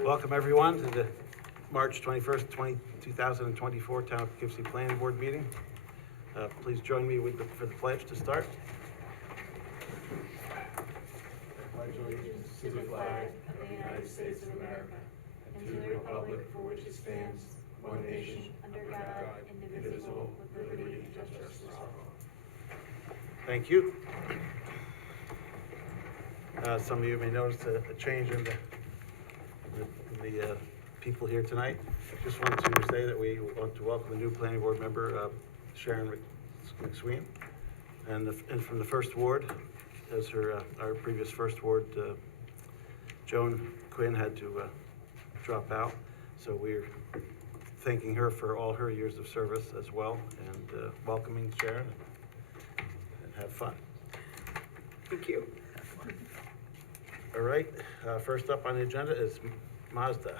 Welcome, everyone, to the March 21st, 2024 Town of Poughkeepsie Planning Board meeting. Please join me for the pledge to start. I pledge allegiance to the flag of the United States of America and to the republic for which it stands, one nation, under God, indivisible, with liberty and justice for all. Thank you. Some of you may notice a change in the people here tonight. Just want to say that we want to welcome a new planning board member, Sharon McSween, and from the first ward, as our previous first ward, Joan Quinn, had to drop out. So we're thanking her for all her years of service as well, and welcoming Sharon, and have fun. Thank you. All right, first up on the agenda is Mazda,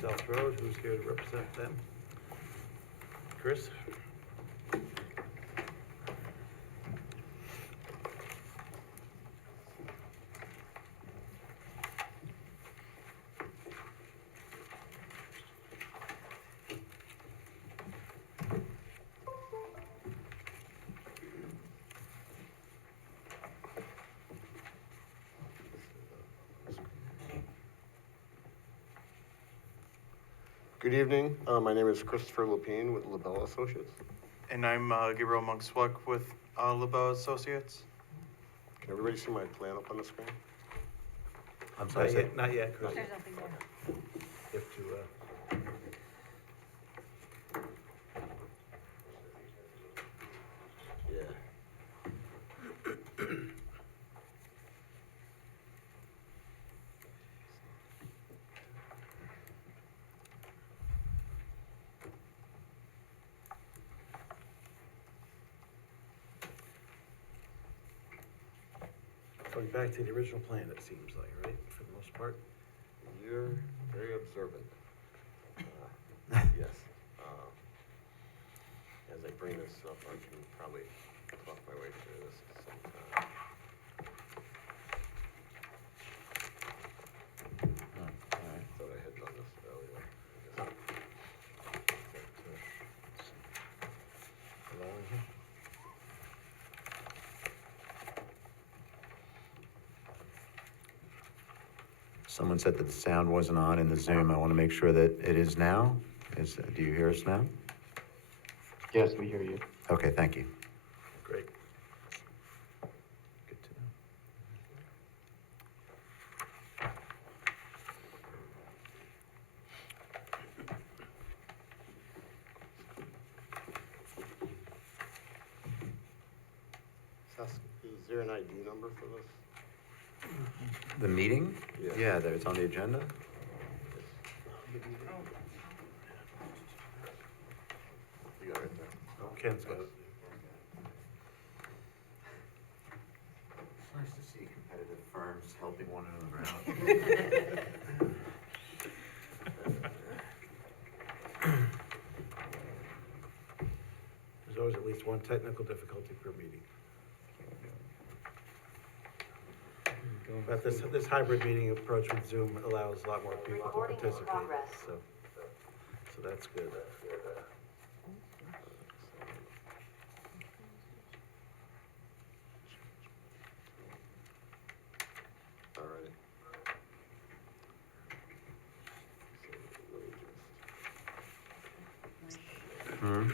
South Road. Who's here to represent them? Chris? Good evening. My name is Christopher Lapine with LaBelle Associates. And I'm Gabriel Monkswuk with LaBelle Associates. Can everybody see my plan up on the screen? I'm sorry, not yet, Chris. There's nothing there. You have to, yeah. Going back to the original plan, it seems like, right, for the most part? You're very observant. Yes. As I bring this up, I can probably talk my way through this at some time. Thought I had done this earlier. Allowing him? Someone said that the sound wasn't on in the Zoom. I want to make sure that it is now. Do you hear us now? Yes, we hear you. Okay, thank you. Great. Good to know. Is there an ID number for this? The meeting? Yeah. Yeah, there, it's on the agenda. You got it right there. Ken's got it. It's nice to see competitive firms helping one another out. There's always at least one technical difficulty per meeting. But this hybrid meeting approach with Zoom allows a lot more people to participate, so that's good. All right. Hmm?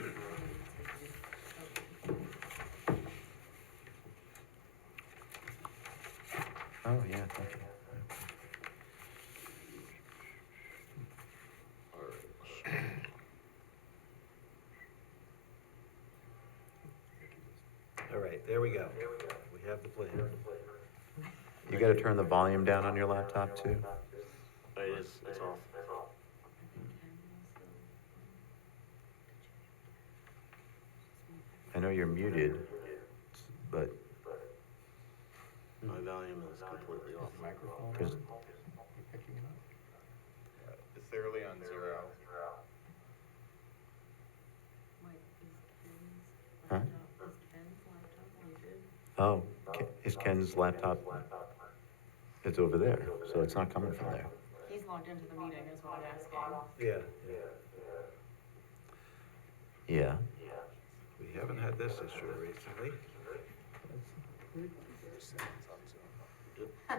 Oh, yeah, thank you. All right, there we go. We have the plan. You gotta turn the volume down on your laptop too. It's off. I know you're muted, but My volume is completely off. there's, It's clearly on 0. huh? Oh, is Ken's laptop? It's over there, so it's not coming from there. He's logged into the meeting is what I'm asking. Yeah, Yeah. we haven't had this issue recently. I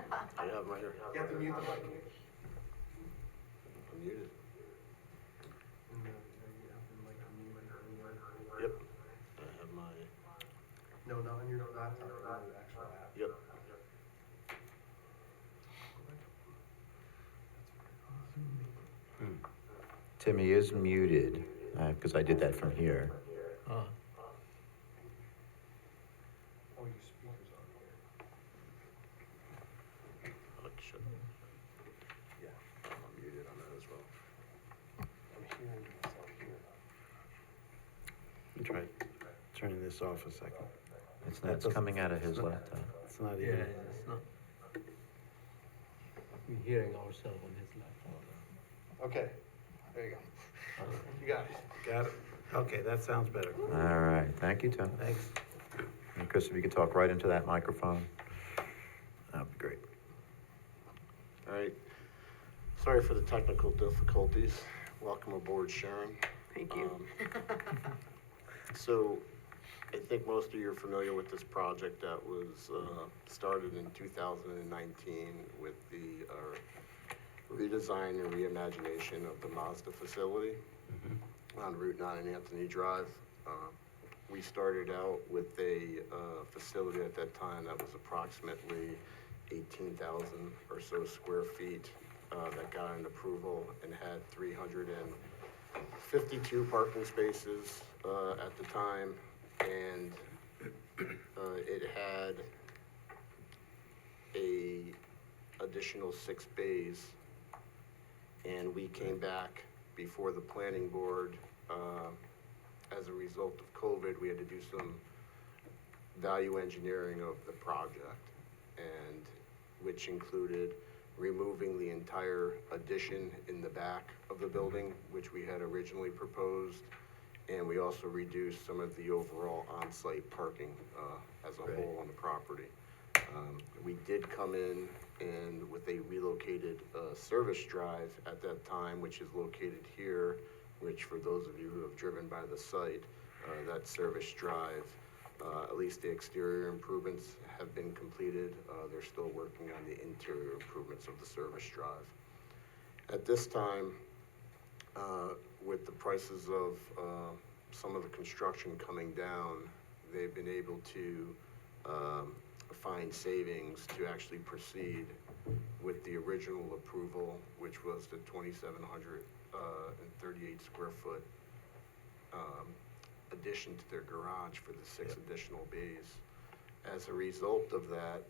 have my here. You have to mute the mic. I'm muted. Yep. I have my, No, not on your laptop, on the actual app. yep. Timmy is muted, because I did that from here. Oh, your speaker's on here. Oh, shit. Yeah, I'm muted on that as well. I'm hearing myself here. Let me try turning this off a second. It's coming out of his laptop. It's not even, it's not. We're hearing ourselves on his laptop. Okay, there you go. You got it. got it? Okay, that sounds better. All right, thank you, Tim. Thanks. And Chris, if you could talk right into that microphone, that'd be great. All right. Sorry for the technical difficulties. Welcome aboard, Sharon. Thank you. So, I think most of you are familiar with this project that was started in 2019 with the redesign and reimagination of the Mazda facility on Route 9 and Anthony Drive. We started out with a facility at that time that was approximately 18,000 or so square feet that got an approval and had 352 parking spaces at the time, and it had a additional 6 bays, and we came back before the planning board. As a result of COVID, we had to do some value engineering of the project, and which included removing the entire addition in the back of the building, which we had originally proposed, and we also reduced some of the overall on-site parking as a whole on the property. We did come in and with a relocated service drive at that time, which is located here, which for those of you who have driven by the site, that service drive, at least the exterior improvements have been completed. They're still working on the interior improvements of the service drive. At this time, with the prices of some of the construction coming down, they've been able to find savings to actually proceed with the original approval, which was the 2,738 square foot addition to their garage for the 6 additional bays. As a result of that,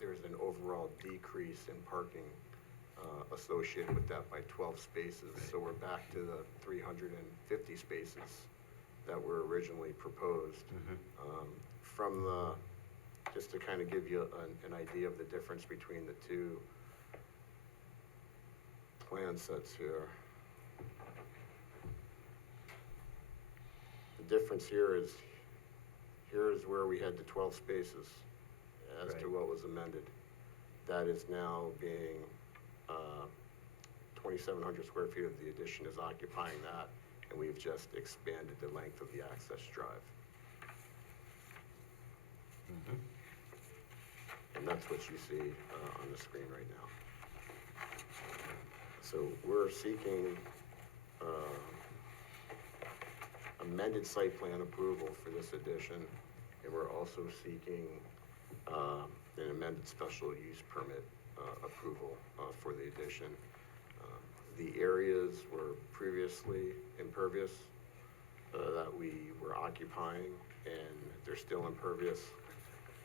there's an overall decrease in parking associated with that by 12 spaces. So we're back to the 350 spaces that were originally proposed. From the, just to kind of give you an idea of the difference between the two plan sets here. The difference here is where we had the 12 spaces as to what was amended. That is now being 2,700 square feet of the addition is occupying that, and we've just expanded the length of the access drive. And that's what you see on the screen right now. So we're seeking amended site plan approval for this addition, and we're also seeking an amended special use permit approval for the addition. The areas were previously impervious that we were occupying, and they're still impervious,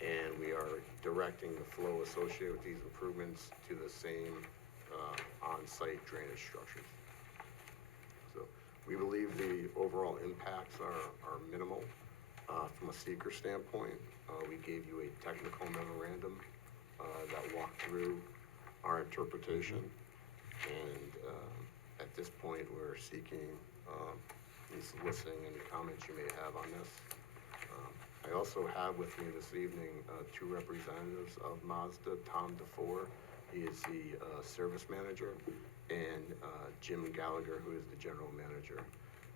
and we are directing the flow associated with these improvements to the same on-site drainage structures. So we believe the overall impacts are minimal. From a seeker standpoint, we gave you a technical memorandum that walked through our interpretation, and at this point we're seeking and soliciting any comments you may have on this. I also have with me this evening 2 representatives of Mazda, Tom DeFore He is the service manager, and Jim Gallagher, who is the general manager.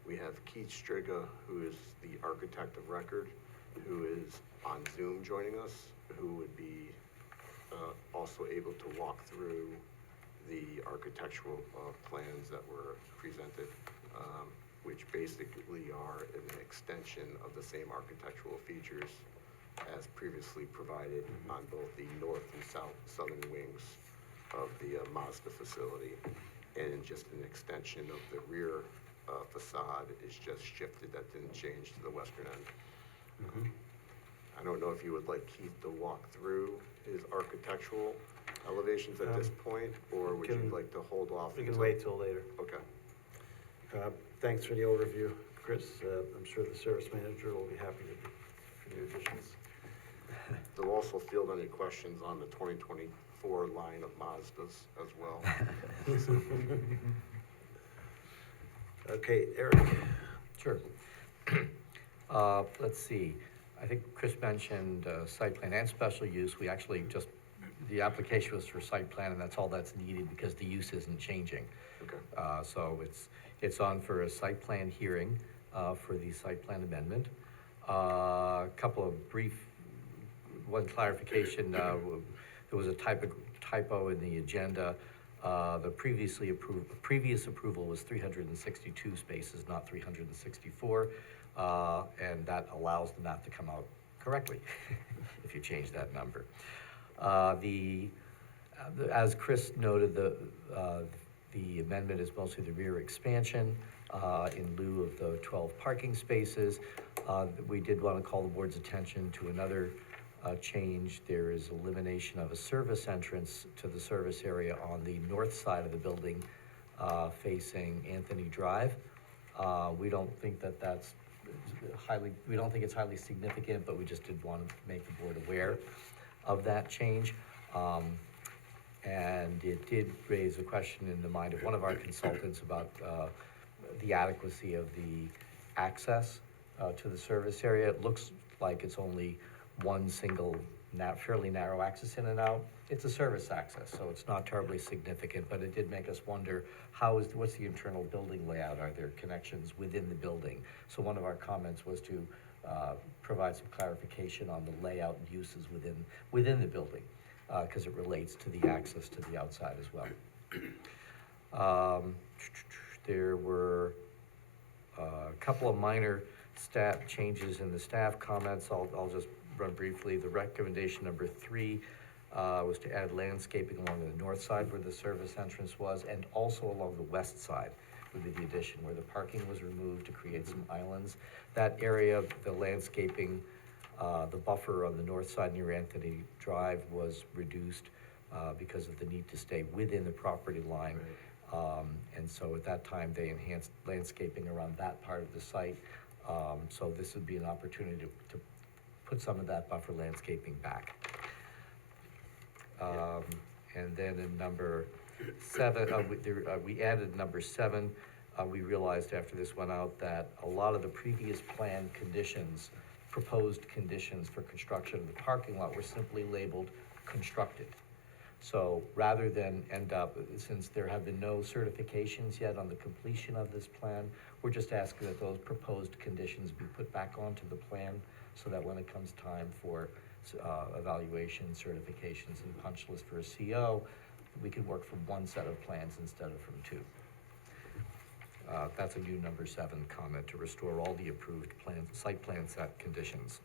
We have Keith Striga, who is the architect of record, who is on Zoom joining us, who would be also able to walk through the architectural plans that were presented, which basically are an extension of the same architectural features as previously provided on both the north and southern wings of the Mazda facility. And just an extension of the rear facade is just shifted, that didn't change to the western end. I don't know if you would like Keith to walk through his architectural elevations at this point, or would you like to hold off? We can until- wait till later. Okay. Thanks for the overview, Chris. I'm sure the service manager will be happy for the additions. They'll also field any questions on the 2024 line of Mazdas as well. Okay, Eric. Sure. Let's see, I think Chris mentioned site plan and special use. We actually just, the application was for site plan, and that's all that's needed because the use isn't changing. Okay. So it's on for a site plan hearing for the site plan amendment. Couple of brief, one clarification, there was a typo in the agenda. The previous approval was 362 spaces, not 364, and that allows the math to come out correctly if you change that number. As Chris noted, the amendment is mostly the rear expansion in lieu of the 12 parking spaces. We did want to call the board's attention to another change. There is elimination of a service entrance to the service area on the north side of the building facing Anthony Drive. We don't think that that's we don't think it's highly significant, but we just did want to make the board aware of that change. And it did raise a question in the mind of one of our consultants about the adequacy of the access to the service area. It looks like it's only one single fairly narrow access in and out. It's a service access, so it's not terribly significant, but it did make us wonder what's the internal building layout? Are there connections within the building? So one of our comments was to provide some clarification on the layout and uses within the building, because it relates to the access to the outside as well. There were a couple of minor staff changes in the staff comments. I'll just run briefly. The recommendation number 3 was to add landscaping along the north side where the service entrance was, and also along the west side would be the addition where the parking was removed to create some islands. That area, the landscaping, the buffer on the north side near Anthony Drive was reduced because of the need to stay within the property line. And so at that time, they enhanced landscaping around that part of the site. So this would be an opportunity to put some of that buffer landscaping back. And then in number 7, we added number 7. We realized after this went out that a lot of the previous plan conditions, proposed conditions for construction of the parking lot, were simply labeled constructed. So rather than end up, since there have been no certifications yet on the completion of this plan, we're just asking that those proposed conditions be put back onto the plan so that when it comes time for evaluation, certifications, and punch list for a CO, we can work from one set of plans instead of from 2. That's a new number 7 comment, to restore all the approved site plan set conditions.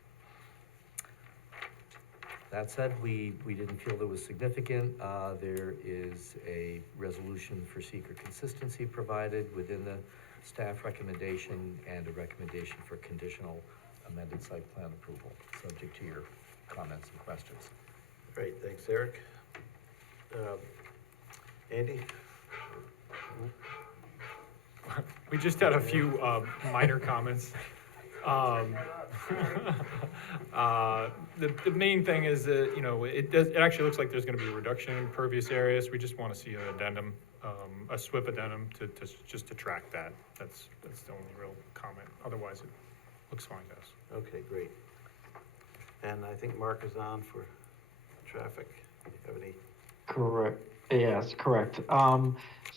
That said, we didn't feel that was significant. There is a resolution for seeker consistency provided within the staff recommendation, and a recommendation for conditional amended site plan approval, subject to your comments and questions. Great, thanks, Eric. Andy? We just had a few minor comments. The main thing is that, it actually looks like there's gonna be a reduction in impervious areas. We just wanna see an addendum, a SWIP addendum just to track that. That's the only real comment. Otherwise, it looks fine to us. Okay, great. And I think Mark is on for traffic. Do you have any Correct. Yes, correct.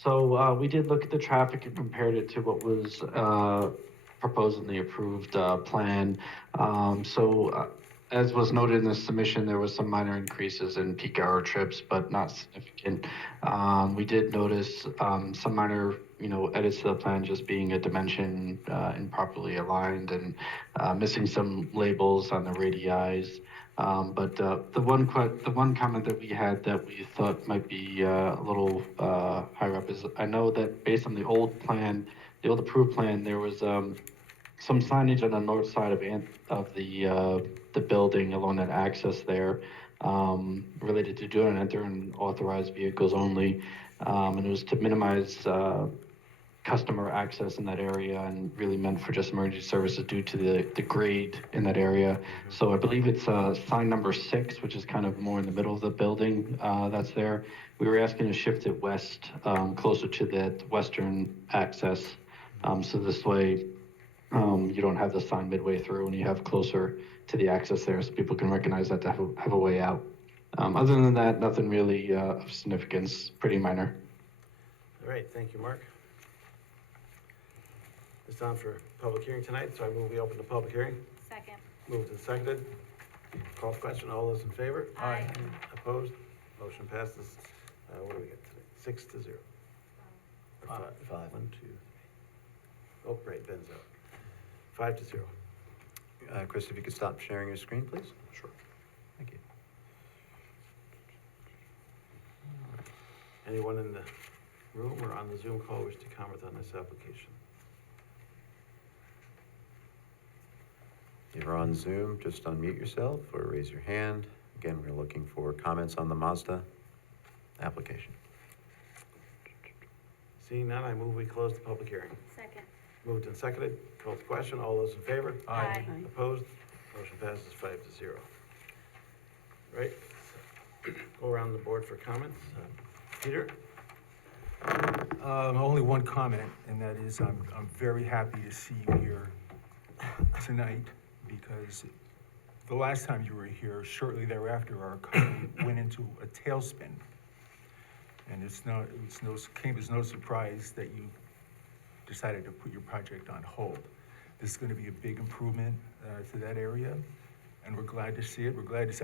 So we did look at the traffic and compared it to what was proposed in the approved plan. As was noted in the submission, there was some minor increases in peak hour trips, but not significant. We did notice some minor, edits to the plan, just being a dimension improperly aligned and missing some labels on the radii. But the one comment that we had that we thought might be a little higher up is, I know that based on the old plan, the old approved plan, there was some signage on the north side of the building along that access there, related to do not enter and authorized vehicles only. And it was to minimize customer access in that area and really meant for just emergency services due to the grade in that area. So I believe it's sign number 6, which is kind of more in the middle of the building, that's there. We were asking to shift it west, closer to that western access. So this way, you don't have the sign midway through and you have closer to the access there so people can recognize that to have a way out. Other than that, nothing really of significance, pretty minor. All right, thank you, Mark. It's time for public hearing tonight, so I move we open the public hearing. Second. Moved and seconded. Call for question, all those in favor? Aye. Opposed? Motion passes. What do we get today? 6-0. Or Five. 1, 2, 3. Oh, right, Ben's out. 5-0. Chris, if you could stop sharing your screen, please? Sure. Thank you. Anyone in the room or on the Zoom call wish to comment on this application? If you're on Zoom, just unmute yourself or raise your hand. Again, we're looking for comments on the Mazda application. Seeing none, I move we close the public hearing. Second. Moved and seconded. Call for question, all those in favor? Aye. Opposed? Motion passes 5-0. Right, so, go around the board for comments. Peter? Only one comment, and that is I'm very happy to see you here tonight, because the last time you were here, shortly thereafter, our company went into a tailspin. And came as no surprise that you decided to put your project on hold. This is gonna be a big improvement to that area, and we're glad to see it.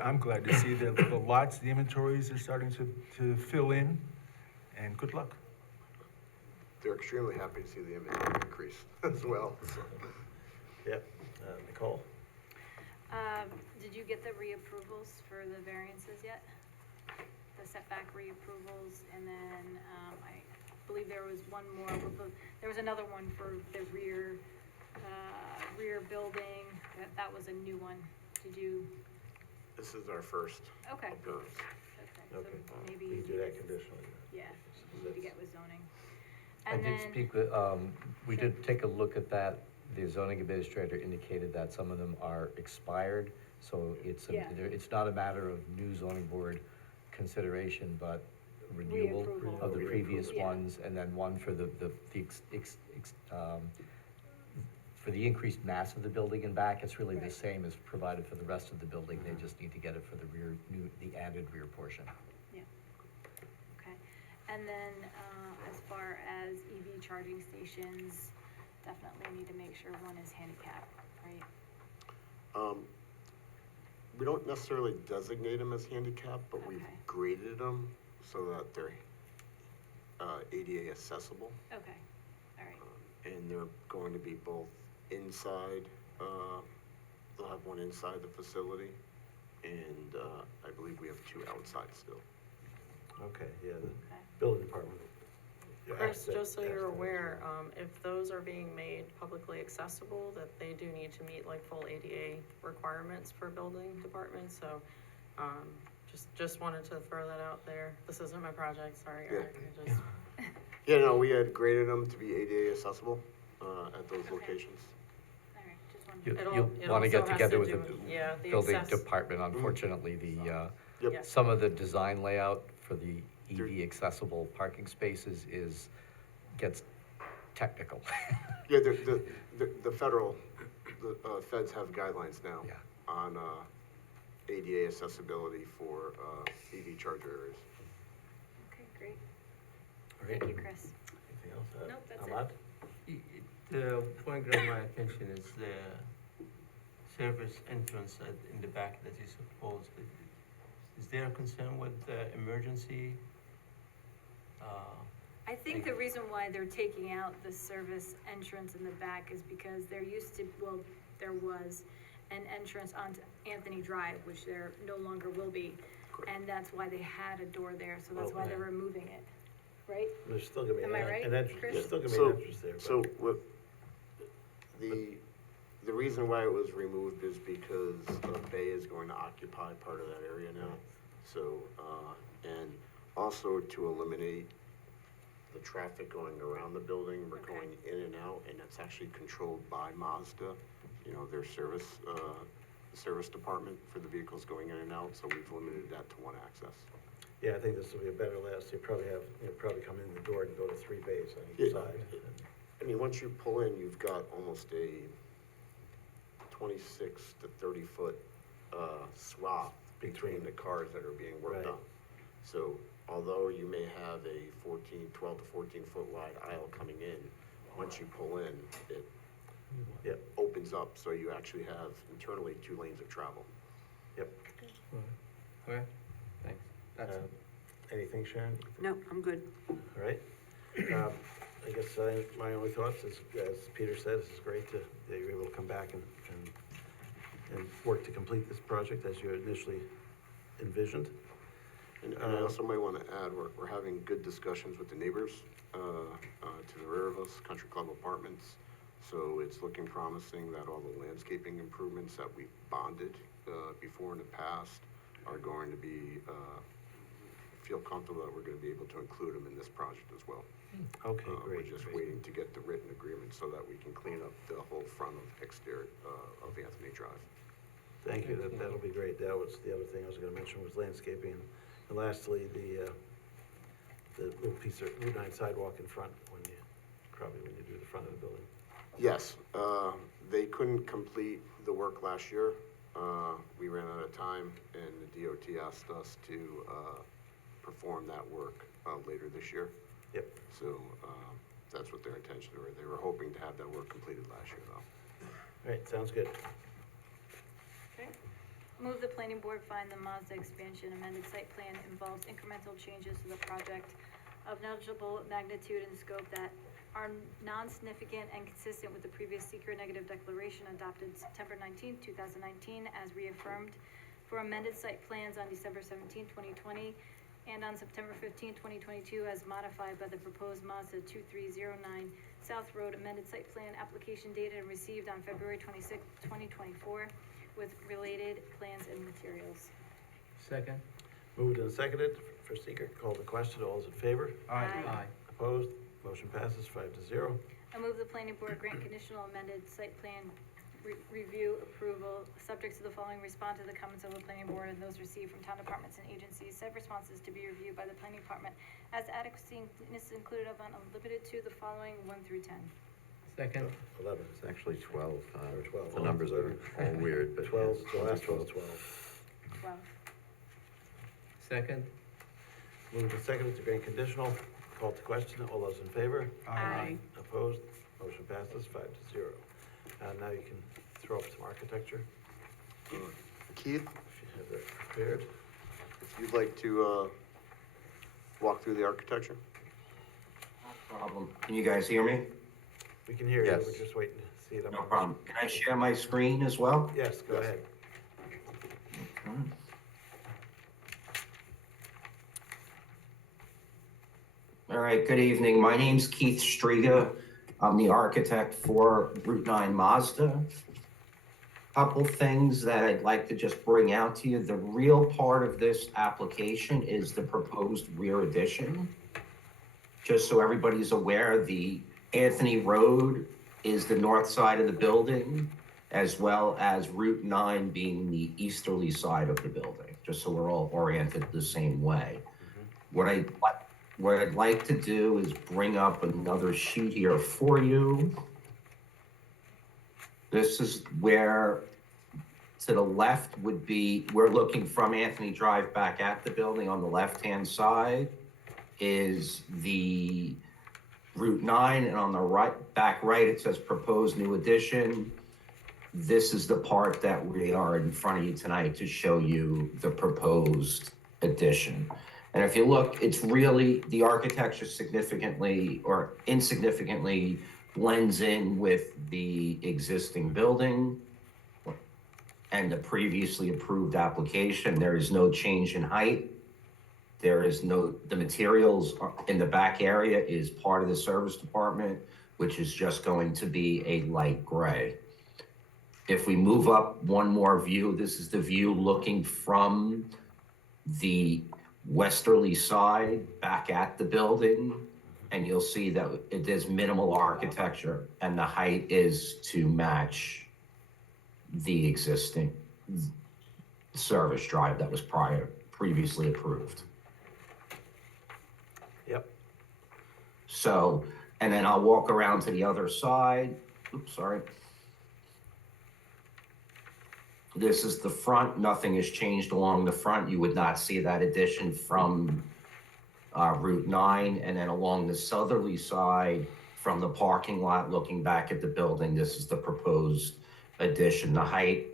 I'm glad to see that the lots, the inventories are starting to fill in, and good luck. They're extremely happy to see the inventory increase as well, so. Yep. Nicole? Did you get the reapprovals for the variances yet? The setback reapprovals, and then, I believe there was one more, there was another one for the rear building, that was a new one. Did you, This is our first okay, appearance. so Okay. maybe. We can do that conditionally. Yeah, we need to get with zoning. I And did then, speak with, we Sure. did take a look at that. The zoning administrator indicated that some of them are expired, so Yeah. it's not a matter of new zoning board consideration, but renewal Reapproval. of the previous Yeah. ones, and then one for for the increased mass of the building and back. It's really the Right. same as provided for the rest of the building. They just need to get it for the the added rear portion. okay. And then, as far as EV charging stations, definitely need to make sure one is handicap, right? We don't necessarily designate them as handicap, but we've Okay. graded them so that they're ADA accessible. Okay, all right, And they're going to be both inside, they'll have one inside the facility, and I believe we have 2 outside still. Okay, yeah, the okay. building department. Chris, just so you're aware, if those are being made publicly accessible, that they do need to meet like full ADA requirements for building departments, so, just wanted to throw that out there. This isn't my project, sorry, Yeah. Eric, I just, Yeah, no, we had graded them to be ADA accessible at those Okay. locations. All right, just one. You- It'll- You'll it want to get also has together to with do the with- yeah, the building access- department. Unfortunately, Yep. Yeah. some of the design layout for the There- EV accessible parking spaces gets technical. Yeah, the federal, the feds have guidelines now Yeah. on ADA accessibility for EV charger areas. All right. Thank you, Chris. Anything else? Nope, that's it. Ahmad? The point of my attention is the service entrance in the back that is proposed. Is there a concern with emergency? I think the reason why they're taking out the service entrance in the back is because there was an entrance onto Anthony Drive, which there no longer will be. And that's why they had a door there, so that's why they're removing it, right? There's still gonna be Am I right, an entrance, Chris? there's still gonna be So- an entrance there. but- So what, the reason why it was removed is because Bay is going to occupy part of that area now. So, and also to eliminate the traffic going around the building, we're Okay. going in and out, and it's actually controlled by Mazda, you know, their service department for the vehicles going in and out, so we've limited that to one access. Yeah, I think this will be a better last, you'll probably come in the door and go to 3 bays on each Yeah. side. I mean, once you pull in, you've got almost a 26 to 30-foot swath between the cars that are being worked Right. on. So although you may have a 12 to 14-foot wide aisle coming in, once you pull in, it Yep, opens up, so you actually have internally 2 lanes of travel. yep. Okay, thanks. That's Uh, it. Anything, Sharon? No, I'm good. All right. I guess my only thoughts is, as Peter said, this is great that you're able to come back and work to complete this project as you initially envisioned. And I also might want to add, we're having good discussions with the neighbors to the rear of us, Country Club Apartments. So it's looking promising that all the landscaping improvements that we bonded before in the past are going to be, feel comfortable that we're going to be able to include them in this project as well. Okay, We're great. just waiting to get the written agreement so that we can clean up the whole front of exterior of Anthony Drive. Thank you, that'll be great. That was the other thing I was gonna mention was landscaping. And lastly, the little piece of Route 9 sidewalk in front when you do the front of the building. Yes, they couldn't complete the work last year. We ran out of time, and the DOT asked us to perform that work later this year. Yep. So that's what their intention were. They were hoping to have that work completed last year, though. All right, sounds good. Okay. Move the planning board find the Mazda expansion amended site plan involves incremental changes to the project of negligible magnitude and scope that are non-significant and consistent with the previous secret negative declaration adopted September 19, 2019, as reaffirmed for amended site plans on December 17, 2020, and on September 15, 2022, as modified by the proposed Mazda 2309 South Road amended site plan application dated and received on February 26, 2024, with related plans and materials. Second? Moved and seconded for seeker. Call the question. All those in favor? Aye. Opposed? Motion passes 5-0. I move the planning board grant conditional amended site plan review approval, subject to the following: respond to the comments of the planning board and those received from town departments and agencies. Said responses to be reviewed by the planning department as adequacy is included of and unlimited to the following 1 through 10. Second? 11. It's actually 12. Or 12. The numbers are all weird, but. 12, the last one was 12. 12. Second? Moved and seconded to grant conditional. Call to question. All those in favor? Aye. Opposed? Motion passes 5-0. Now you can throw up some architecture, Keith, if you have that prepared. if you'd like to walk through the architecture? Problem. Can you guys hear me? We can hear you, Yes. we're just waiting to see it up. No on the- problem. Can I share my screen as well? Yes, go Yes. ahead. All right, good evening. My name's Keith Striga. I'm the architect for Route 9 Mazda. Couple things that I'd like to just bring out to you. The real part of this application is the proposed rear addition. Just so everybody's aware, the Anthony Road is the north side of the building, as well as Route 9 being the easterly side of the building, just so we're all oriented the same way. What I'd like to do is bring up another sheet here for you. This is where, to the left would be, we're looking from Anthony Drive back at the building. On the left-hand side is the Route 9, and on the back right, it says proposed new addition. This is the part that we are in front of you tonight to show you the proposed addition. And if you look, it's really, the architecture significantly or insignificantly blends in with the existing building and the previously approved application. There is no change in height. There is no, the materials in the back area is part of the service department, which is just going to be a light gray. If we move up one more view, this is the view looking from the westerly side back at the building. And you'll see that it is minimal architecture and the height is to match the existing service drive that was previously approved. Yep. So, and then I'll walk around to the other side. Oops, sorry. This is the front. Nothing has changed along the front. You would not see that addition from Route 9. And then along the southerly side from the parking lot looking back at the building, this is the proposed addition. The height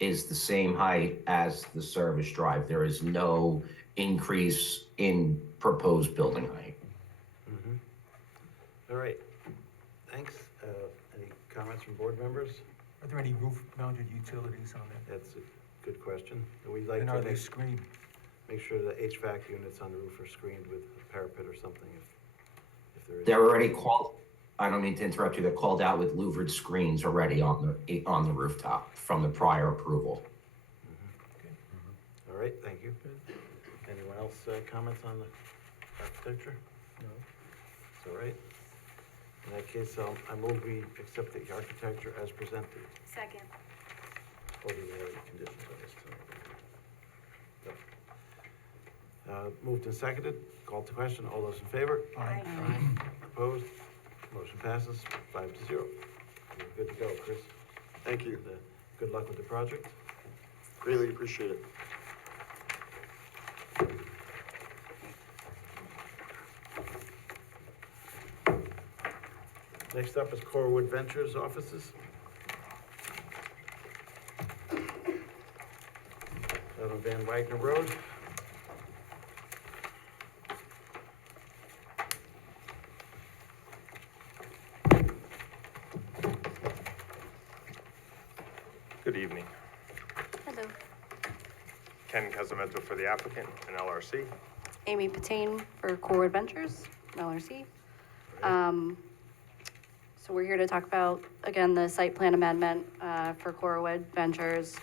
is the same height as the service drive. There is no increase in proposed building height. All right, thanks. Any comments from board members? Are there any roof-mounted utilities on there? That's a good question. We'd like And to are they make screened? sure the HVAC units on the roof are screened with a parapet or something if there is. They're already called, I don't mean to interrupt you, they're called out with louvered screens already on the rooftop from the prior approval. All right, thank you. Anyone else comments on the architecture? No. It's all right. In that case, I move we accept the architecture as presented. Second. Or do we have any conditions on this tonight? No. Moved and seconded, called to question, all those in favor? Aye. Opposed? Motion passes 5-0. You're good to go, Chris. Thank you. And, good luck with the project. Really appreciate it. Next up is Corewood Ventures offices. Out on Van Wagner Road. Good evening. Hello. Ken Casamento for the applicant and LRC. Amy Patain for Core Adventures, LRC. So we're here to talk about, again, the site plan amendment for Corwood Ventures.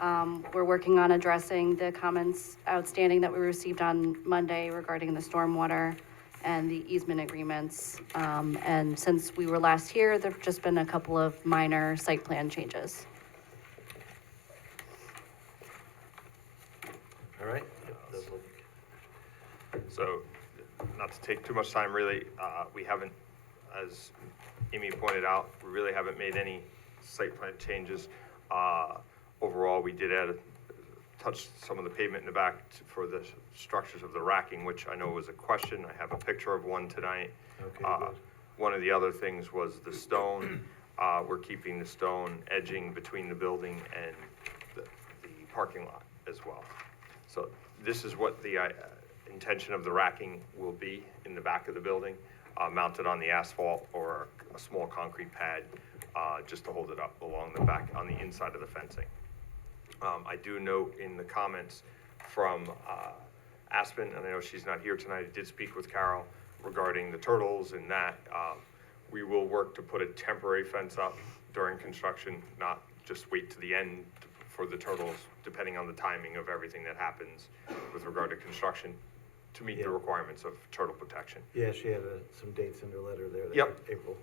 We're working on addressing the comments outstanding that we received on Monday regarding the stormwater and the easement agreements. And since we were last here, there've just been a couple of minor site plan changes. All right. Yep, does look- So, not to take too much time, really, we haven't, as Amy pointed out, we really haven't made any site plan changes. Overall, we did touch some of the pavement in the back for the structures of the racking, which I know was a question. I have a picture of one tonight. Okay, good. One of the other things was the stone. We're keeping the stone edging between the building and the parking lot as well. So this is what the intention of the racking will be in the back of the building, mounted on the asphalt or a small concrete pad, just to hold it up along the back on the inside of the fencing. I do note in the comments from Aspen, and I know she's not here tonight, I did speak with Carol regarding the turtles and that. We will work to put a temporary fence up during construction, not just wait to the end for the turtles, depending on the timing of everything that happens with regard to construction, to meet the requirements of turtle protection. Yeah, she had some dates in her letter there. that Yep. April.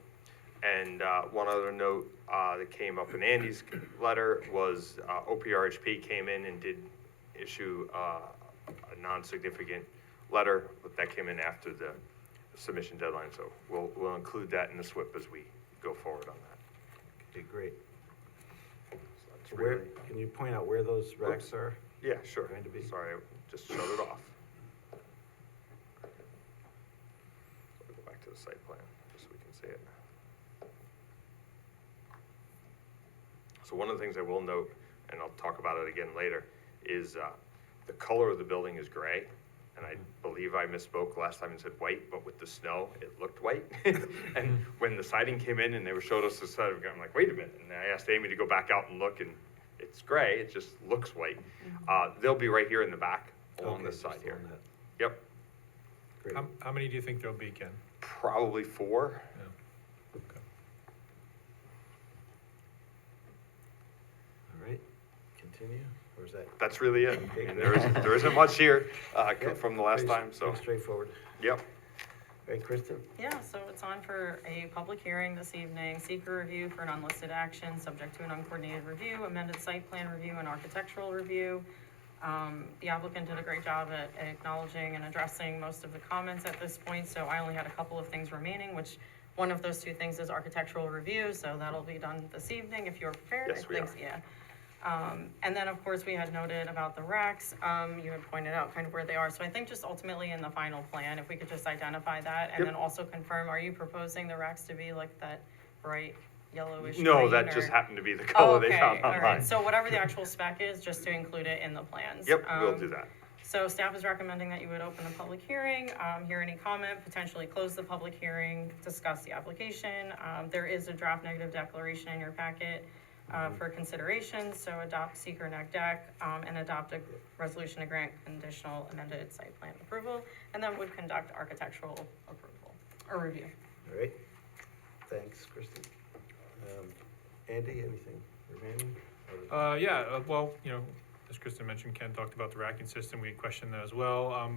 And one other note that came up in Andy's letter was OPRHP came in and did issue a non-significant letter, but that came in after the submission deadline. So we'll include that in the SWIP as we go forward on that. Okay, great. So that's Where, really- can you point out where those racks are? Yeah, sure. Going to be? Sorry, I just shut it off. So I'll go back to the site plan, just so we can see it. So one of the things I will note, and I'll talk about it again later, is the color of the building is gray. And I believe I misspoke last time and said white, but with the snow, it looked white. And when the siding came in and they showed us the siding, I'm like, wait a minute. And I asked Amy to go back out and look, and it's gray, it just looks white. They'll be right here in the back, along Okay, this side just here. along that. Yep, Great. How many do you think there'll be, Ken? probably 4. Okay. All right, continue, or is that? That's really it. Okay, And great. there isn't much here Yep, from the last pretty- time, so, pretty straightforward. yep. All right, Kristen? Yeah, so it's on for a public hearing this evening, seeker review for an unlisted action, subject to an uncoordinated review, amended site plan review, and architectural review. The applicant did a great job at acknowledging and addressing most of the comments at this point, so I only had a couple of things remaining, which one of those 2 things is architectural review, so that'll be done this evening if you're prepared. Yes, we are. Yeah. And then, of course, we had noted about the racks, you had pointed out kind of where they are, so I think just ultimately in the final plan, if we could just identify that, and Yep. then also confirm, are you proposing the racks to be like that bright yellowish No, green, that just or- happened to be the Oh, color they okay, found all online. right, so whatever the actual spec is, just to include it in the plans. Yep, we'll do that. So staff is recommending that you would open the public hearing, hear any comment, potentially close the public hearing, discuss the application. There is a draft negative declaration in your packet for consideration, so adopt seeker neg deck, and adopt a resolution to grant conditional amended site plan approval, and then would conduct architectural approval, or review. All right, thanks, Kristen. Andy, anything remaining? Well, as Kristen mentioned, Ken talked about the racking system, we had questioned that as well.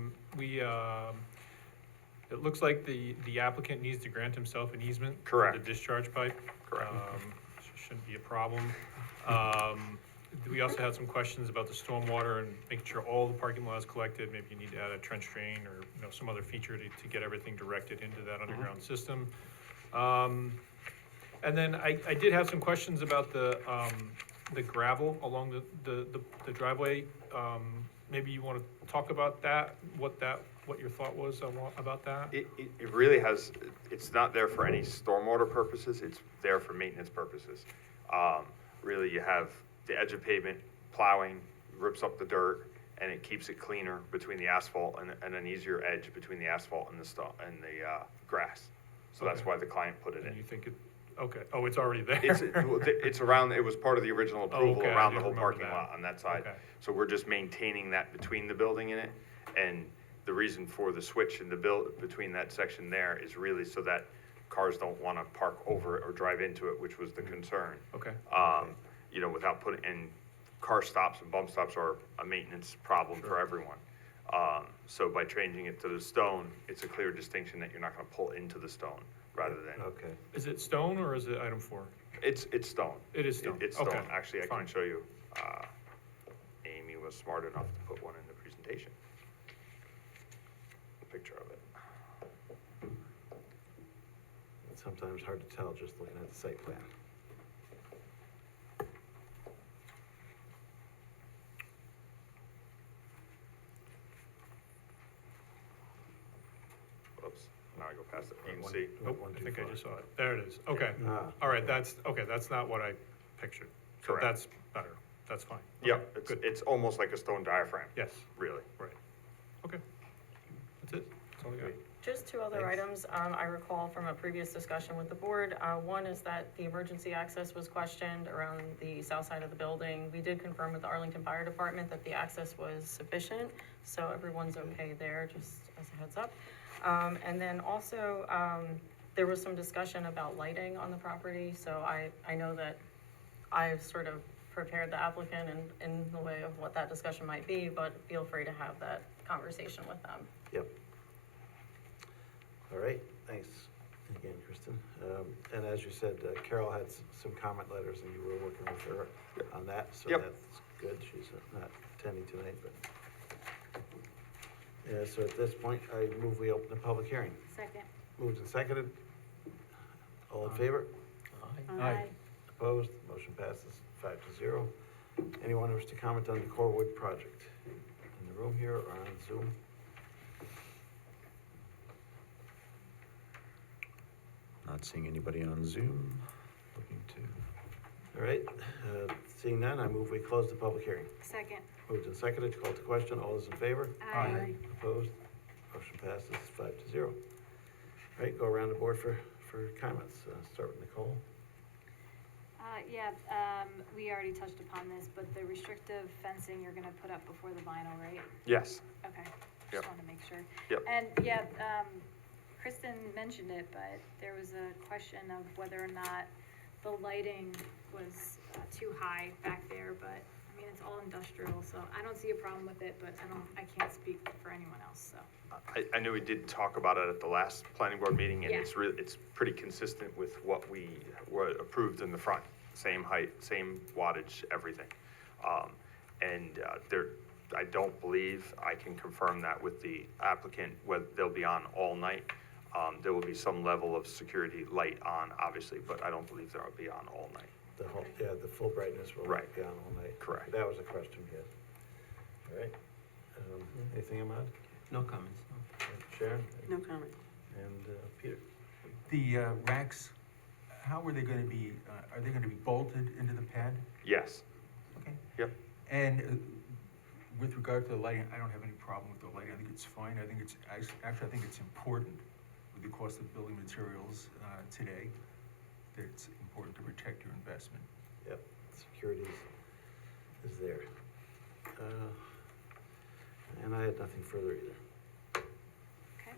It looks like the applicant needs to grant himself an easement. Correct. For the discharge pipe. Correct. Shouldn't be a problem. We also had some questions about the stormwater and making sure all the parking lot is collected, maybe you need to add a trench drain or, some other feature to get everything directed into that underground system. And then I did have some questions about the gravel along the driveway. Maybe you wanna talk about that, what your thought was about that? It really has, it's not there for any stormwater purposes, it's there for maintenance purposes. Really, you have the edge of pavement, plowing, rips up the dirt, and it keeps it cleaner between the asphalt and an easier edge between the asphalt and the grass. So that's Okay. why the client put it And in. you think okay, it's already there? It's around, it was part of the original approval Okay, I around the do whole remember parking that. lot on that side. Okay. So we're just maintaining that between the building and it. And the reason for the switch in the between that section there is really so that cars don't wanna park over it or drive into it, which was the concern. Okay, Without putting, and car stops and bump stops are a maintenance problem for everyone. So by changing it to the stone, it's a clear distinction that you're not gonna pull into the stone rather than, Okay, is it stone or is it item 4? it's stone. It is stone, It's okay. stone. Actually, I can fine. show you. Amy was smart enough to put one in the presentation. A picture of it. it's sometimes hard to tell just looking at the site plan. Whoops, now I go past it. You can One- see. Nope, one I too think I far. just saw it. There it is. Okay. Ah, All right, that's not what I pictured. So Correct. that's better. That's fine. Yep, Okay, good. it's almost like a stone diaphragm, Yes, really. right. Okay. That's it. That's all I got. Great. Just 2 other Thanks. items, I recall from a previous discussion with the board. One is that the emergency access was questioned around the south side of the building. We did confirm with the Arlington Fire Department that the access was sufficient, so everyone's okay there, just as a heads up. And then also, there was some discussion about lighting on the property, so I know that I've sort of prepared the applicant in the way of what that discussion might be, but feel free to have that conversation with them. Yep. All right, thanks again, Kristen. And as you said, Carol had some comment letters and you were working with her on that, so Yep. that's good. She's not attending tonight, but. Yeah, so at this point, I move we open the public hearing. Second. Moved and seconded. All in favor? Aye. Opposed? Motion passes 5-0. Anyone who wishes to comment on the Corwood project? In the room here or on Zoom? Not seeing anybody on Zoom. Looking to, All right, seeing none, I move we close the public hearing. Second. Moved and seconded, called to question, all those in favor? Aye. Opposed? Motion passes 5-0. All right, go around the board for comments. Start with Nicole. Yeah, we already touched upon this, but the restrictive fencing you're gonna put up before the vinyl, right? Yes. Okay, Yep. just wanted to make sure. Yep. And, yeah, Kristen mentioned it, but there was a question of whether or not the lighting was too high back there, but, I mean, it's all industrial, so I don't see a problem with it, but I can't speak for anyone else, so. I know we did talk about it at the last planning board meeting, and Yeah. it's pretty consistent with what what approved in the front. Same height, same wattage, everything. I don't believe, I can confirm that with the applicant, whether they'll be on all night. There will be some level of security light on, obviously, but I don't believe they'll be on all night. The full brightness will Right. be on all night. Correct. That was a question, yes. All right. Anything, Ahmad? No comments, no. Sharon? No comment. And Peter? The racks, how are they gonna be, are they gonna be bolted into the pad? Yes. Okay. Yep. And with regard to the lighting, I don't have any problem with the lighting, I think it's fine, I think it's, actually, I think it's important with the cost of building materials today, that it's important to protect your investment. Yep, security is there. And I had nothing further either. Okay.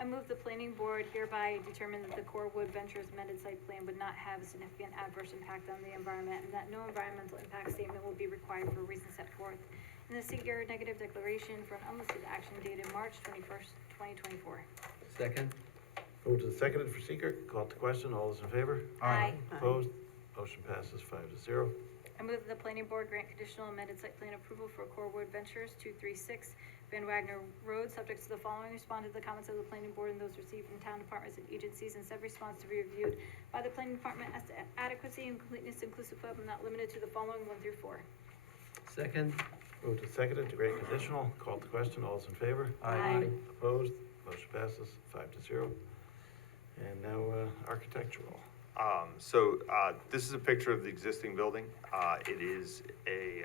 I move the planning board hereby determine that the Core Wood Ventures amended site plan would not have a significant adverse impact on the environment, and that no environmental impact statement will be required for reasons set forth in the SEQR negative declaration for an unlisted action dated March 21st, 2024. Second? Moved and seconded for seeker, called to question, all those in favor? Aye. Opposed? Motion passes 5-0. I move that the planning board grant conditional amended site plan approval for Core Wood Ventures 236 Van Wagner Road, subject to the following: respond to the comments of the planning board and those received from town departments and agencies, and said response to be reviewed by the planning department as to adequacy and completeness inclusive of, and not limited to, the following 1 through 4. Second? Moved and seconded to grant conditional, called to question, all those in favor? Aye. Opposed? Motion passes 5-0. And now, architectural. This is a picture of the existing building. It is a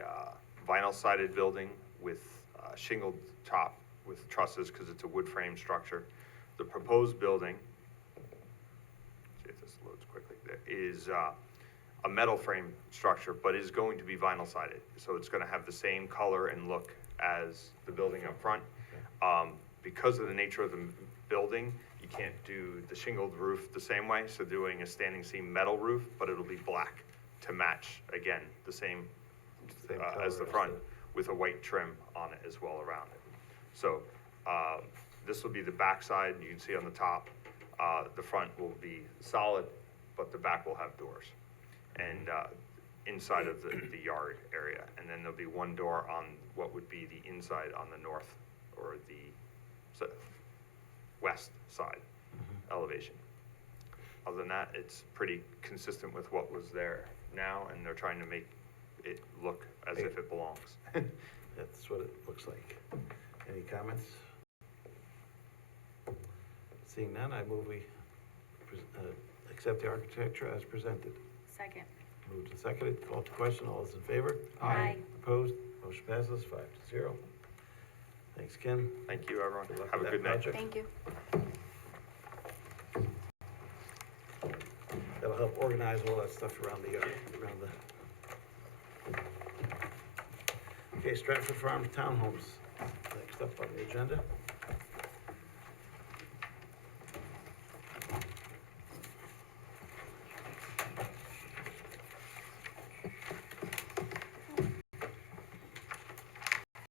vinyl sided building with shingled top with trusses because it's a wood frame structure. The proposed building, see if this loads quickly, is a metal frame structure, but is going to be vinyl sided. So it's going to have the same color and look as the building up front. Because of the nature of the building, you can't do the shingled roof the same way, so doing a standing seam metal roof, but it'll be black to match, again, the same Same as the color front, with a white trim on it as well around it. So, this will be the back side, you can see on the top. The front will be solid, but the back will have doors. And, inside of the yard area, and then there'll be one door on what would be the inside on the north, or the west side elevation. Other than that, it's pretty consistent with what was there now, and they're trying to make it look as if it belongs. That's what it looks like. Any comments? Seeing none, I move we accept the architecture as presented. Second. Moved and seconded, called to question, all those in favor? Aye. Opposed? Motion passes 5-0. Thanks, Ken. Thank you, everyone. Good luck Have a with good that night. project. Thank you. That'll help organize all that stuff around the. Okay, Stratford Farm Townhomes, next up on the agenda.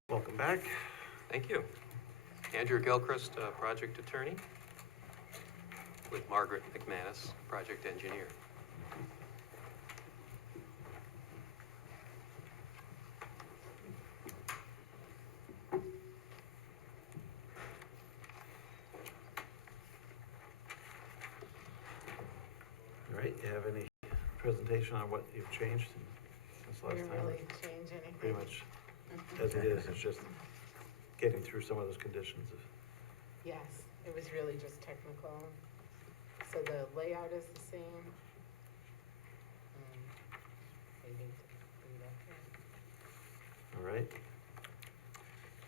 Welcome back. Thank you. Andrew Gilchrist, project attorney, with Margaret McManus, project engineer. All right, you have any presentation on what you've changed since last Didn't time? really change anything. Pretty much as it is, it's just getting through some of those conditions. Yes, it was really just technical So the layout is the same. Maybe leave that there. All right.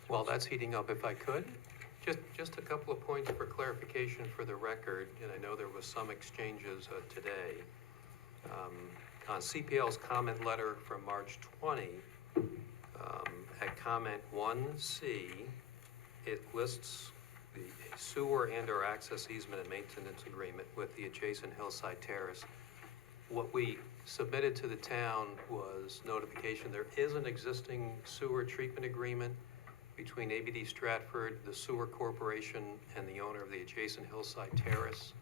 While that's heating up, if I could, just a couple of points for clarification for the record, and I know there was some exchanges today. On CPL's comment letter from March 20, at comment 1C, it lists the sewer and/or access easement and maintenance agreement with the adjacent hillside terrace. What we submitted to the town was notification there is an existing sewer treatment agreement between ABD Stratford, the Sewer Corporation, and the owner of the adjacent hillside terrace.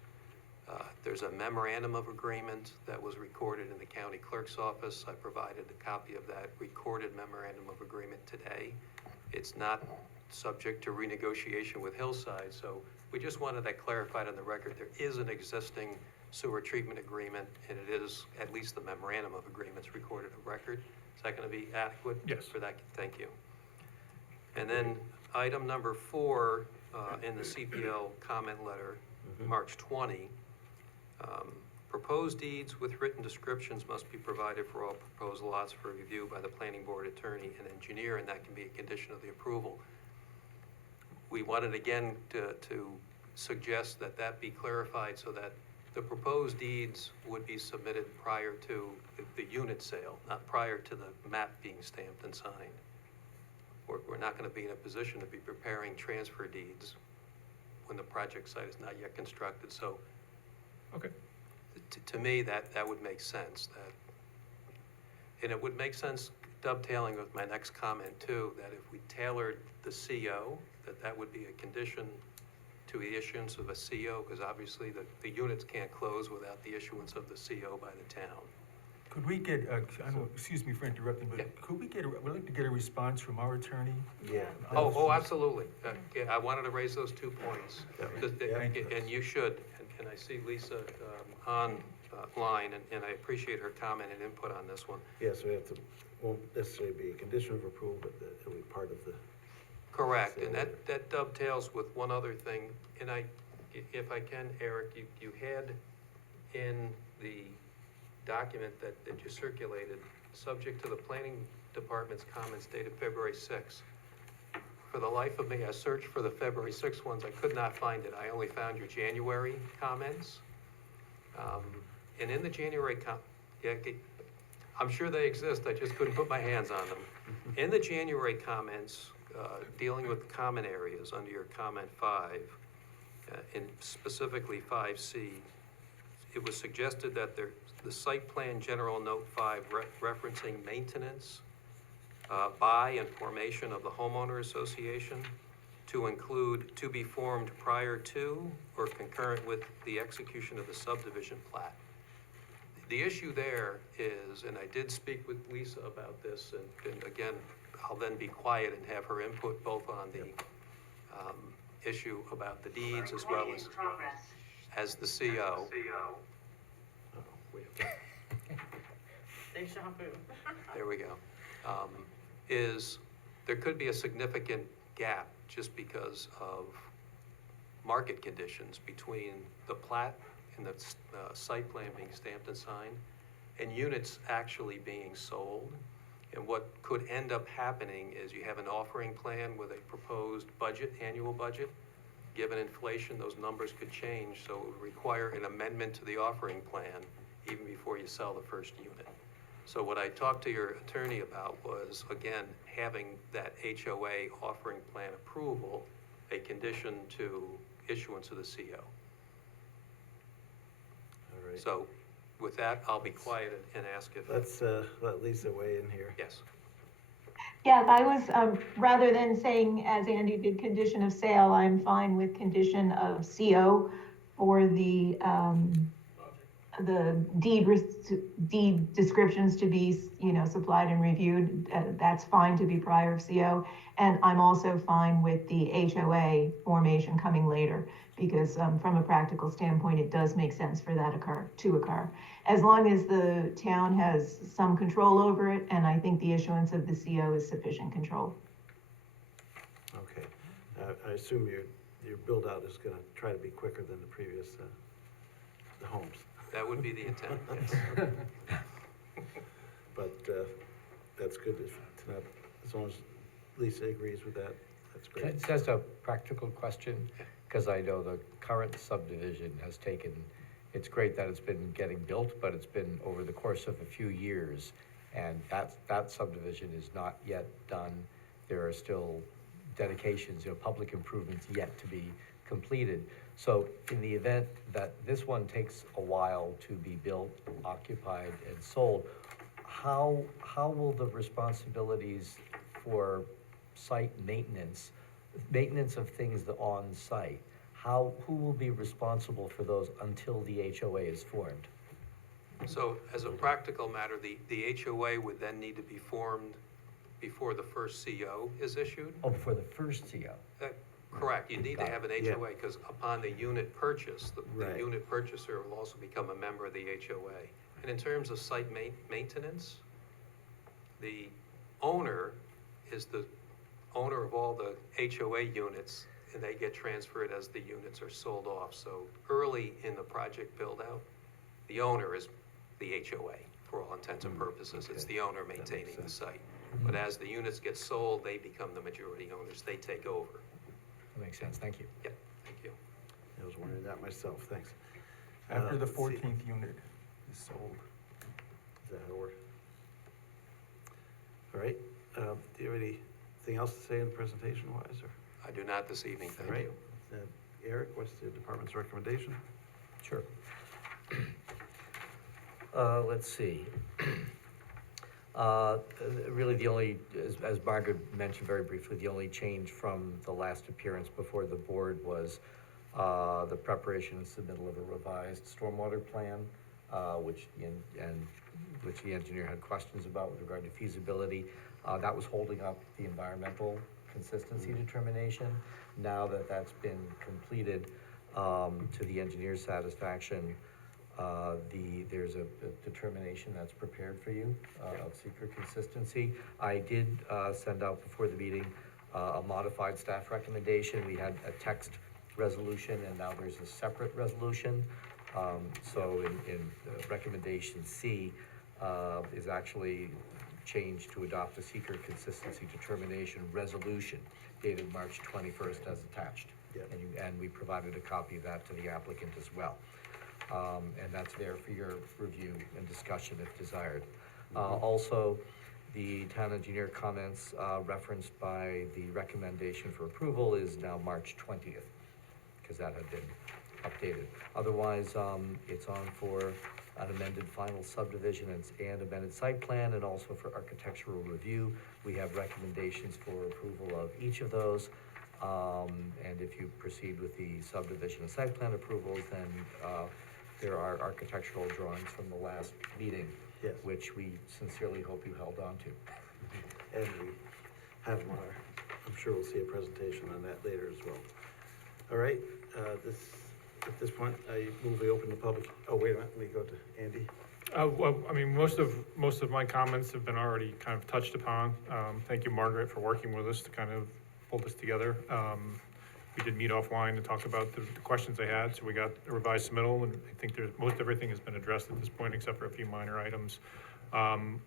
There's a memorandum of agreement that was recorded in the county clerk's office. I provided a copy of that recorded memorandum of agreement today. It's not subject to renegotiation with Hillside, so we just wanted that clarified on the record. There is an existing sewer treatment agreement, and it is at least the memorandum of agreements recorded of record. Is that going to be adequate? Yes. For that? Thank you. And then item number 4 in the CPL comment letter, March 20, proposed deeds with written descriptions must be provided for all proposed lots for review by the planning board attorney and engineer, and that can be a condition of the approval. We wanted again to suggest that that be clarified so that the proposed deeds would be submitted prior to the unit sale, not prior to the map being stamped and signed. We're not going to be in a position to be preparing transfer deeds when the project site is not yet constructed. So Okay. to me, that would make sense. And it would make sense dovetailing with my next comment too, that if we tailored the CO, that would be a condition to the issuance of a CO, because obviously the units can't close without the issuance of the CO by the town. Could we get, excuse me for interrupting, but Yeah. could we get, we'd like to get a response from our attorney? Yeah. Oh, absolutely. Yeah, I wanted to raise those 2 points. Thank you. And you should, and I see Lisa online, and I appreciate her comment and input on this one. Yeah, so we have to, won't necessarily be a condition of approval, but it'll be part of the. Correct, and that dovetails with one other thing, and if I can, Eric, you had in the document that you circulated, subject to the planning department's comments dated February 6th. For the life of me, I searched for the February 6th ones, I could not find it, I only found your January comments. And in the January I'm sure they exist, I just couldn't put my hands on them. In the January comments, dealing with common areas under your comment 5, and specifically 5C, it was suggested that the site plan general note 5 referencing maintenance by and formation of the homeowner association to include to be formed prior to or concurrent with the execution of the subdivision plat. The issue there is, and I did speak with Lisa about this, and again, I'll then be quiet and have her input both on the issue about the deeds as well as the CO. Deja vu. There we go. Is there could be a significant gap just because of market conditions between the plat and the site plan being stamped and signed and units actually being sold. And what could end up happening is you have an offering plan with a proposed budget, annual budget. Given inflation, those numbers could change, so it would require an amendment to the offering plan even before you sell the first unit. So what I talked to your attorney about was, again, having that HOA offering plan approval a condition to issuance of the CO. All right. So with that, I'll be quiet and ask if. Let's let Lisa weigh in here. Yes. Yeah, I was, rather than saying, as Andy did, condition of sale, I'm fine with condition of CO for the deed descriptions to be, supplied and reviewed. That's fine to be prior of CO. And I'm also fine with the HOA formation coming later, because from a practical standpoint, it does make sense for that to occur. As long as the town has some control over it, and I think the issuance of the CO is sufficient control. Okay. I assume your build-out is gonna try to be quicker than the previous. the homes. That would be the intent, yes. But, that's good to not, as long as Lisa agrees with that, that's great. It's just a practical question, because I know the current subdivision has taken, it's great that it's been getting built, but it's been over the course of a few years, and that subdivision is not yet done. There are still dedications, public improvements yet to be completed. So in the event that this one takes a while to be built, occupied, and sold, how will the responsibilities for site maintenance of things on site, who will be responsible for those until the HOA is formed? So as a practical matter, the HOA would then need to be formed before the first CO is issued? Oh, before the first CO? Correct, you need to have an Yeah. HOA, because upon the unit purchase, the Right. unit purchaser will also become a member of the HOA. And in terms of site maintenance, the owner is the owner of all the HOA units, and they get transferred as the units are sold off. So early in the project build-out, the owner is the HOA for all intents and purposes. It's the owner maintaining the site. But as the units get sold, they become the majority owners. They take over. That makes sense, thank you. Yep, thank you. I was wondering that myself, thanks. After the let's see. 14th unit is sold. Is that how it works? All right, do you have anything else to say in the presentation wise, or? I do not this evening, All thank right. you. Eric, what's the department's recommendation? Sure. Let's see. Really, the only, as Margaret mentioned very briefly, the only change from the last appearance before the board was the preparation and submittal of a revised stormwater plan, which the engineer had questions about with regard to feasibility. That was holding up the environmental consistency determination. Now that that's been completed to the engineer's satisfaction, there's a determination that's prepared for you of secret consistency. I did send out before the meeting a modified staff recommendation. We had a text resolution, and now there's a separate resolution. So in recommendation C is actually changed to adopt a secret consistency determination resolution dated March 21st as attached. Yeah. And we provided a copy of that to the applicant as well. And that's there for your review and discussion if desired. Also, the town engineer comments referenced by the recommendation for approval is now March 20th, because that had been updated. Otherwise, it's on for an amended final subdivision and amended site plan, and also for architectural review. We have recommendations for approval of each of those. And if you proceed with the subdivision and site plan approvals, then there are architectural drawings from the last meeting, Yes. which we sincerely hope you held on to. And we have them on our, I'm sure we'll see a presentation on that later as well. All right, at this point, I move we open the public, oh, wait a minute, let me go to Andy. Well, I mean, most of my comments have been already kind of touched upon. Thank you, Margaret, for working with us to kind of pull this together. We did meet offline to talk about the questions I had, so we got a revised submittal, and I think most everything has been addressed at this point, except for a few minor items.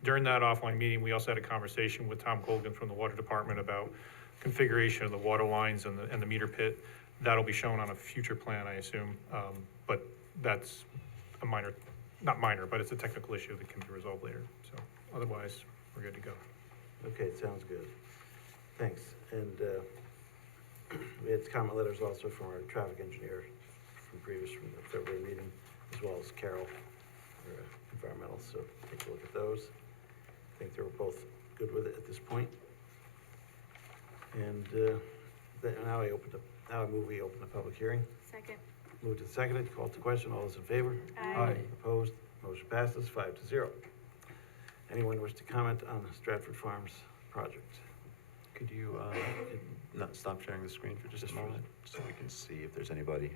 During that offline meeting, we also had a conversation with Tom Colgan from the Water Department about configuration of the water lines and the meter pit. That'll be shown on a future plan, I assume, but that's a minor, not minor, but it's a technical issue that can be resolved later. So otherwise, we're good to go. Okay, sounds good. Thanks. And we had comment letters also from our traffic engineer from the February meeting, as well as Carol for environmental, so take a look at those. I think they were both good with it at this point. And now I move we open the public hearing. Second. Moved and seconded, called to question, all those in favor? Aye. Opposed, motion passes 5-0. Anyone wish to comment on the Stratford Farms project? Could you, not stop sharing the screen for just a moment, so we can see if there's anybody?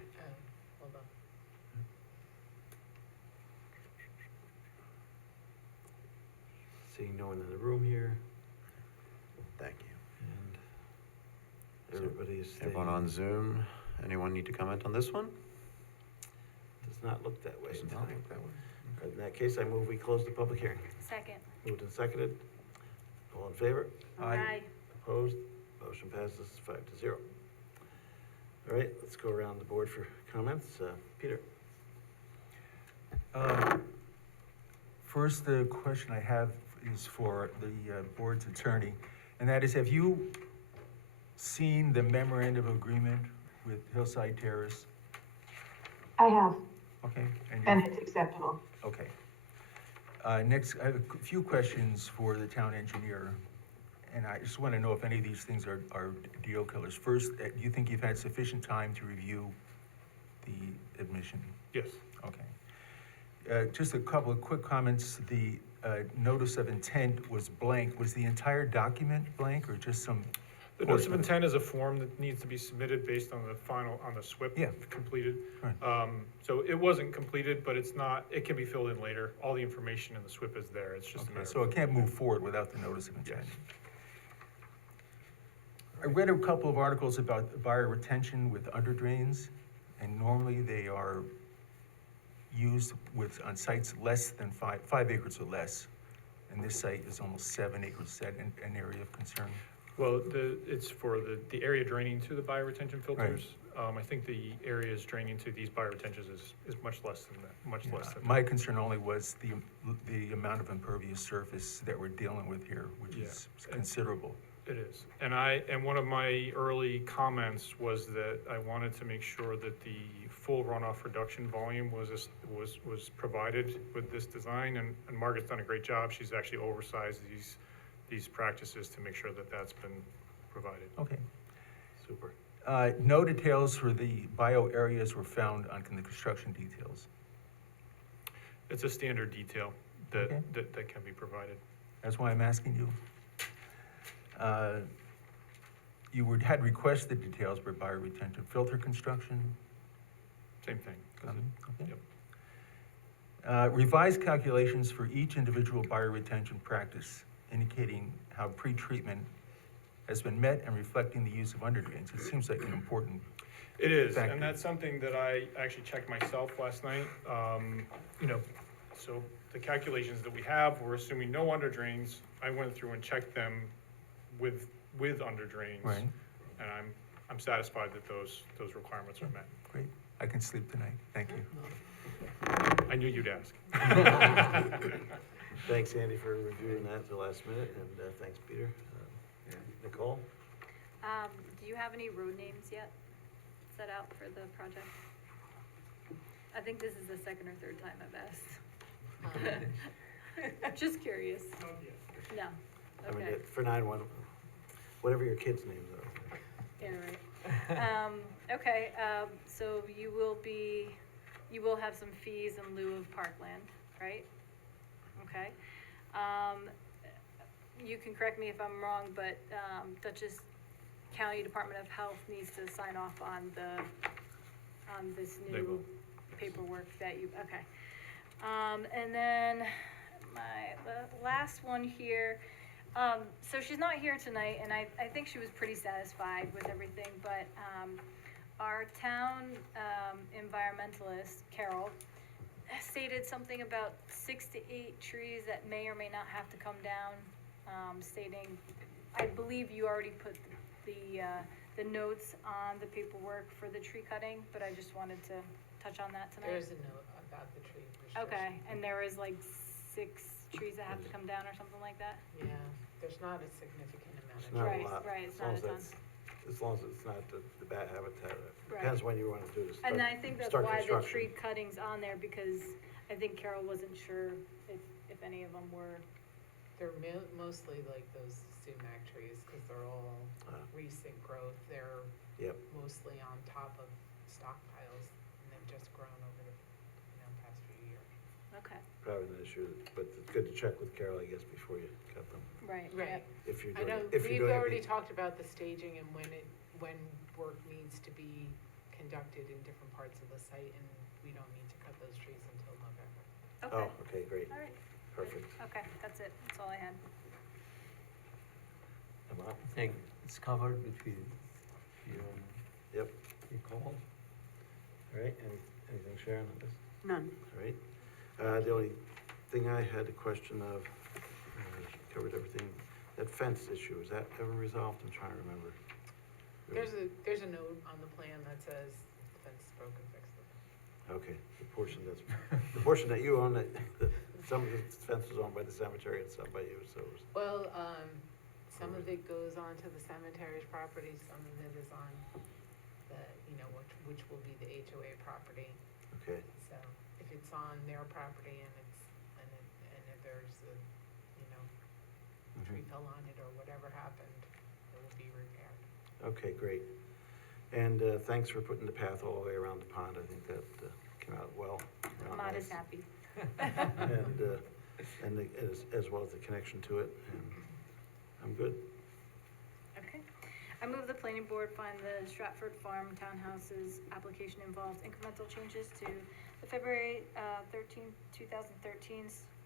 Hold on. Seeing no one in the room here, Thank you. and everybody is staying. Everyone on Zoom, anyone need to comment on this one? Does does not look that way. Does not look that way. In that case, I move we close the public hearing. Second. Moved and seconded. All in favor? Aye. Opposed? Motion passes 5-0. All right, let's go around the board for comments. Peter? First, the question I have is for the board's attorney, and that is, have you seen the memorandum of agreement with Hillside Terrace? I have, Okay. and it's acceptable. Okay. Next, I have a few questions for the town engineer, and I just want to know if any of these things are deal killers. First, do you think you've had sufficient time to review the admission? Yes. Okay. Just a couple of quick comments. The notice of intent was blank. Was the entire document blank or just some? The notice of intent is a form that needs to be submitted based on the SWIP Yeah. completed. Right. So it wasn't completed, but it's not, it can be filled in later. All the information in the SWIP is there. It's just a Okay, matter so of. it can't move forward without the notice of intent? Yes. I read a couple of articles about buyer retention with under drains, and normally they are used on sites less than 5 acres or less. And this site is almost 7 acres. Is that an area of concern? Well, it's for the area draining to the bioretention filters. I think the areas draining to these bioretentions is much less than that, much less than. My concern only was the amount of impervious surface that we're dealing with here, which is considerable. It is. And one of my early comments was that I wanted to make sure that the full runoff reduction volume was provided with this design, and Margaret's done a great job. She's actually oversized these practices to make sure that that's been provided. Okay. Super. No details for the bio areas were found on the construction details. It's a standard detail that, Okay. that can be provided. That's why I'm asking you. Had requested details for bio retention, filter construction? Same thing. 'Cause Okay. Yep. Revised calculations for each individual bioretention practice indicating how pre-treatment has been met and reflecting the use of underdrains. It seems like an important It is, factor. and that's something that I actually checked myself last night. So the calculations that we have, we're assuming no under drains. I went through and checked them with under drains. Right. And I'm satisfied that those requirements are met. Great. I can sleep tonight. Thank you. I knew you'd ask. Thanks, Andy, for reviewing that at the last minute, and thanks, Peter. Nicole? Do you have any road names yet set out for the project? I think this is the second or third time I've asked. Just curious. No, I mean, okay. for 9-1, whatever your kids' names are. Yeah, right. Okay, so you will have some fees in lieu of parkland, right? Okay. You can correct me if I'm wrong, but, Dutchess County Department of Health needs to sign off on this They will. new paperwork that okay. And then the last one here, so she's not here tonight, and I think she was pretty satisfied with everything, but, our town, environmentalist, Carol, stated something about 6 to 8 trees that may or may not have to come down, stating, I believe you already put the notes on the paperwork for the tree cutting, but I just wanted to touch on that tonight. There's a note about the tree restriction. Okay, and there is like 6 trees that have to come down or something like that? Yeah, there's not a significant amount It's of not a Right, lot. right, it's As long not a ton. As long as it's not the bad habitat. Right. Depends when you want to do this. And I think that's start why the construction. tree cutting's on there, because I think Carol wasn't sure if any of them were. They're mostly like those sumac trees, because they're all recent growth. They're Yep. mostly on top of stockpiles, and they've just grown over the past few years. Okay, Probably an issue, but it's good to check with Carol, I guess, before you cut them. right. Right. If you're I doing, know, if you're we've doing already it. talked about the staging and when work needs to be conducted in different parts of the site, and we don't need to cut those trees until November. Okay, Oh, okay, great, all right, perfect. okay, that's it, that's all I had. Come on. I think it's covered between you and Yep, Nicole. all right, anything, Sharon, on this? None. All right. The only thing I had a question of, covered everything, that fence issue, is that ever resolved? I'm trying to remember. There's a note on the plan that says the fence is broken, fix it. Okay, the portion that you own, some of the fence was owned by the cemetery and some by you, so. Well, some of it goes onto the cemetery's property, some of it is on the, which will be the HOA property. Okay, So if it's on their property and if there's a, tree fell on it or whatever happened, it will be repaired. okay, great. And thanks for putting the path all the way around the pond. I think that came out well. I'm not as happy. And as well as the connection to it, and I'm good. Okay. I move the planning board find the Stratford Farm Townhouses application involves incremental changes to the February 13, 2013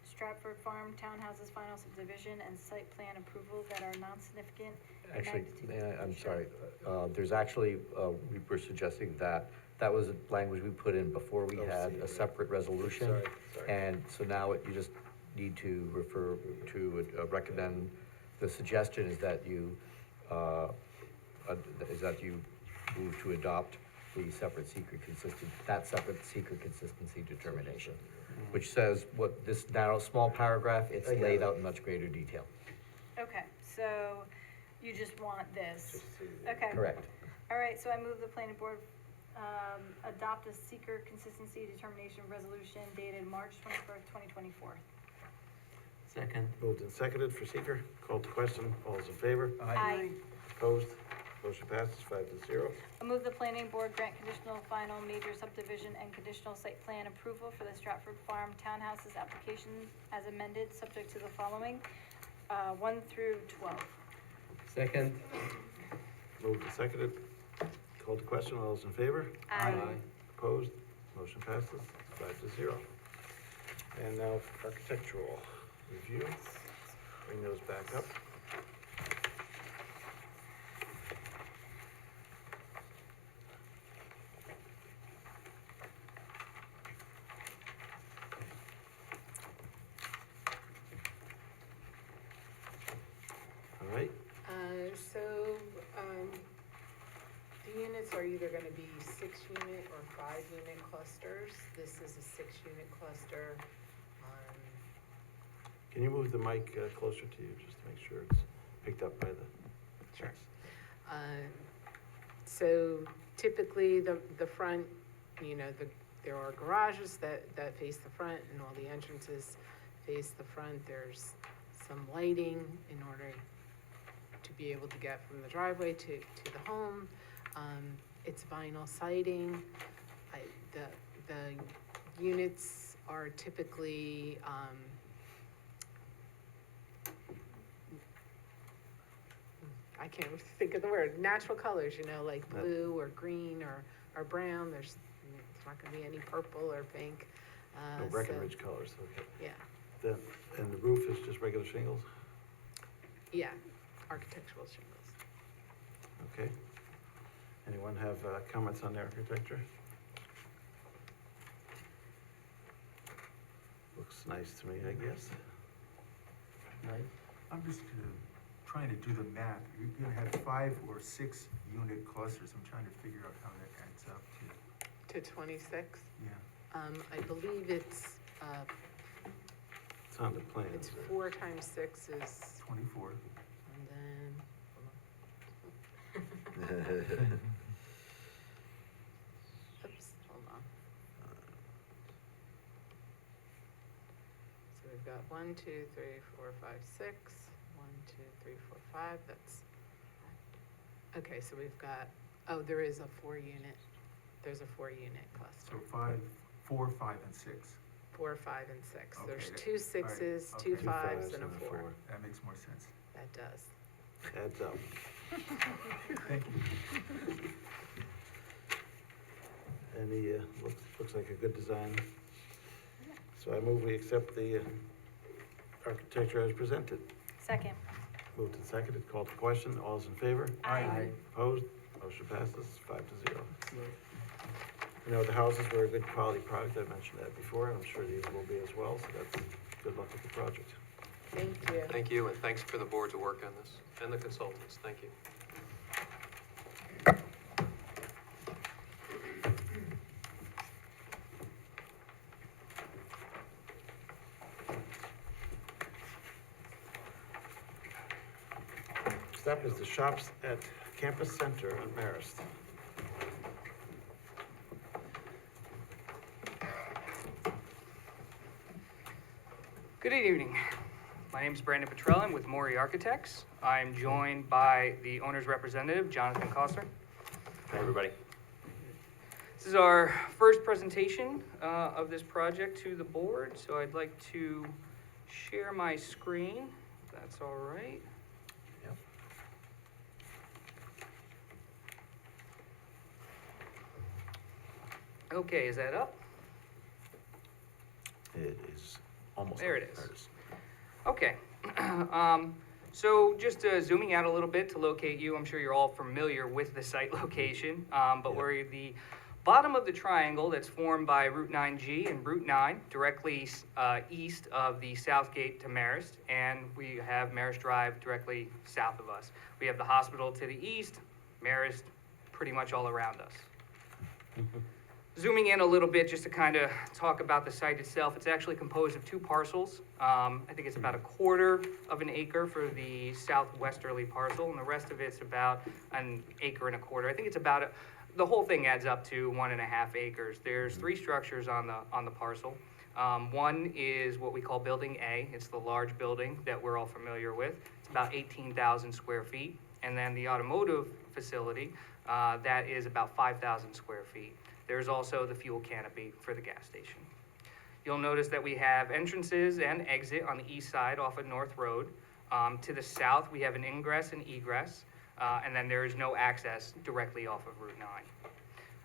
Stratford Farm Townhouses final subdivision and site plan approval that are non-significant. in Actually, magnitude. I'm sorry, there's actually, we were suggesting that was a language we put in before we had a separate resolution. Sorry. And so now you just need to refer to, recommend, the suggestion is that you move to adopt the separate seeker consistency determination, which says what this narrow, small paragraph, it's I got laid it. out in much greater detail. Okay, so you just want this. Okay. Correct. All right, so I move the planning board adopt a seeker consistency determination resolution dated March 21st, 2024. Second. Moved and seconded for seeker. Called to question. All those in favor? Aye. Opposed? Motion passes 5-0. I move the planning board grant conditional final major subdivision and conditional site plan approval for the Stratford Farm Townhouses application as amended, subject to the following, 1 through 12. Second. Moved and seconded. Called to question. All those in favor? Aye. Opposed? Motion passes 5-0. And now architectural review. Bring those back up. All right. The units are either gonna be 6-unit or 5-unit clusters. This is a 6-unit cluster. Can you move the mic closer to you, just to make sure it's picked up by the... Sure. So typically, the front, there are garages that face the front, and all the entrances face the front. There's some lighting in order to be able to get from the driveway to the home. It's vinyl siding. The units are typically, I can't think of the word, natural colors, like blue or green or brown. It's not gonna be any purple or pink. No Breckenridge colors, okay. Yeah, And the roof is just regular shingles? yeah, architectural shingles. Okay. Anyone have comments on the architecture? Looks nice to me, I guess. Right. I'm just trying to do the math. You're gonna have 5 or 6 unit clusters. I'm trying to figure out how that adds up to. To 26? Yeah. I believe it's It's on the plan. 4 times 6 is, 24. and then, hold on. So we've got 1, 2, 3, 4, 5, 6. 1, 2, 3, 4, 5, that's, okay, so we've got, there is a 4-unit, there's a 4-unit cluster. So 4, 5, and 6. 4, 5, and 6. Okay, There's that- 2 6s, alright, 2 okay. 5s, and a 4. That makes more sense. That does. Adds up. Thank you. Any, looks like a good design. So I move we accept the architecture as presented. Second. Moved and seconded, called to question. All those in favor? Aye. Opposed? Motion passes 5-0. You know, the houses were a good quality product, I mentioned that before, and I'm sure these will be as well, so that's good luck with the project. Thank you. Thank you, and thanks for the board's work on this, and the consultants, thank you. Next up is the shops at Campus Center on Marist. Good evening. My name is Brandon Petrella. I'm with Maury Architects. I'm joined by the owner's representative, Jonathan Costner. Hi, everybody. This is our first presentation of this project to the board, so I'd like to share my screen, if that's all right. Yep. Okay, is that up? It is almost. There up. it is. Okay. So just zooming out a little bit to locate you, I'm sure you're all familiar with the site location, but we're the bottom of the triangle that's formed by Route 9G and Route 9, directly east of the South Gate to Marist, and we have Marist Drive directly south of us. We have the hospital to the east, Marist pretty much all around us. Zooming in a little bit just to kind of talk about the site itself, it's actually composed of two parcels. I think it's about 1/4 of an acre for the southwesterly parcel, and the rest of it's about 1.25 acres. I think it's about the whole thing adds up to 1.5 acres. There's 3 structures on the parcel. One is what we call Building A. It's the large building that we're all familiar with. It's about 18,000 square feet. And then the automotive facility, that is about 5,000 square feet. There's also the fuel canopy for the gas station. You'll notice that we have entrances and exit on the east side off of North Road. To the south, we have an ingress and egress, and then there is no access directly off of Route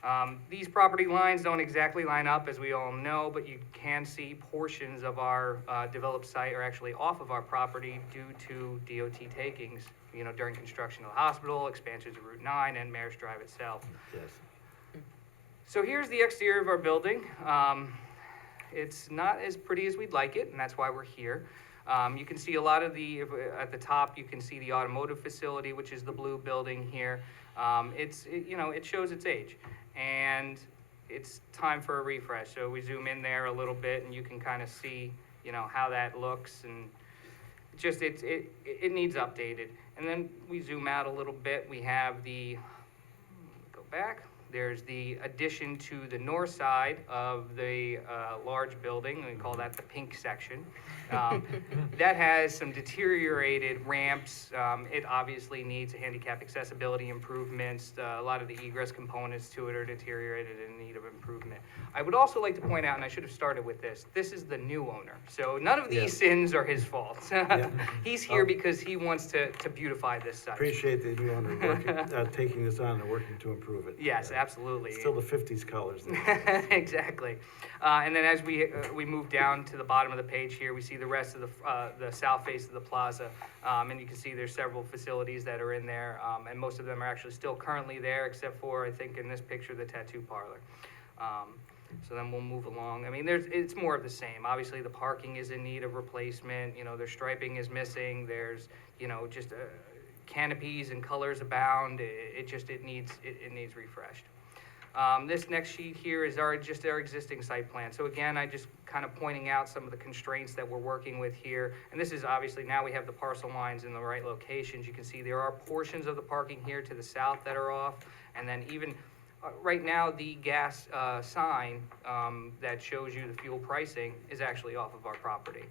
9. These property lines don't exactly line up, as we all know, but you can see portions of our developed site are actually off of our property due to DOT takings, you know, during construction of the hospital, expansions of Route 9, and Marist Drive itself. Yes. So here's the exterior of our building. It's not as pretty as we'd like it, and that's why we're here. You can see a lot of at the top, you can see the automotive facility, which is the blue building here. It shows its age, and it's time for a refresh. So we zoom in there a little bit, and you can kind of see, you know, how that looks, and just it needs updated. And then we zoom out a little bit. We have go back. There's the addition to the north side of the large building. We call that the pink section. That has some deteriorated ramps. It obviously needs handicap accessibility improvements. A lot of the egress components to it are deteriorated and in need of improvement. I would also like to point out, and I should have started with this is the new owner. So none of these sins are his fault. He's here because he wants to beautify this site. Appreciate the new owner working, taking this on and working to improve it. Yes, absolutely. Still the 50s colors there. Exactly. And then as we move down to the bottom of the page here, we see the rest of the south face of the plaza. And you can see there's several facilities that are in there. And most of them are actually still currently there, except for, I think, in this picture, the tattoo parlor. So then we'll move along. I mean, it's more of the same. Obviously, the parking is in need of replacement. You know, their striping is missing. There's, you know, just canopies and colors abound. It needs refreshed. This next sheet here is our existing site plan. So again, I just kind of pointing out some of the constraints that we're working with here. And this is obviously, now we have the parcel lines in the right locations. You can see there are portions of the parking here to the south that are off. And then even right now, the gas sign that shows you the fuel pricing is actually off of our property.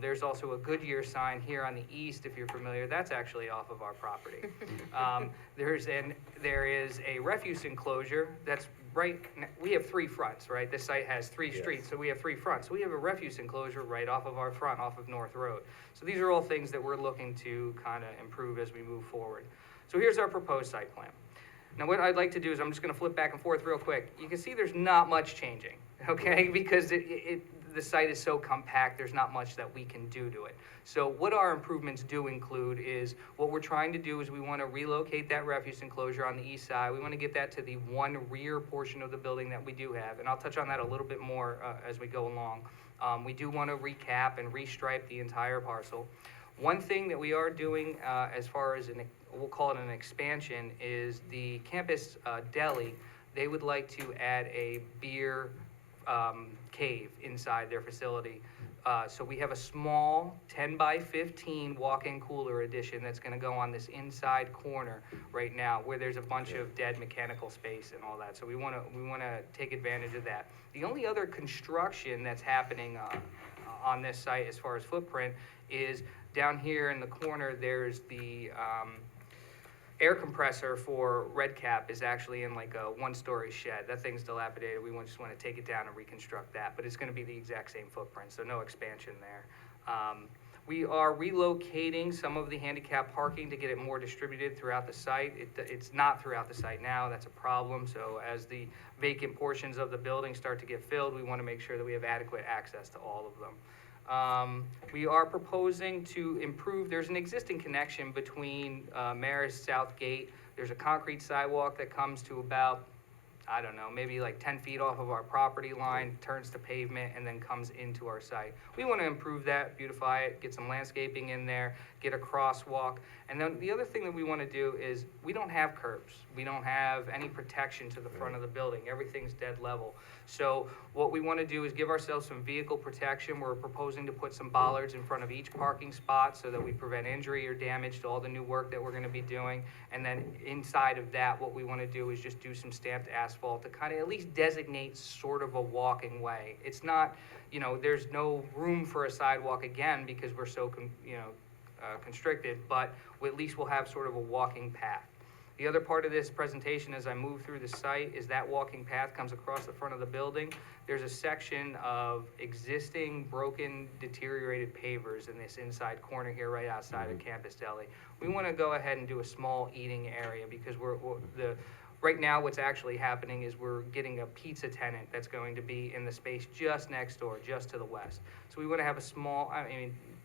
There's also a Goodyear sign here on the east, if you're familiar. That's actually off of our property. There is a refuse enclosure that's we have 3 fronts, right? This site has 3 streets, so we have 3 fronts. So we have a refuse enclosure right off of our front, off of North Road. So these are all things that we're looking to kind of improve as we move forward. So here's our proposed site plan. Now what I'd like to do is I'm just going to flip back and forth real quick. You can see there's not much changing, okay? Because the site is so compact, there's not much that we can do to it. So what our improvements do include is, what we're trying to do is we want to relocate that refuse enclosure on the east side. We want to get that to the one rear portion of the building that we do have, and I'll touch on that a little bit more as we go along. We do want to recap and restripe the entire parcel. One thing that we are doing as far as we'll call it an expansion, is the campus deli. They would like to add a beer cave inside their facility. So we have a small 10 by 15 walk-in cooler addition that's going to go on this inside corner right now, where there's a bunch of dead mechanical space and all that. So we want to take advantage of that. The only other construction that's happening on this site as far as footprint is down here in the corner. There's the air compressor for Red Cap is actually in like a one-story shed. That thing's dilapidated. We just want to take it down and reconstruct that, but it's going to be the exact same footprint, so no expansion there. We are relocating some of the handicap parking to get it more distributed throughout the site. It's not throughout the site now. That's a problem. So as the vacant portions of the building start to get filled, we want to make sure that we have adequate access to all of them. We are proposing to improve, there's an existing connection between Marist South Gate. There's a concrete sidewalk that comes to about, I don't know, maybe like 10 feet off of our property line, turns to pavement, and then comes into our site. We want to improve that, beautify it, get some landscaping in there, get a crosswalk. And then the other thing that we want to do is, we don't have curbs. We don't have any protection to the front of the building. Everything's dead level. So what we want to do is give ourselves some vehicle protection. We're proposing to put some bollards in front of each parking spot so that we prevent injury or damage to all the new work that we're going to be doing. And then inside of that, what we want to do is just do some stamped asphalt to kind of at least designate sort of a walking way. It's not, there's no room for a sidewalk again because we're so, constricted, but at least we'll have sort of a walking path. The other part of this presentation as I move through the site is that walking path comes across the front of the building. There's a section of existing broken, deteriorated pavers in this inside corner here right outside of Campus Deli. We want to go ahead and do a small eating area because right now what's actually happening is we're getting a pizza tenant that's going to be in the space just next door, just to the west. So we want to have a small,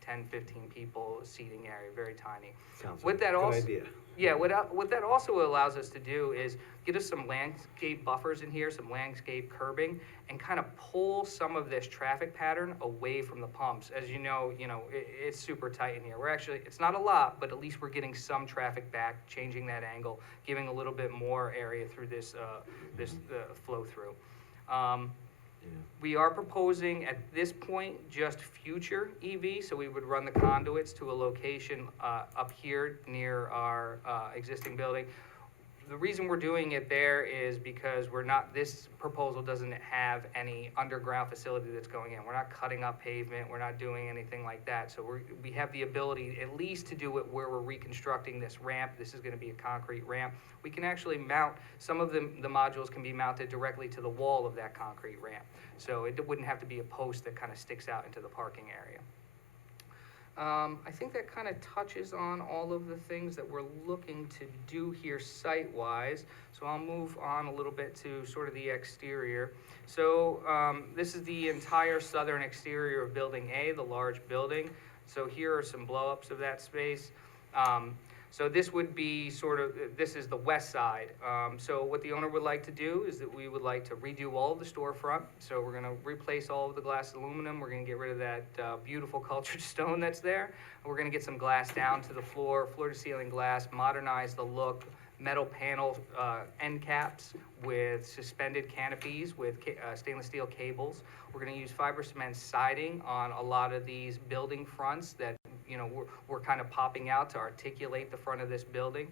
10, 15 people seating area, very tiny. Sounds What like that a also, good idea. yeah, what that also allows us to do is get us some landscape buffers in here, some landscape curbing, and kind of pull some of this traffic pattern away from the pumps. As you know, it's super tight in here. It's not a lot, but at least we're getting some traffic back, changing that angle, giving a little bit more area through this flow through. We are proposing at this point just future EV, so we would run the conduits to a location up here near our existing building. The reason we're doing it there is because this proposal doesn't have any underground facility that's going in. We're not cutting up pavement, we're not doing anything like that. So we have the ability at least to do it where we're reconstructing this ramp. This is gonna be a concrete ramp. We can actually mount, some of the modules can be mounted directly to the wall of that concrete ramp. So it wouldn't have to be a post that kind of sticks out into the parking area. I think that kind of touches on all of the things that we're looking to do here site-wise. So I'll move on a little bit to sort of the exterior. So this is the entire southern exterior of Building A, the large building. So here are some blow-ups of that space. So this would be this is the west side. So what the owner would like to do is that we would like to redo all of the storefront. So we're gonna replace all of the glass aluminum. We're gonna get rid of that beautiful cultured stone that's there. We're gonna get some glass down to the floor to ceiling glass, modernize the look, metal panel end caps with suspended canopies with stainless steel cables. We're gonna use fiber cement siding on a lot of these building fronts that we're kind of popping out to articulate the front of this building.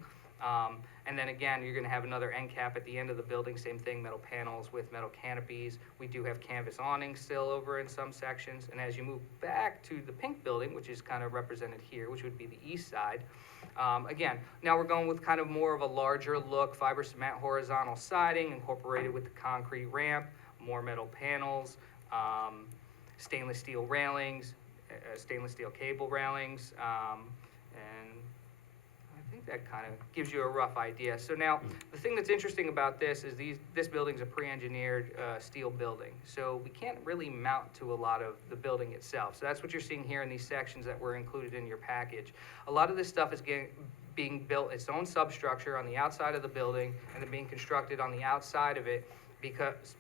And then again, you're gonna have another end cap at the end of the building, same thing, metal panels with metal canopies. We do have canvas awnings still over in some sections. And as you move back to the pink building, which is kind of represented here, which would be the east side, again, now we're going with kind of more of a larger look, fiber cement horizontal siding incorporated with the concrete ramp, more metal panels, stainless steel railings, stainless steel cable railings, and I think that kind of gives you a rough idea. So now, the thing that's interesting about this is this building's a pre-engineered steel building. So we can't really mount to a lot of the building itself. So that's what you're seeing here in these sections that were included in your package. A lot of this stuff is being built its own substructure on the outside of the building and then being constructed on the outside of it because,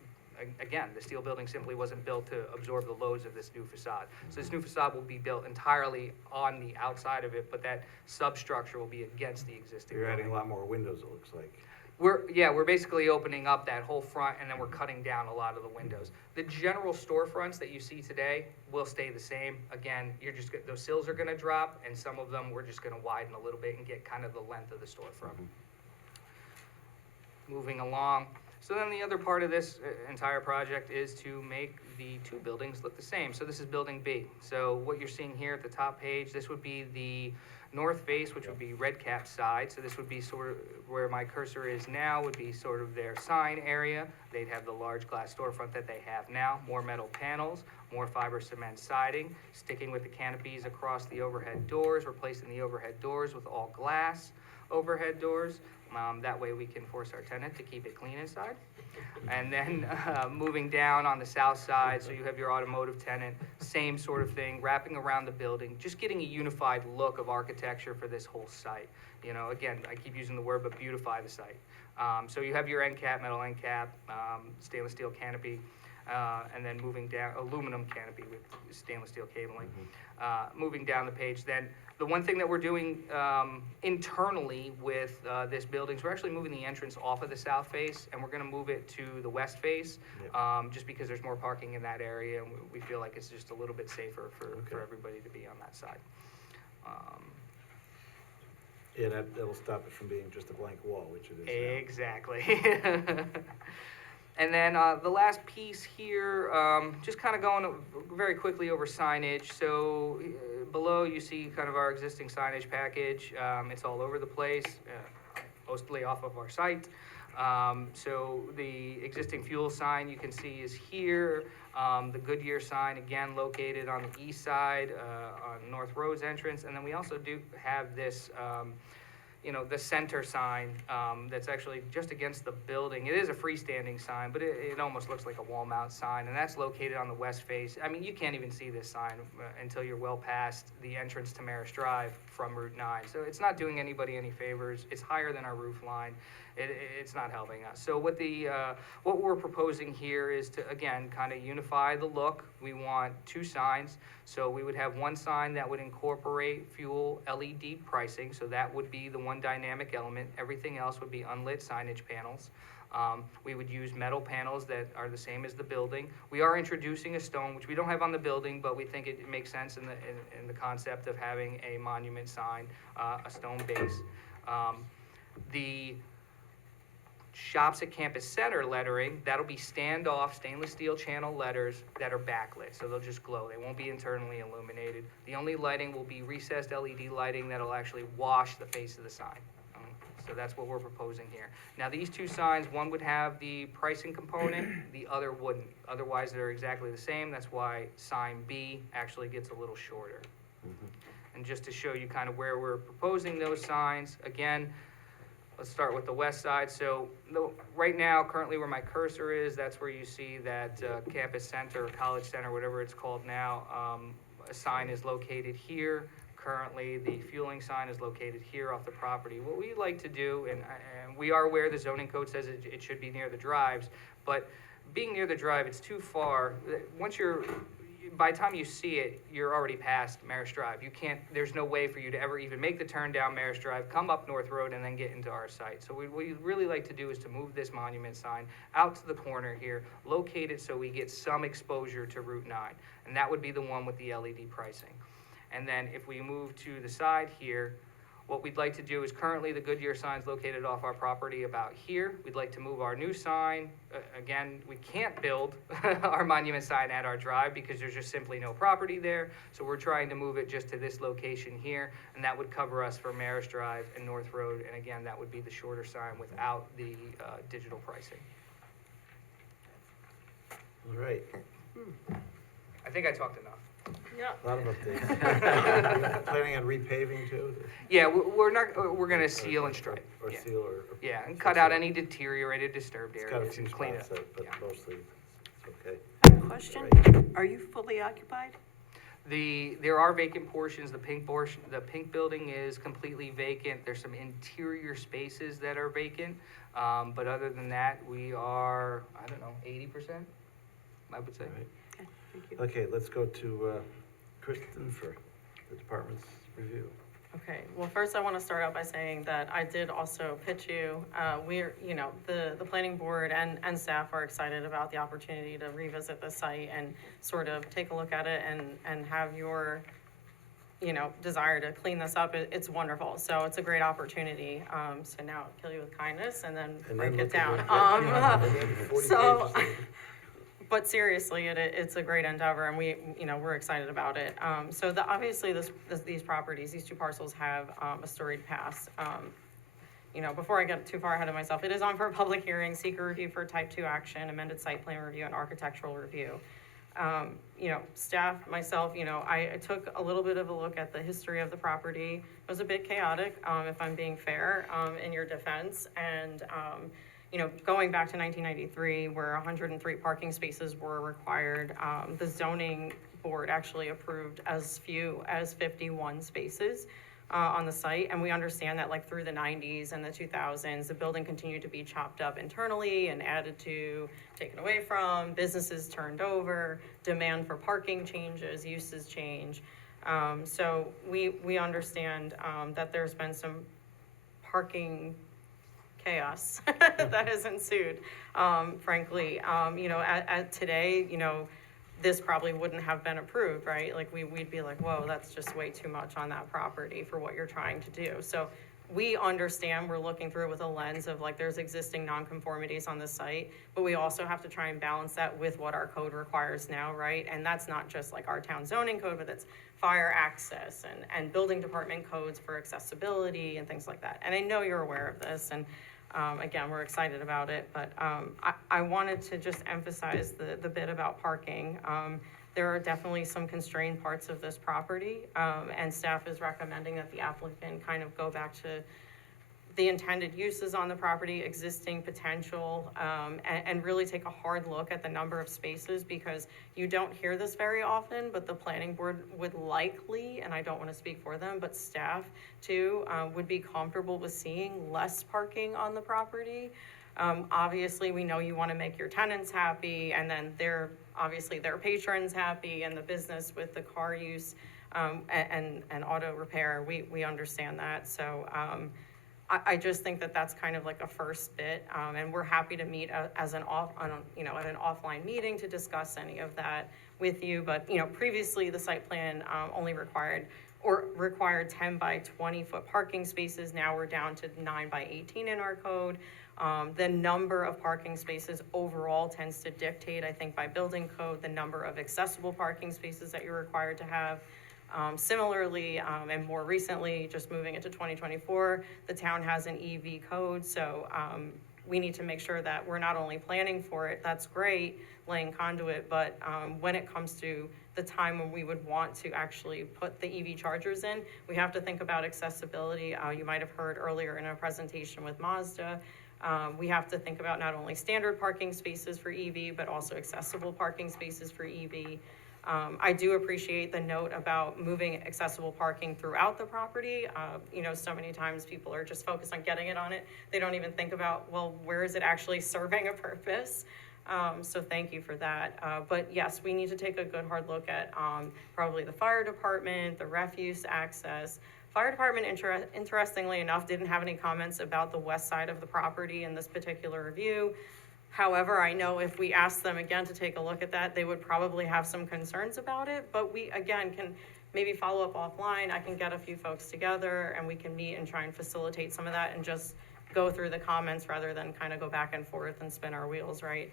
again, the steel building simply wasn't built to absorb the loads of this new facade. So this new facade will be built entirely on the outside of it, but that substructure will be against the existing You're building. adding a lot more windows, it looks like. We're basically opening up that whole front and then we're cutting down a lot of the windows. The general storefronts that you see today will stay the same. Again, those sills are gonna drop and some of them we're just gonna widen a little bit and get kind of the length of the storefront. Moving along. So then the other part of this entire project is to make the two buildings look the same. So this is building B. So what you're seeing here at the top page, this would be the north face, which would be red cap side. So this would be sort of where my cursor is now, would be sort of their sign area. They'd have the large glass storefront that they have now, more metal panels, more fiber cement siding, sticking with the canopies across the overhead doors, replacing the overhead doors with all glass overhead doors. That way we can force our tenant to keep it clean inside. And then moving down on the south side, so you have your automotive tenant, same sort of thing, wrapping around the building, just getting a unified look of architecture for this whole site. You know, again, I keep using the word, but beautify the site. So you have your end cap, metal end cap, stainless steel canopy, and then moving down, aluminum canopy with stainless steel cabling. Moving down the page, then the one thing that we're doing internally with this building is we're actually moving the entrance off of the south face and we're going to move it to the west face, just because there's more parking in that area and we feel like it's just a little bit safer for everybody to be on that side. Yeah, that'll stop it from being just a blank wall, which it is now. Exactly. And then the last piece here, just kind of going very quickly over signage. So below you see kind of our existing signage package. It's all over the place, mostly off of our site. So the existing fuel sign you can see is here. The Goodyear sign, again, located on the east side on North Road's entrance. And then we also do have this the center sign that's actually just against the building. It is a freestanding sign, but it almost looks like a wall mount sign, and that's located on the west face. I mean, you can't even see this sign until you're well past the entrance to Marist Drive from Route 9. So it's not doing anybody any favors. It's higher than our roof line. It's not helping us. So what we're proposing here is to, again, kind of unify the look. We want two signs. So we would have one sign that would incorporate fuel LED pricing. So that would be the one dynamic element. Everything else would be unlit signage panels. We would use metal panels that are the same as the building. We are introducing a stone, which we don't have on the building, but we think it makes sense in the concept of having a monument sign, a stone base. The Shops at Campus Center lettering, that'll be standoff stainless steel channel letters that are backlit, so they'll just glow. They won't be internally illuminated. The only lighting will be recessed LED lighting that'll actually wash the face of the sign. So that's what we're proposing here. Now these two signs, one would have the pricing component, the other wouldn't. Otherwise, they're exactly the same. That's why sign B actually gets a little shorter. And just to show you kind of where we're proposing those signs, again, let's start with the west side. So right now, currently where my cursor is, that's where you see that campus center, or college center, whatever it's called now. A sign is located here. Currently, the fueling sign is located here off the property. What we like to do, and we are aware the zoning code says it should be near the drives, but being near the drive, it's too far. By the time you see it, you're already past Marist Drive. There's no way for you to ever even make the turn down Marist Drive, come up North Road, and then get into our site. So what we really like to do is to move this monument sign out to the corner here, locate it so we get some exposure to Route 9. And that would be the one with the LED pricing. And then if we move to the side here, what we'd like to do is currently the Goodyear sign's located off our property about here. We'd like to move our new sign. Again, we can't build our monument sign at our drive because there's just simply no property there. So we're trying to move it just to this location here, and that would cover us for Marist Drive and North Road. And again, that would be the shorter sign without the digital pricing. All right. I think I talked enough. Yeah. A lot of updates. Planning on repaving too? Yeah, we're not, we're gonna seal and stripe. Or Yeah. seal or? Yeah, and cut out any deteriorated, disturbed It's got a areas few and clean spots, it. but Yeah. mostly it's okay. Question, are you fully occupied? There are vacant portions, the pink building is completely vacant, there's some interior spaces that are vacant. But other than that, we are, I don't know, 80%, I would say. All right. Okay, thank you. Okay, let's go to Kristen for the department's review. Okay, well, first I want to start out by saying that I did also pitch you, we're, you know, the planning board and staff are excited about the opportunity to revisit the site and sort of take a look at it and have your, you know, desire to clean this up. It's wonderful, so it's a great opportunity. So now I'll kill you with kindness and then break it look down. at and then 40 So, pages later. but seriously, it's a great endeavor, and we're excited about it. So obviously, these properties, these two parcels have a storied past. Before I get too far ahead of myself, it is on for a public hearing, seeker review for type 2 action, amended site plan review, and architectural review. Staff, myself, I took a little bit of a look at the history of the property. It was a bit chaotic, if I'm being fair, in your defense, and going back to 1993, where 103 parking spaces were required, the zoning board actually approved as few as 51 spaces on the site. And we understand that like through the 90s and the 2000s, the building continued to be chopped up internally and added to, taken away from, businesses turned over, demand for parking changes, uses change. So we understand that there's been some parking chaos that has ensued, frankly. At today, this probably wouldn't have been approved, right? Like we'd be like, whoa, that's just way too much on that property for what you're trying to do. So we understand, we're looking through it with a lens of like there's existing nonconformities on the site, but we also have to try and balance that with what our code requires now, right? And that's not just like our town zoning code, but it's fire access and building department codes for accessibility and things like that. And I know you're aware of this, and again, we're excited about it, but I wanted to just emphasize the bit about parking. There are definitely some constrained parts of this property, and staff is recommending that the applicant kind of go back to the intended uses on the property, existing potential, and really take a hard look at the number of spaces, because you don't hear this very often, but the planning board would likely, and I don't want to speak for them, but staff too, would be comfortable with seeing less parking on the property. Obviously, we know you want to make your tenants happy, and then obviously their patrons happy, and the business with the car use and auto repair, we understand that. So I just think that that's kind of like a first bit, and we're happy to meet at an offline meeting to discuss any of that with you. But previously the site plan only required 10 by 20 foot parking spaces. Now we're down to 9 by 18 in our code. The number of parking spaces overall tends to dictate, I think, by building code, the number of accessible parking spaces that you're required to have. Similarly, and more recently, just moving into 2024, the town has an EV code, so we need to make sure that we're not only planning for it, that's great, laying conduit, but when it comes to the time when we would want to actually put the EV chargers in, we have to think about accessibility. You might have heard earlier in a presentation with Mazda, we have to think about not only standard parking spaces for EV, but also accessible parking spaces for EV. I do appreciate the note about moving accessible parking throughout the property. So many times people are just focused on getting it on it. They don't even think about, well, where is it actually serving a purpose? So thank you for that. But yes, we need to take a good hard look at probably the fire department, the refuse access. Fire department, interestingly enough, didn't have any comments about the west side of the property in this particular review. However, I know if we ask them again to take a look at that, they would probably have some concerns about it, but we, again, can maybe follow up offline. I can get a few folks together and we can meet and try and facilitate some of that and just go through the comments rather than kind of go back and forth and spin our wheels, right?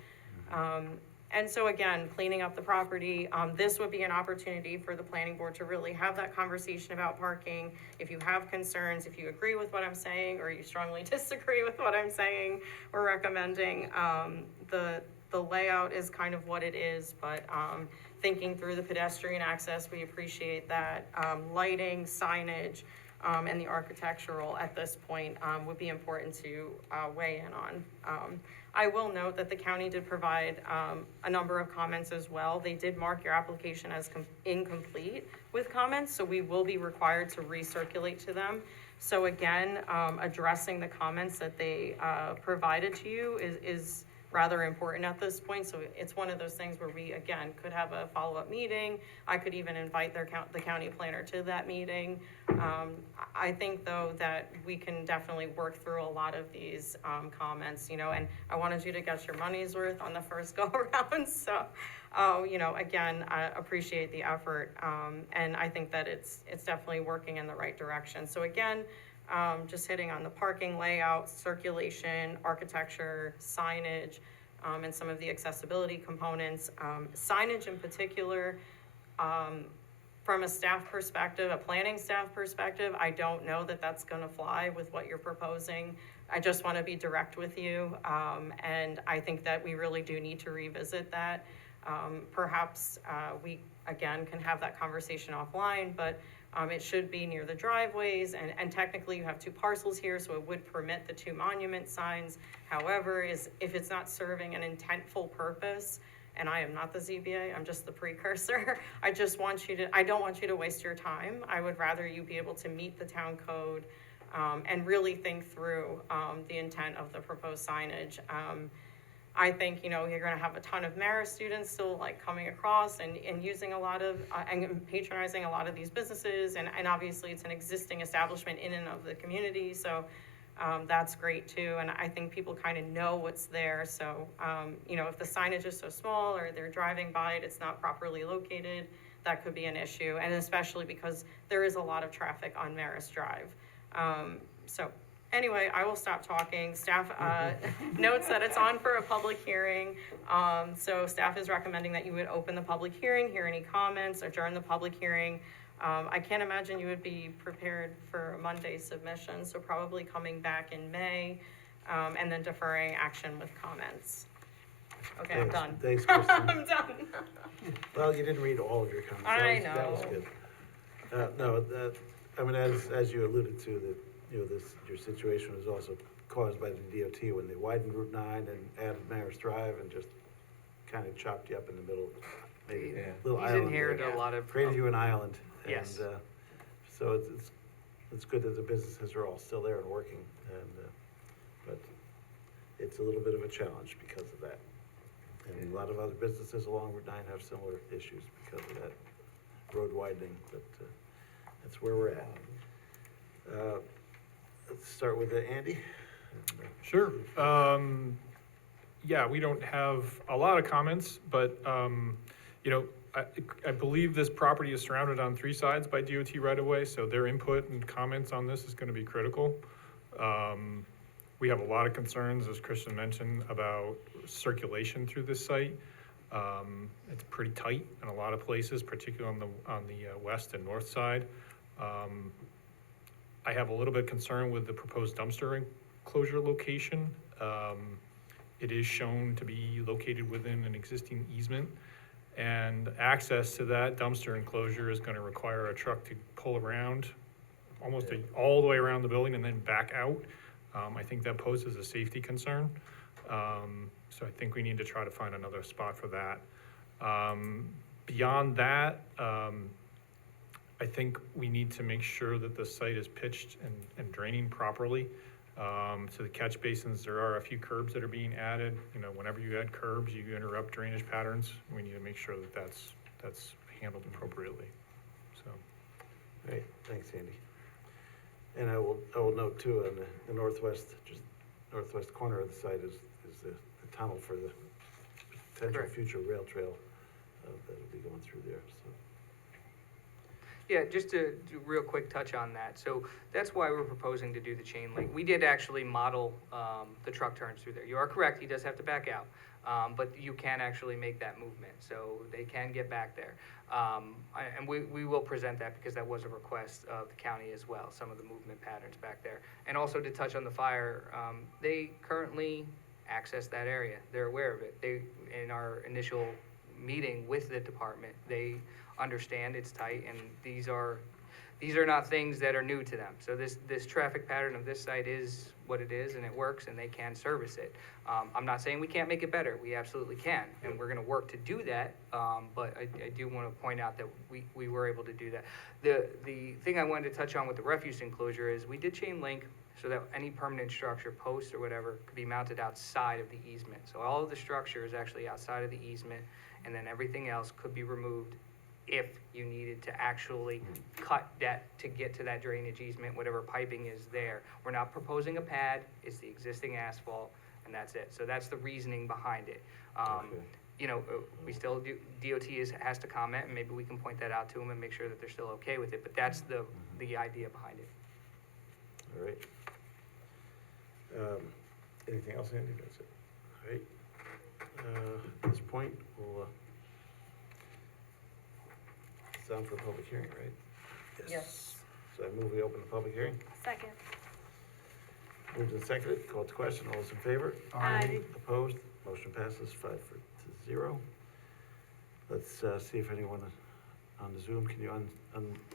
And so again, cleaning up the property, this would be an opportunity for the planning board to really have that conversation about parking. If you have concerns, if you agree with what I'm saying, or you strongly disagree with what I'm saying or recommending, the layout is kind of what it is, but thinking through the pedestrian access, we appreciate that. Lighting, signage, and the architectural at this point, would be important to, weigh in on. I will note that the county did provide, a number of comments as well. They did mark your application as incomplete with comments, so we will be required to recirculate to them. So again, addressing the comments that they, provided to you is rather important at this point. So it's one of those things where we, again, could have a follow-up meeting. I could even invite the county planner to that meeting. I think, though, that we can definitely work through a lot of these, comments, you know, and I wanted you to get your money's worth on the first go-around. So, you know, again, I appreciate the effort, and I think that it's definitely working in the right direction. So again, just hitting on the parking layout, circulation, architecture, signage, and some of the accessibility components. Signage in particular, from a staff perspective, a planning staff perspective, I don't know that that's gonna fly with what you're proposing. I just wanna be direct with you, and I think that we really do need to revisit that. Perhaps we, again, can have that conversation offline, but it should be near the driveways, and technically you have two parcels here, so it would permit the two monument signs. However, if it's not serving an intentful purpose, and I am not the ZBA, I'm just the precursor, I don't want you to waste your time. I would rather you be able to meet the town code, and really think through, the intent of the proposed signage. I think, you know, you're gonna have a ton of Marist students still like coming across and using a lot of, and patronizing a lot of these businesses, and obviously it's an existing establishment in and of the community, so that's great too, and I think people kind of know what's there, so, you know, if the signage is so small or they're driving by it, it's not properly located, that could be an issue, and especially because there is a lot of traffic on Marist Drive. So, anyway, I will stop talking. Staff notes that it's on for a public hearing. So staff is recommending that you would open the public hearing, hear any comments, adjourn the public hearing. I can't imagine you would be prepared for a Monday submission, so probably coming back in May, and then deferring action with comments. Okay, I'm done. Thanks, Kristen. I'm done. Well, you didn't read all of your comments. That was good. No, I mean, as you alluded to, that, you know, your situation was also caused by the DOT when they widened Route 9 and added Marist Drive and just kind of chopped you up in the middle, maybe a little He's island. inherited there. a lot of. Created you an island. Yes. And, so it's good that the businesses are all still there and working, and, but it's a little bit of a challenge because of that. And a lot of other businesses along Route 9 have similar issues because of that road widening, but, that's where we're at. Let's start with Andy. Sure. Yeah, we don't have a lot of comments, but, you know, I believe this property is surrounded on 3 sides by DOT right-of-way, so their input and comments on this is gonna be critical. We have a lot of concerns, as Christian mentioned, about circulation through this site. It's pretty tight in a lot of places, particularly on the west and north side. I have a little bit of concern with the proposed dumpster enclosure location. It is shown to be located within an existing easement, and access to that dumpster enclosure is gonna require a truck to pull around almost all the way around the building and then back out. I think that poses a safety concern. So I think we need to try to find another spot for that. Beyond that, I think we need to make sure that the site is pitched and draining properly. So the catch basins, there are a few curbs that are being added. You know, whenever you add curbs, you interrupt drainage patterns. We need to make sure that that's handled appropriately, so. Great, thanks, Andy. And I will note too, on the northwest corner of the site is the tunnel for the potential Correct. future rail trail that'll be going through there, so. Yeah, just to do a real quick touch on that. So that's why we're proposing to do the chain link. We did actually model the truck turns through there. You are correct, he does have to back out, but you can actually make that movement, so they can get back there. And we will present that because that was a request of the county as well, some of the movement patterns back there. And also to touch on the fire, they currently access that area. They're aware of it. In our initial meeting with the department. They understand it's tight, and these are not things that are new to them. So this traffic pattern of this site is what it is, and it works, and they can service it. I'm not saying we can't make it better, we absolutely can, and we're gonna work to do that, but I do wanna point out that we were able to do that. The thing I wanted to touch on with the refuse enclosure is we did chain link so that any permanent structure, post or whatever, could be mounted outside of the easement. So all of the structure is actually outside of the easement, and then everything else could be removed if you needed to actually cut that to get to that drainage easement, whatever piping is there. We're not proposing a pad, it's the existing asphalt, and that's it. So that's the reasoning behind it. You know, we still do, DOT has to comment, and maybe we can point that out to them and make sure that they're still okay with it, but that's the idea behind it. All right. Anything else, Andy? That's it. All right. At this point, we'll, it's down for a public hearing, right? Yes. So I move we open the public hearing. Second. Moved and seconded, called to question, all those in favor? Aye. Opposed? Motion passes 5-0. Let's see if anyone on the Zoom, can you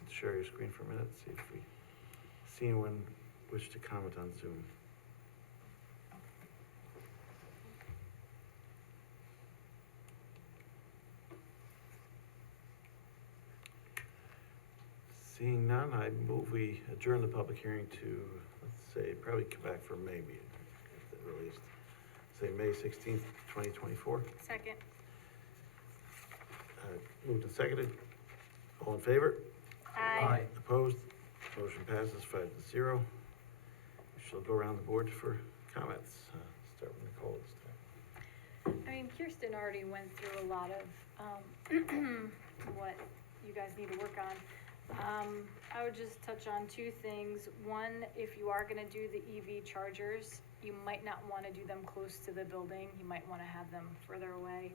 share your screen for a minute? See if we see anyone wish to comment on Zoom. Seeing none, I move we adjourn the public hearing to, let's say, probably come back for May meeting, at the earliest. Say May 16th, 2024. Second. Moved and seconded. All in favor? Aye. Opposed? Motion passes 5-0. We shall go around the board for comments. Start with Nicole this time. I mean, Kirsten already went through a lot of, what you guys need to work on. I would just touch on two things. One, if you are gonna do the EV chargers, you might not wanna do them close to the building. You might wanna have them further away.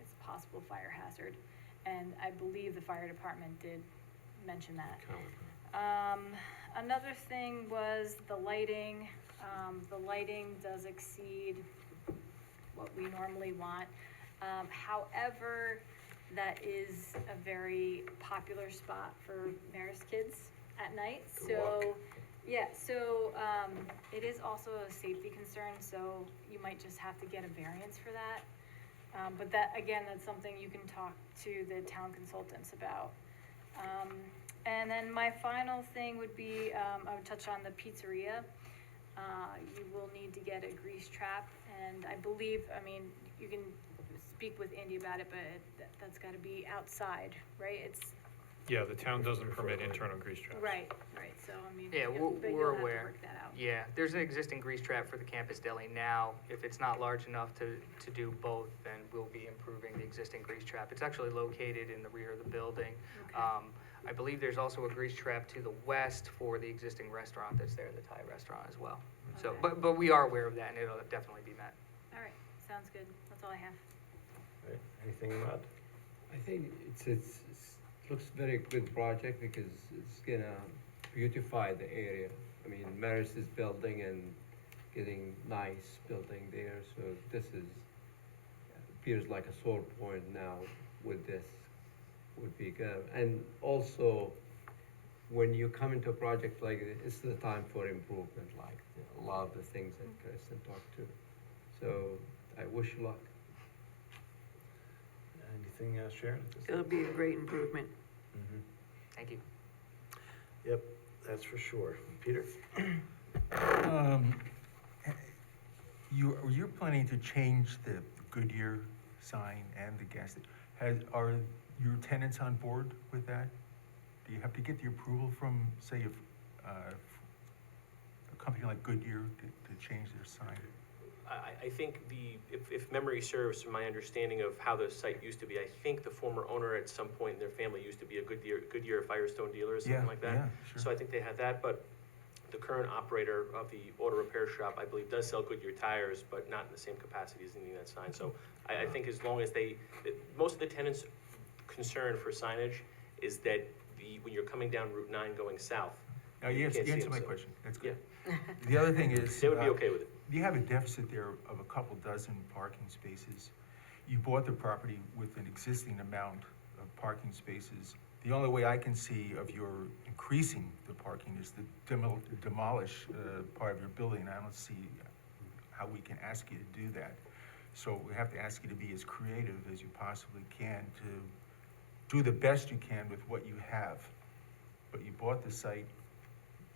It's a possible fire hazard. And I believe the fire department did mention that. Another thing was the lighting. The lighting does exceed what we normally want. However, that is a very popular spot for Marist kids at night. So, yeah, so, it is also a safety concern, so you might just have to get a variance for that. But that, again, that's something you can talk to the town consultants about. And then my final thing would be, I would touch on the pizzeria. You will need to get a grease trap, and I believe, I mean, you can speak with Andy about it, but that's gotta be outside, right? It's, Yeah, the town doesn't permit internal grease traps. right, so, I mean, Yeah, but we're you'll have to aware. work that out. Yeah, there's an existing grease trap for the campus deli now. If it's not large enough to do both, then we'll be improving the existing grease trap. It's actually located in the rear of the building. Okay. I believe there's also a grease trap to the west for the existing restaurant that's there, the Thai restaurant as well. So, Okay. but we are aware of that, and it'll definitely be met. All right, sounds good. That's all I have. Right. Anything, Ahmad? I think it's looks very good project because it's gonna beautify the area. I mean, Marist is building and getting nice building there, so this is, appears like a sore point now with this would be good. And also, when you come into a project like this, it's the time for improvement, like a lot of the things that Kristen talked to. So I wish you luck. Anything, Sharon? It'll be a great improvement. Thank you. Yep, that's for sure. Peter? You're planning to change the Goodyear sign and the gas station. Are your tenants on board with that? Do you have to get the approval from, say, a company like Goodyear to change their sign? I think if memory serves, from my understanding of how the site used to be, I think the former owner at some point in their family used to be a Goodyear Firestone dealer or something like that. Yeah, sure. So I think they had that, but the current operator of the auto repair shop, I believe, does sell Goodyear tires, but not in the same capacity as needing that sign. So I think as long as most of the tenants' concern for signage is that when you're coming down Route 9 going south. Now, you can't see answered them, my so- question. That's good. Yeah. The other thing is. They would be okay with it. You have a deficit there of a couple dozen parking spaces. you bought the property with an existing amount of parking spaces. The only way I can see of your increasing the parking is to demolish part of your building. I don't see how we can ask you to do that. So we have to ask you to be as creative as you possibly can to do the best you can with what you have. But you bought the site,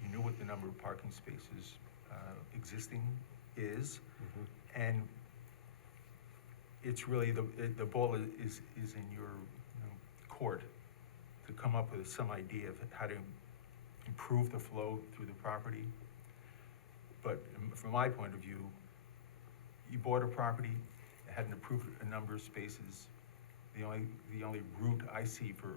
you knew what the number of parking spaces existing is, and it's really, the ball is in your court to come up with some idea of how to improve the flow through the property. But from my point of view, you bought a property, it had an approved number of spaces. The only route I see for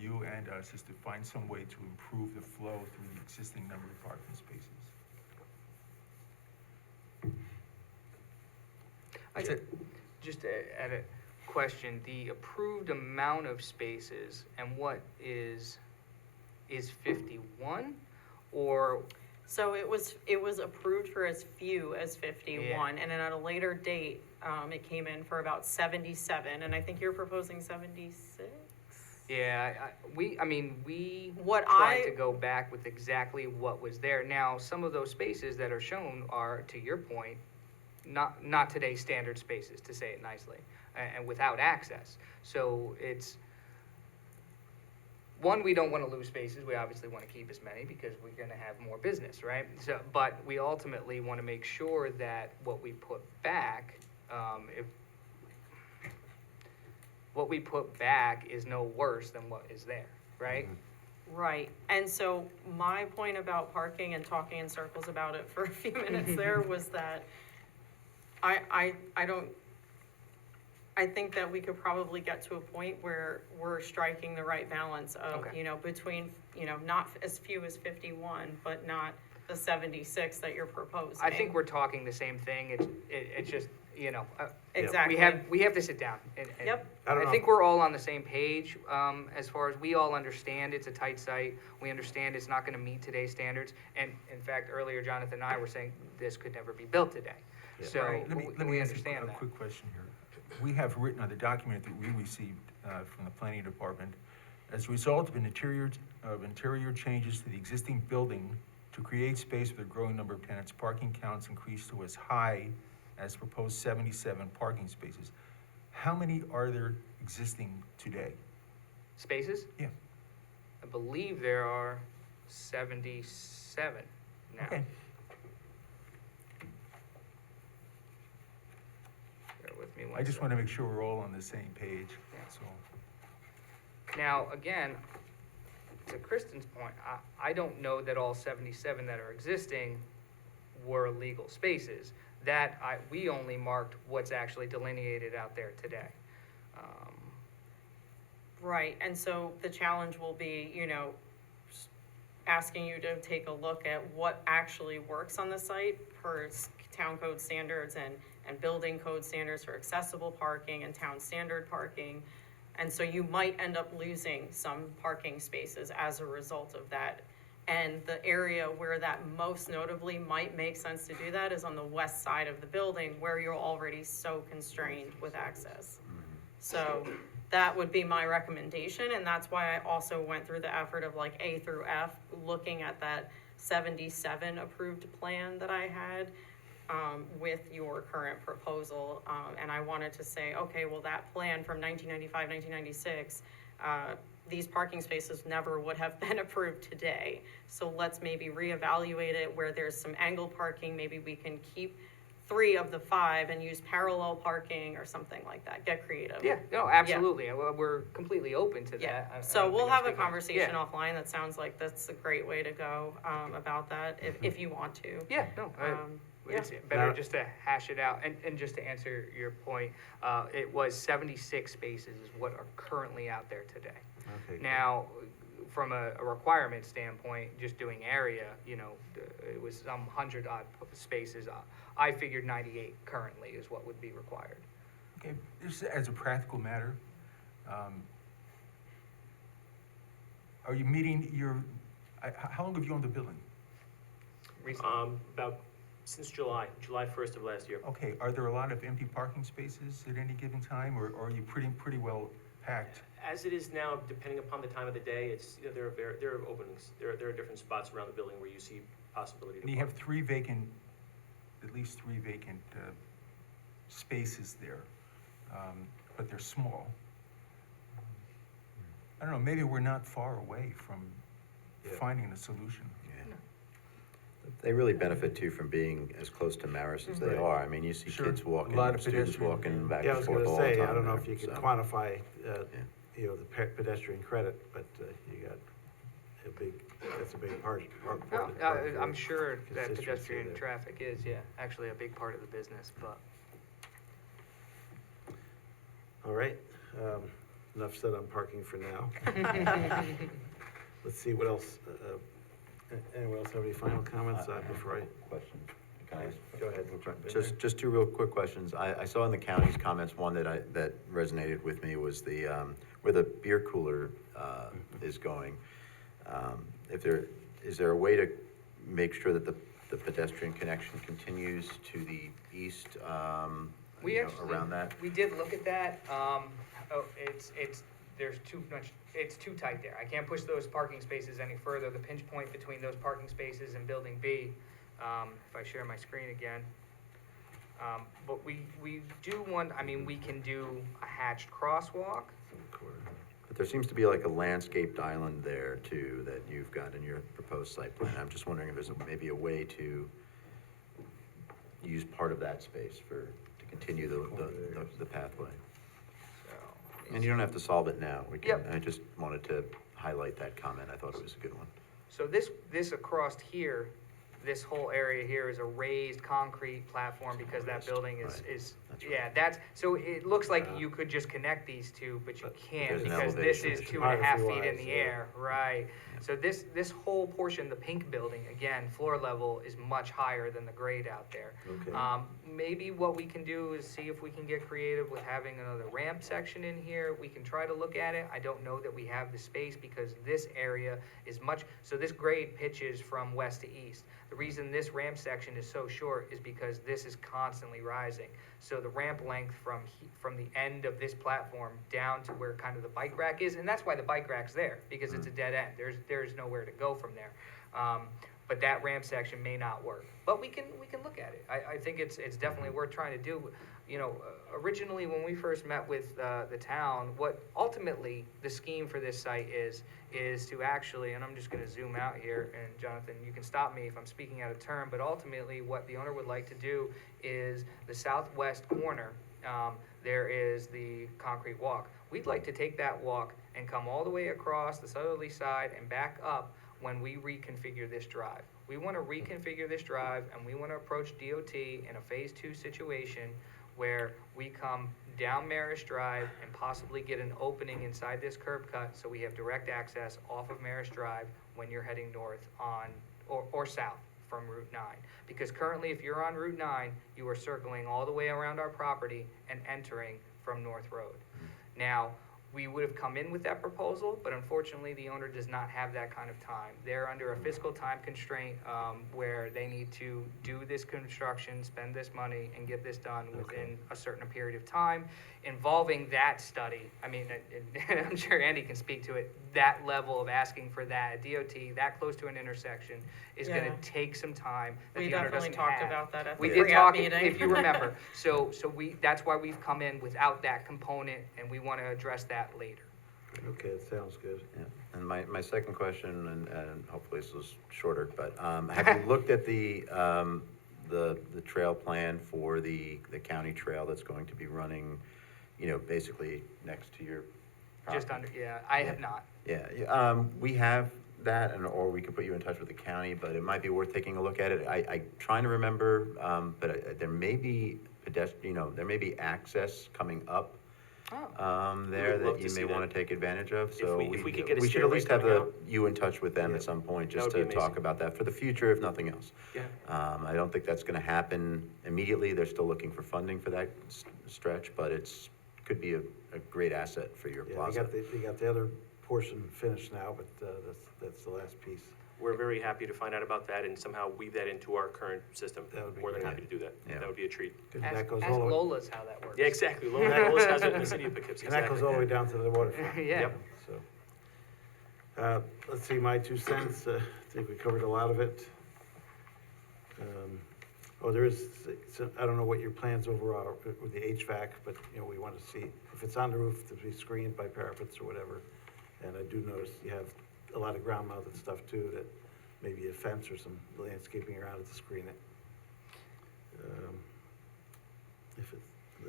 you and us is to find some way to improve the flow through the existing number of parking spaces. Just add a question, the approved amount of spaces and what is 51? Or, So it was approved for as few as 51, and then at a later date, it came in for about 77, and I think you're proposing 76? yeah, we What tried to go back with exactly what was there. Now, some of those spaces that are shown are, to your point, not today's standard spaces, to say it nicely, and without access. So it's, one, we don't want to lose spaces. We obviously want to keep as many because we're going to have more business, right? So, but we ultimately want to make sure that what we put back, what we put back is no worse than what is there, right? Right, and so my point about parking and talking in circles about it for a few minutes there was that I think that we could probably get to a point where we're striking the right balance of, Okay. Between, not as few as 51, but not the 76 that you're proposing. I think we're talking the same thing. It's just, Exactly. we have to sit down. And Yep. I think we're all on the same page, as far as we all understand it's a tight site. We understand it's not gonna meet today's standards. And in fact, earlier, Jonathan and I were saying this could never be built today. So Right. Let me we ask you understand a that. quick question here. We have written on the document that we received from the planning department, as a result of interior changes to the existing building to create space for the growing number of tenants, parking counts increased to as high as proposed 77 parking spaces. How many are there existing today? Spaces? Yeah. I believe there are 77 now. Okay. Bear with me one I just second. want to make sure we're all on the same page, that's all. Now, again, to Kristen's point, I don't know that all 77 that are existing were legal spaces. We only marked what's actually delineated out there today. Right, and so the challenge will be, asking you to take a look at what actually works on the site per town code standards and building code standards for accessible parking and town standard parking. And so you might end up losing some parking spaces as a result of that. And the area where that most notably might make sense to do that is on the west side of the building where you're already so constrained with access. So that would be my recommendation, and that's why I also went through the effort of like A through F, looking at that 77 approved plan that I had with your current proposal. And I wanted to say, okay, well, that plan from 1995, 1996, these parking spaces never would have been approved today. So let's maybe reevaluate it where there's some angle parking. Maybe we can keep 3 of the 5 and use parallel parking or something like that. Get creative. Yeah, no, absolutely. We're completely open to Yeah, that. so we'll have a speaking- conversation yeah. offline. That sounds like that's a great way to go about that, if you want to. Yeah, no, it's better just to hash it out. And just to answer your point, it was 76 spaces is what are currently out there today. Okay. Now, from a requirement standpoint, just doing area, it was some 100 odd spaces. I figured 98 currently is what would be required. Okay, just as a practical matter, are you meeting how long have you owned the building? Recently. About Since July 1st of last year. Okay, are there a lot of empty parking spaces at any given time, or are you pretty well packed? As it is now, depending upon the time of the day, it's, you know, there are openings. There are different spots around the building where you see possibility to And you park. have at least three vacant spaces there, but they're small. I don't know, maybe we're not far away from finding a solution. They really benefit too from being as close to Marist as they Right. are. I mean, you see Sure. kids walking, A lot of students pedestrian, walking back Yeah, I and was forth gonna all the time. say, I don't know if there, you could so. quantify, you know, the pedestrian credit, but you got that's a big part of your I'm sure that constituency pedestrian there. traffic is, actually a big part of the business, but. All right, enough said on parking for now. Let's see what else, anyone else have any final comments before I? Question. Can I ask? Go ahead, we'll jump in Just two real quick questions. I saw in the county's comments, one that resonated with me was the, where the beer cooler, is going. Is there a way to make sure that the pedestrian connection continues to the east, We you know, actually, around that? we did look at that, there's too much, it's too tight there. I can't push those parking spaces any further. The pinch point between those parking spaces and Building B, if I share my screen again. But we do want, I mean, we can do a hatched crosswalk. But there seems to be like a landscaped island there too, that you've got in your proposed site plan. I'm just wondering if there's maybe a way to use part of that space to continue the pathway. And you don't have to solve it now. I just wanted to highlight that comment. I thought it was a good one. So this across here, this whole area here is a raised concrete platform because that building is, so it looks like you could just connect these two, but you can't there's an because this elevation. is 2.5 feet in Topography-wise, the yeah. air, right? So this whole portion, the pink building, again, floor level is much higher than the grade out there. Okay. Maybe what we can do is see if we can get creative with having another ramp section in here. We can try to look at it. I don't know that we have the space because this area is so this grade pitches from west to east. The reason this ramp section is so short is because this is constantly rising. So the ramp length from the end of this platform down to where kind of the bike rack is, and that's why the bike rack's there, because it's a dead end. There's nowhere to go from there. But that ramp section may not work. But we can look at it. I think it's definitely worth trying to do. You know, originally when we first met with the town, what ultimately the scheme for this site is to actually, and I'm just going to zoom out here, and Jonathan, you can stop me if I'm speaking out of turn, but ultimately what the owner would like to do is the southwest corner, there is the concrete walk. We'd like to take that walk and come all the way across the southerly side and back up when we reconfigure this drive. We want to reconfigure this drive and we want to approach DOT in a phase 2 situation where we come down Marist Drive and possibly get an opening inside this curb cut so we have direct access off of Marist Drive when you're heading north or south from Route 9. Because currently if you're on Route 9, you are circling all the way around our property and entering from North Road. Now, we would have come in with that proposal, but unfortunately, the owner does not have that kind of time. They're under a fiscal time constraint where they need to do this construction, spend this money, and get this done within a certain period of time. Involving that study, I mean, and I'm sure Andy can speak to it, that level of asking for that DOT, that close to an intersection, is going to take some time that We the owner definitely doesn't talked have. about that at We the did pre-app talk, meeting. if you remember. So that's why we've come in without that component, and we want to address that later. Okay, that sounds good. Yeah. And my second question, and hopefully this was shorter, but have you looked at the trail plan for the county trail that's going to be running, you know, basically next to your Just property? I have not. Yeah, we have that, or we could put you in touch with the county, but it might be worth taking a look at it. I'm trying to remember, but there may be there may be access coming up there would love that to you see may that. want to take advantage of. So if we could get a we should at stairway least have coming out. you in touch with them Yeah. at some point, That just would be to talk amazing. about that for the future, if nothing else. Yeah. I don't think that's going to happen immediately. They're still looking for funding for that stretch, but could be a great asset for your Yeah, plaza. they got the other portion finished now, but that's the last piece. we're very happy to find out about that and somehow weave that into our current system. That would be More than great. happy to do that. Yeah. That would be a treat. Good, Ask, that goes ask all the way, Lola's how that works. Yeah, exactly. Lois has it in the city of Poughkeepsie. and that goes all the way down to the waterfront. Yeah. Yep. So, let's see, my 2 cents, I think we covered a lot of it. There is, I don't know what your plans over are with the HVAC, but, we want to see, if it's on the roof, to be screened by parapets or whatever. And I do notice you have a lot of ground mounted stuff too, that maybe a fence or some landscaping around it to screen it.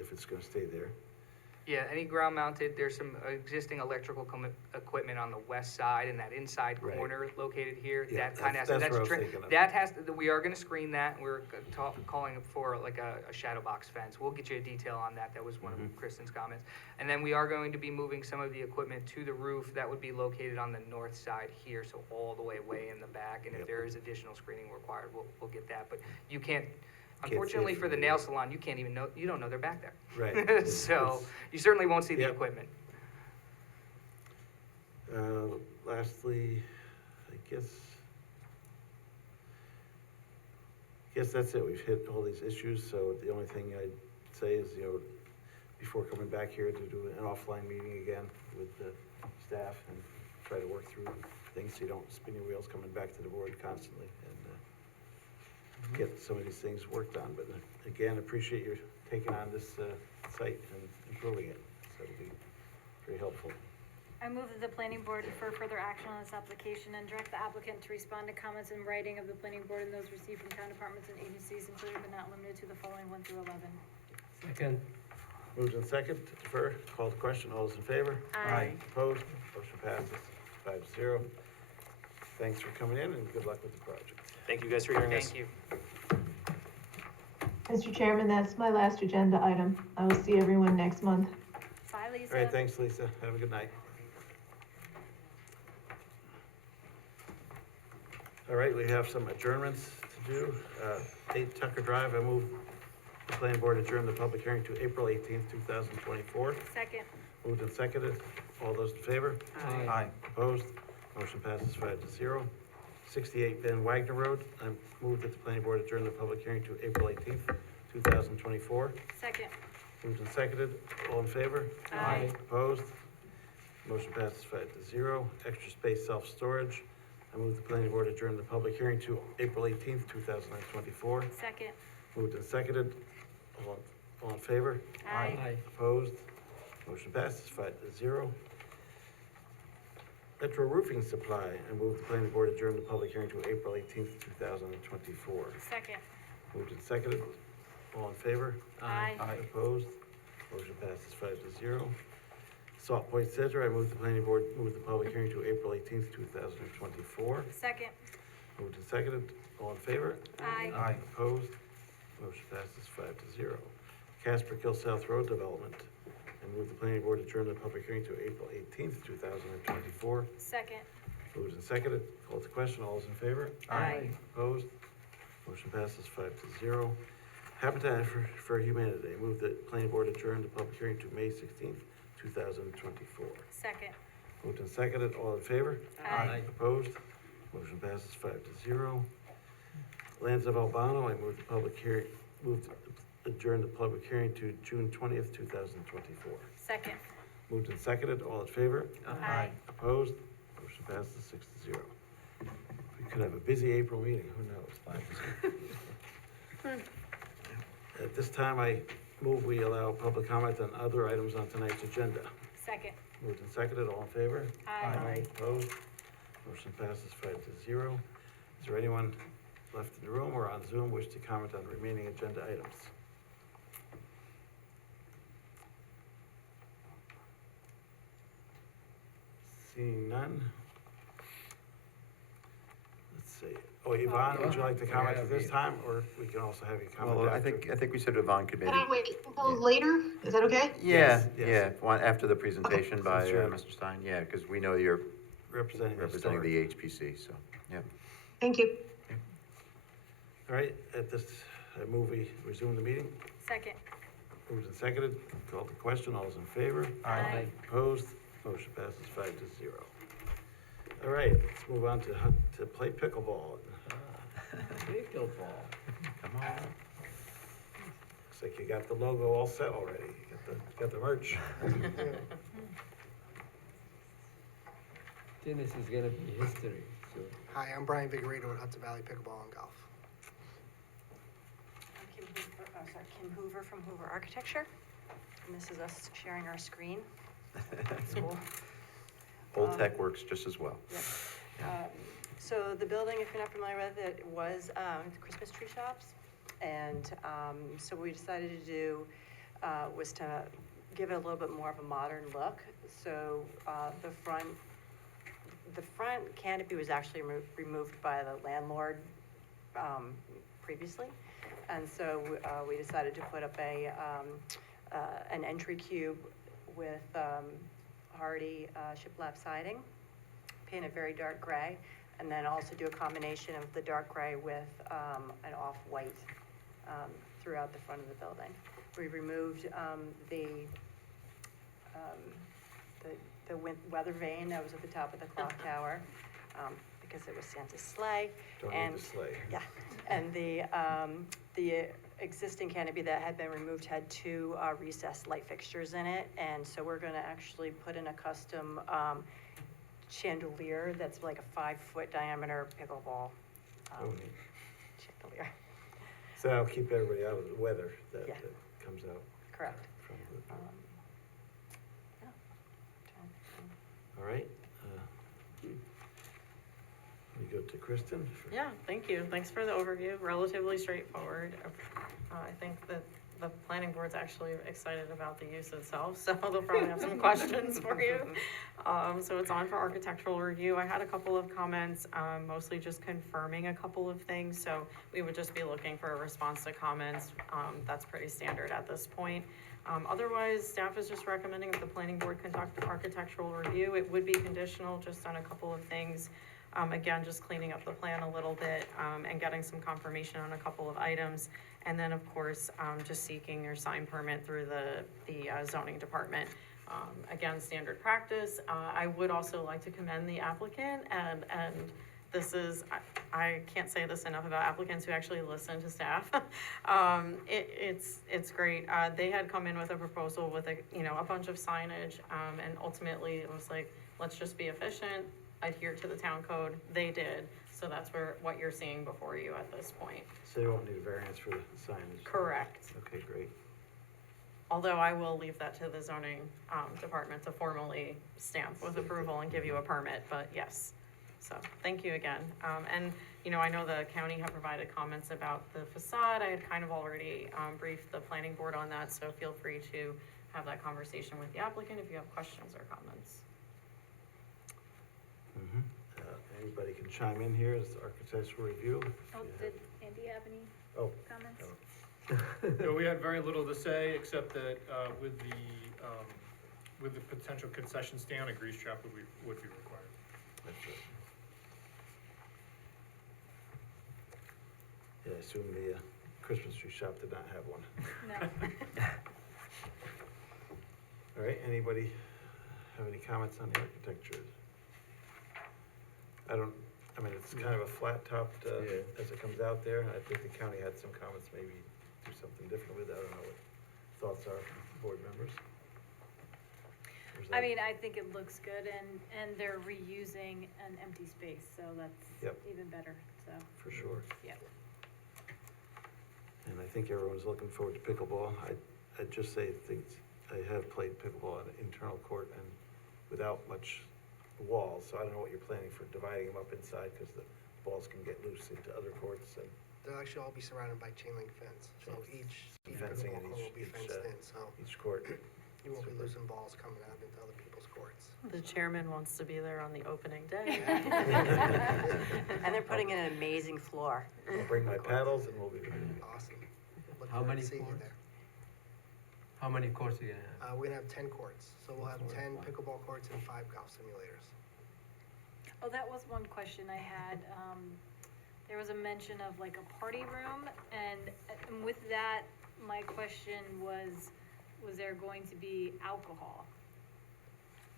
If it's gonna stay there. Yeah, any ground mounted, there's some existing electrical equipment on the west side in that inside Right. corner located here. Yeah, That kind of, that's what I was thinking of. that has, we are gonna screen that. We're calling for like a shadow box fence. We'll get you a detail on that. That was one of Kristen's comments. And then we are going to be moving some of the equipment to the roof. That would be located on the north side here, so all the way in the back. And if Yep. there is additional screening required, we'll get that. But you can't, see it unfortunately for from the here. nail salon, you can't even know, you don't know they're back there. Right. So, you certainly won't see the Yep. equipment. Lastly, I guess that's it. We've hit all these issues, so the only thing I'd say is, before coming back here to do an offline meeting again with the staff and try to work through things so you don't spin your wheels coming back to the board constantly and get some of these things worked on. But again, appreciate your taking on this site and improving it. So it'll be very helpful. I move that the planning board defer further action on this application and direct the applicant to respond to comments in writing of the planning board and those received from town departments and agencies, including but not limited to the following 1 through 11. Second. Moved in second to defer, call the question, all those in favor? Aye. Opposed, motion passes 5-0. Thanks for coming in and good luck with the project. Thank you guys for hearing us. Thank you. Mr. Chairman, that's my last agenda item. I will see everyone next month. Bye, Lisa. All right, thanks, Lisa. Have a good night. All right, we have some adjournments to do. 8 Tucker Drive, I move the planning board adjourn the public hearing to April 18th, 2024. Second. Moved and seconded. All those in favor? Aye. Opposed? Motion passes 5-0. 68 Van Wagner Road, I move that the planning board adjourn the public hearing to April 18th, 2024. Second. Moved and seconded. All in favor? Aye. Opposed? Motion passes 5-0. Extra space self-storage, I move the planning board adjourn the public hearing to April 18th, 2024. Second. Moved and seconded. All in favor? Aye. Opposed? Motion passes 5-0. Metro Roofing Supply, I move the planning board adjourn the public hearing to April 18th, 2024. Second. Moved and seconded. All in favor? Aye. Opposed? Motion passes 5-0. Salt Point Center, I move the planning board move the public hearing to April 18th, 2024. Second. Moved and seconded. All in favor? Aye. Opposed? Motion passes 5-0. Casper Kill South Road Development, I move the planning board adjourn the public hearing to April 18th, 2024. Second. Moved and seconded. Call to question. All those in favor? Aye. Opposed? Motion passes 5-0. Habitat for Humanity, I move the planning board adjourn the public hearing to May 16th, 2024. Second. Moved and seconded. All in favor? Aye. Opposed? Motion passes 5-0. Lands of Albano, I move the public hearing, adjourn the public hearing to June 20th, 2024. Second. Moved and seconded. All in favor? Aye. Opposed? Motion passes 6-0. We could have a busy April meeting, who knows? At this time, I move we allow public comment on other items on tonight's agenda. Second. Moved and seconded. All in favor? Aye. Opposed? Motion passes 5-0. Is there anyone left in the room or on Zoom wish to comment on remaining agenda items? Seeing none. Let's see. Oh, Yvonne, would you like to comment at this time, or we can also have you comment Well, after? I think we said Yvonne could maybe. Can I wait until later? Is that okay? Yeah, Yes, yes. yeah, after the presentation by Sure. Mr. Stein, yeah, because we know you're Representing the representing story. the HPC, so, yeah. Thank you. All right, at this, I move we resume the meeting. Second. Moved and seconded. Called the question. All those in favor? Aye. Opposed? Motion passes 5-0. All right, let's move on to play pickleball. Pickleball. Come on. Looks like you got the logo all set already. You got the merch. Tennis is gonna be history, so. Hi, I'm Brian Vigorito with Hudson Valley Pickleball and Golf. I'm Kim Hoover from Hoover Architecture, and this is us sharing our screen. Cool. Old tech works just as well. Yep. So the building, if you're not familiar with it, was Christmas tree shops. And so what we decided to do was to give it a little bit more of a modern look. So the front canopy was actually removed by the landlord previously. And so we decided to put up an entry cube with hardy shiplap siding, paint it very dark gray, and then also do a combination of the dark gray with an off-white throughout the front of the building. We removed the weather vane that was at the top of the clock tower because it was Santa's sleigh. Don't And need the sleigh. yeah, and the existing canopy that had been removed had two recessed light fixtures in it, and so we're gonna actually put in a custom chandelier that's like a 5-foot diameter pickleball Oh, neat. chandelier. So that'll keep everybody out of the weather that Yeah. comes out Correct. from the. Yeah. All right. We go to Kristen. Yeah, thank you. Thanks for the overview. Relatively straightforward. I think that the planning board's actually excited about the use itself, so they'll probably have some questions for you. So it's on for architectural review. I had a couple of comments, mostly just confirming a couple of things. So we would just be looking for a response to comments. That's pretty standard at this point. Otherwise, staff is just recommending that the planning board conduct architectural review. It would be conditional just on a couple of things. Again, just cleaning up the plan a little bit, and getting some confirmation on a couple of items. And then, of course, just seeking your sign permit through the zoning department. Again, standard practice. I would also like to commend the applicant, and this is, I can't say this enough about applicants who actually listen to staff. It's great. They had come in with a proposal with a bunch of signage, and ultimately it was like, let's just be efficient, adhere to the town code. They did, so that's what you're seeing before you at this point. So you won't need a variance for the signage? Correct. Okay, great. Although I will leave that to the zoning department to formally stamp with approval and give you a permit, but yes. So, thank you again. And, I know the county have provided comments about the facade. I had kind of already briefed the planning board on that, so feel free to have that conversation with the applicant if you have questions or comments. Anybody can chime in here as architectural review. Oh, did Andy have any Oh. comments? No, we had very little to say, except that, with the potential concession stand, a grease trap would be required. That's it. Yeah, I assume the Christmas tree shop did not have one. No. All right, anybody have any comments on the architecture? It's kind of a flat topped, as it comes out there. I think the county had some comments, maybe do something different with it. I don't know what thoughts are from board members. Or is I that- mean, I think it looks good, and they're reusing an empty space, so that's Yep. even better, so, For sure. yeah. And I think everyone's looking forward to pickleball. I'd just say I have played pickleball at an internal court and without much walls, so I don't know what you're planning for dividing them up inside, because the balls can get loose into other courts and They'll actually all be surrounded by chain link fence, so each fencing pickleball in court will be each, fenced in, so each court. you won't be Super. losing balls coming out into other people's courts. The chairman wants to be there on the opening day. And they're putting in an amazing floor. I'll bring my paddles and we'll be ready. Awesome. Look How forward to many seeing you courts? there. How many courts are you gonna have? We're gonna have 10 courts, so we'll have 10 pickleball courts and 5 golf simulators. Oh, that was one question I had. There was a mention of like a party room, and with that, my question was there going to be alcohol?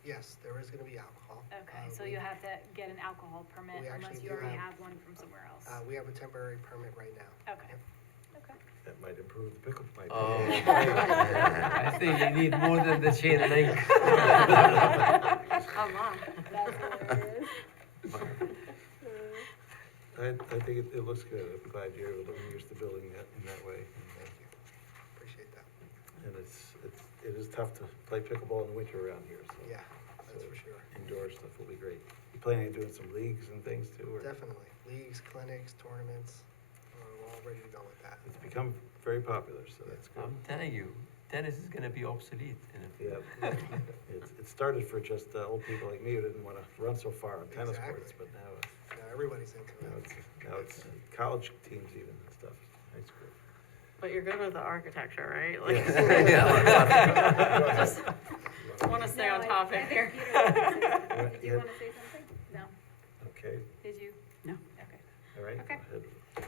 Yes, there is gonna be alcohol. Okay, so you have to get an alcohol permit we unless actually you do already have- have one from somewhere else. We have a temporary permit right now. Okay, okay. That might improve the pickle, might. Oh. I think you need more than the chain link. Come on. That's hilarious. I think it looks good. I'm glad you're able to use the building in that way. Thank you. Appreciate that. And it is tough to play pickleball in the winter around here, so. Yeah, that's for sure. Indoor stuff will be great. You planning on doing some leagues and things too, or? Definitely. Leagues, clinics, tournaments, we're all ready to go with that. It's become very popular, so that's good. I'm telling you, tennis is gonna be obsolete in a few. Yeah. It started for just old people like me who didn't wanna run so far on tennis courts, but now Everybody's into it. now it's college teams even and stuff, high school. But you're good with the architecture, right? Like, Yes. just wanna stay on No, topic I here. think Peter wanted to say something. Did you Yeah. wanna say something? No. Okay, Did you? No. Okay. all right. Okay. Go ahead. The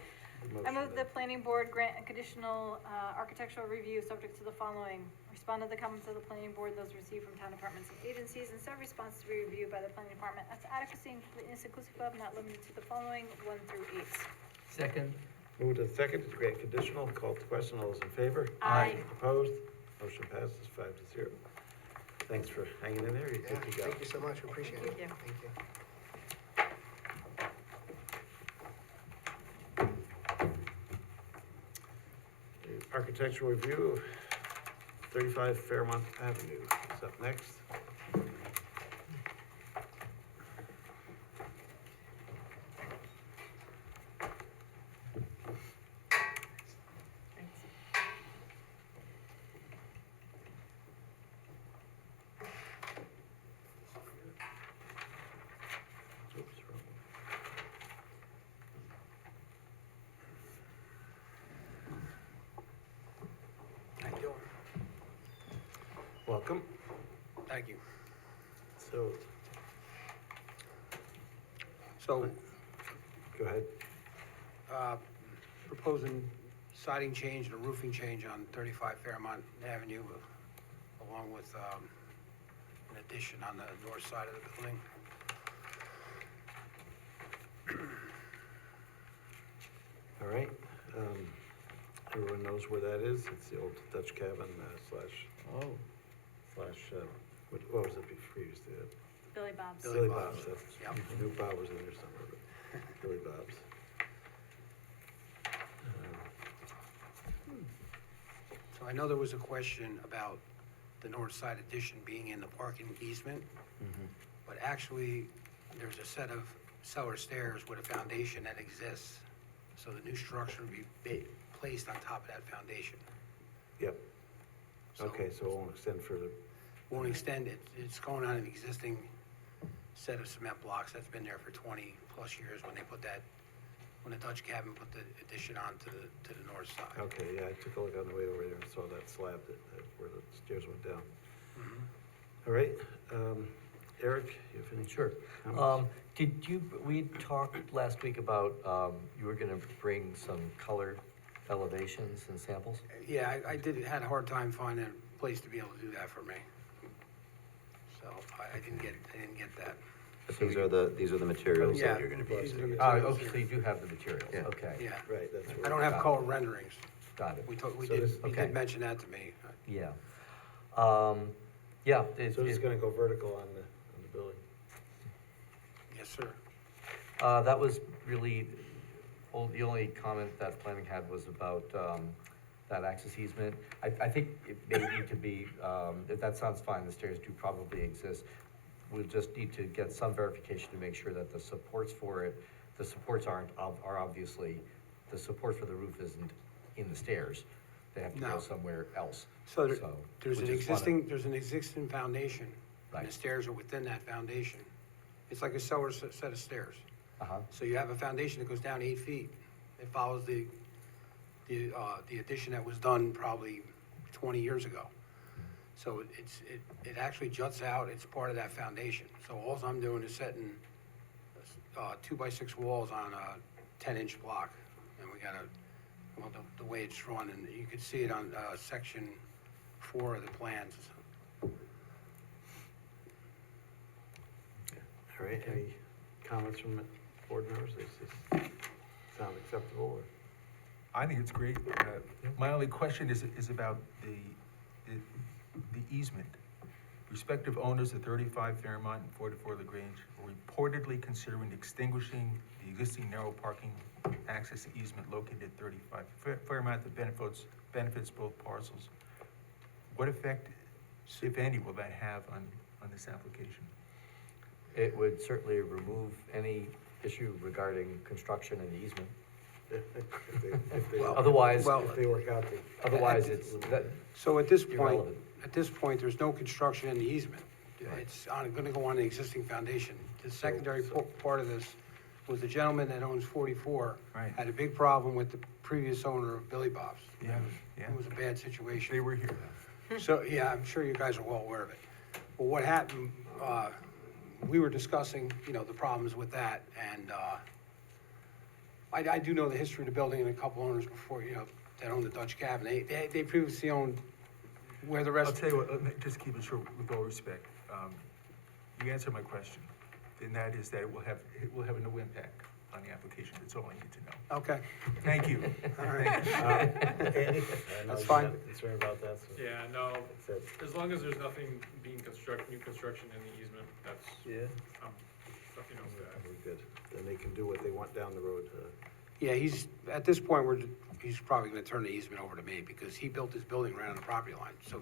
I motion move the then. planning board grant a conditional, architectural review subject to the following. Respond to the comments of the planning board, those received from town departments and agencies, and said response to be reviewed by the planning department as to adequacy and completeness inclusive of, not limited to the following, 1 through 8. Second, Moved and seconded to grant conditional, called to question, all those in favor? Aye. Opposed? Motion passes 5-0. Thanks for hanging in there, you're Yeah, good to go. thank you so much. We appreciate it. Thank you. Thank you. The Architectural review, 35 Fairmont Avenue is up next. Oops, wrong one. How you doing? Welcome. Thank you. So, So, go ahead. proposing siding change and a roofing change on 35 Fairmont Avenue, along with, an addition on the north side of the building. All right, everyone knows where that is, it's the old Dutch cabin slash, oh, what was it previously? Billy Bob's. Billy Bob's, that's, Yep. I knew Bob was in there somewhere, but Billy Bob's. So I know there was a question about the north side addition being in the parking easement, but actually, there's a set of cellar stairs with a foundation that exists. So the new structure would be placed on top of that foundation. Yep, So- okay, so it won't extend further. Won't extend it, it's going on an existing set of cement blocks that's been there for 20-plus years when they put that, when the Dutch cabin put the addition on to the north side. Okay, yeah, I took a look on the way over there and saw that slab where the stairs went down. All right, Eric, you have any? Sure. comments? We talked last week about, you were gonna bring some color elevations and samples? Yeah, I had a hard time finding a place to be able to do that for me. So I didn't get that. But these are the materials Yeah, that you're gonna be these are using. the Oh, materials okay, here. so you do have the materials, Yeah. okay. Yeah, Right, that's I where. don't have color renderings. Got it, We So did, this- he okay. did mention that to me. yeah. So it's gonna go vertical on the building. Yes, sir. That was really, the only comment that planning had was about, that access easement. I think it may need to be, if that sounds fine, the stairs do probably exist. We'll just need to get some verification to make sure that the supports for it, the supports are obviously, the support for the roof isn't in the stairs. They have to go No. somewhere else. So there's we an just wanna- existing foundation, and the Right. stairs are within that foundation. It's like a cellar set of stairs. Uh-huh, So you have a foundation that goes down 8 feet. It follows the addition that was done probably 20 years ago. So it actually juts out, it's part of that foundation. So all I'm doing is setting, 2x6 walls on a 10-inch block. And we got the way it's drawn, and you can see it on, section 4 of the plans. All right, any comments from board members? Does this sound acceptable or? I think it's great. My only question is about the easement. Respective owners of 35 Fairmont and 44 LaGrange are reportedly considering extinguishing the existing narrow parking access easement located at 35 Fairmont that benefits both parcels. What effect, if any, will that have on this application? It would certainly remove any issue regarding construction and easement. If they, Otherwise, if they work out the. otherwise it's, that, So at this point, irrelevant. there's no construction in the easement. It's gonna go on the existing foundation. The secondary part of this was the gentleman that owns 44. Right. Had a big problem with the previous owner of Billy Bob's. Yeah, yeah. It was a bad situation. They were here. So, yeah, I'm sure you guys are well aware of it. But what happened, we were discussing, the problems with that, and, I do know the history of the building and a couple owners before, that owned the Dutch Cabin. They previously owned where the I'll rest. tell you what, let me just keep it short with all respect. You answered my question, and that is that it will have no impact on the application. That's all I need to know. Okay. Thank you. All right. Andy? That's fine. You have a concern about that, so. Yeah, no, Said- as long as there's nothing being new construction in the easement, that's, nothing else to add. We're good. Then they can do what they want down the road. Yeah, at this point, he's probably gonna turn the easement over to me, because he built his building right on the property line, so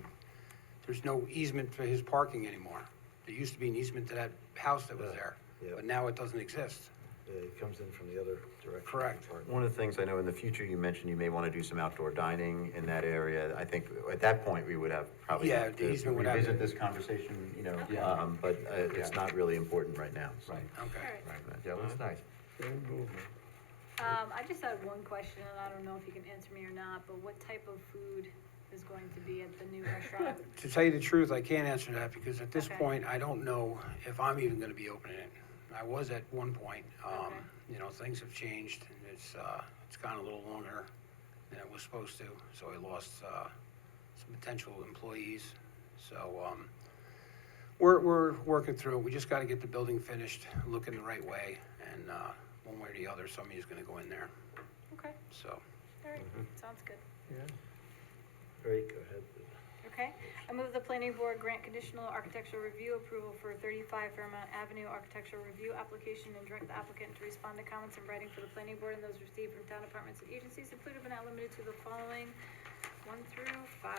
there's no easement for his parking anymore. There used to be an easement to that house that was there, Yeah. but now it doesn't exist. It comes in from the other direction. Correct. One of the things I know in the future, you mentioned you may want to do some outdoor dining in that area. I think at that point, we would have probably Yeah, have the to easement would have revisit to- this conversation, Yeah. but it's not really important right now. so. Right. Okay. Right, yeah, looks nice. I just had one question, and I don't know if you can answer me or not, but what type of food is going to be at the new restaurant? To tell you the truth, I can't answer that, because at this Okay. point, I don't know if I'm even gonna be opening it. I was at one point, Okay. Things have changed, and it's gone a little longer than it was supposed to, so I lost, some potential employees. So, we're working through it. We just gotta get the building finished, looking the right way, and, one way or the other, somebody's gonna go in there, Okay, so. all right, sounds good. Great, go ahead. Okay, I move the planning board grant conditional architectural review approval for 35 Fairmont Avenue architectural review application and direct the applicant to respond to comments in writing for the planning board and those received from town departments and agencies, included but not limited to the following 1 through 5.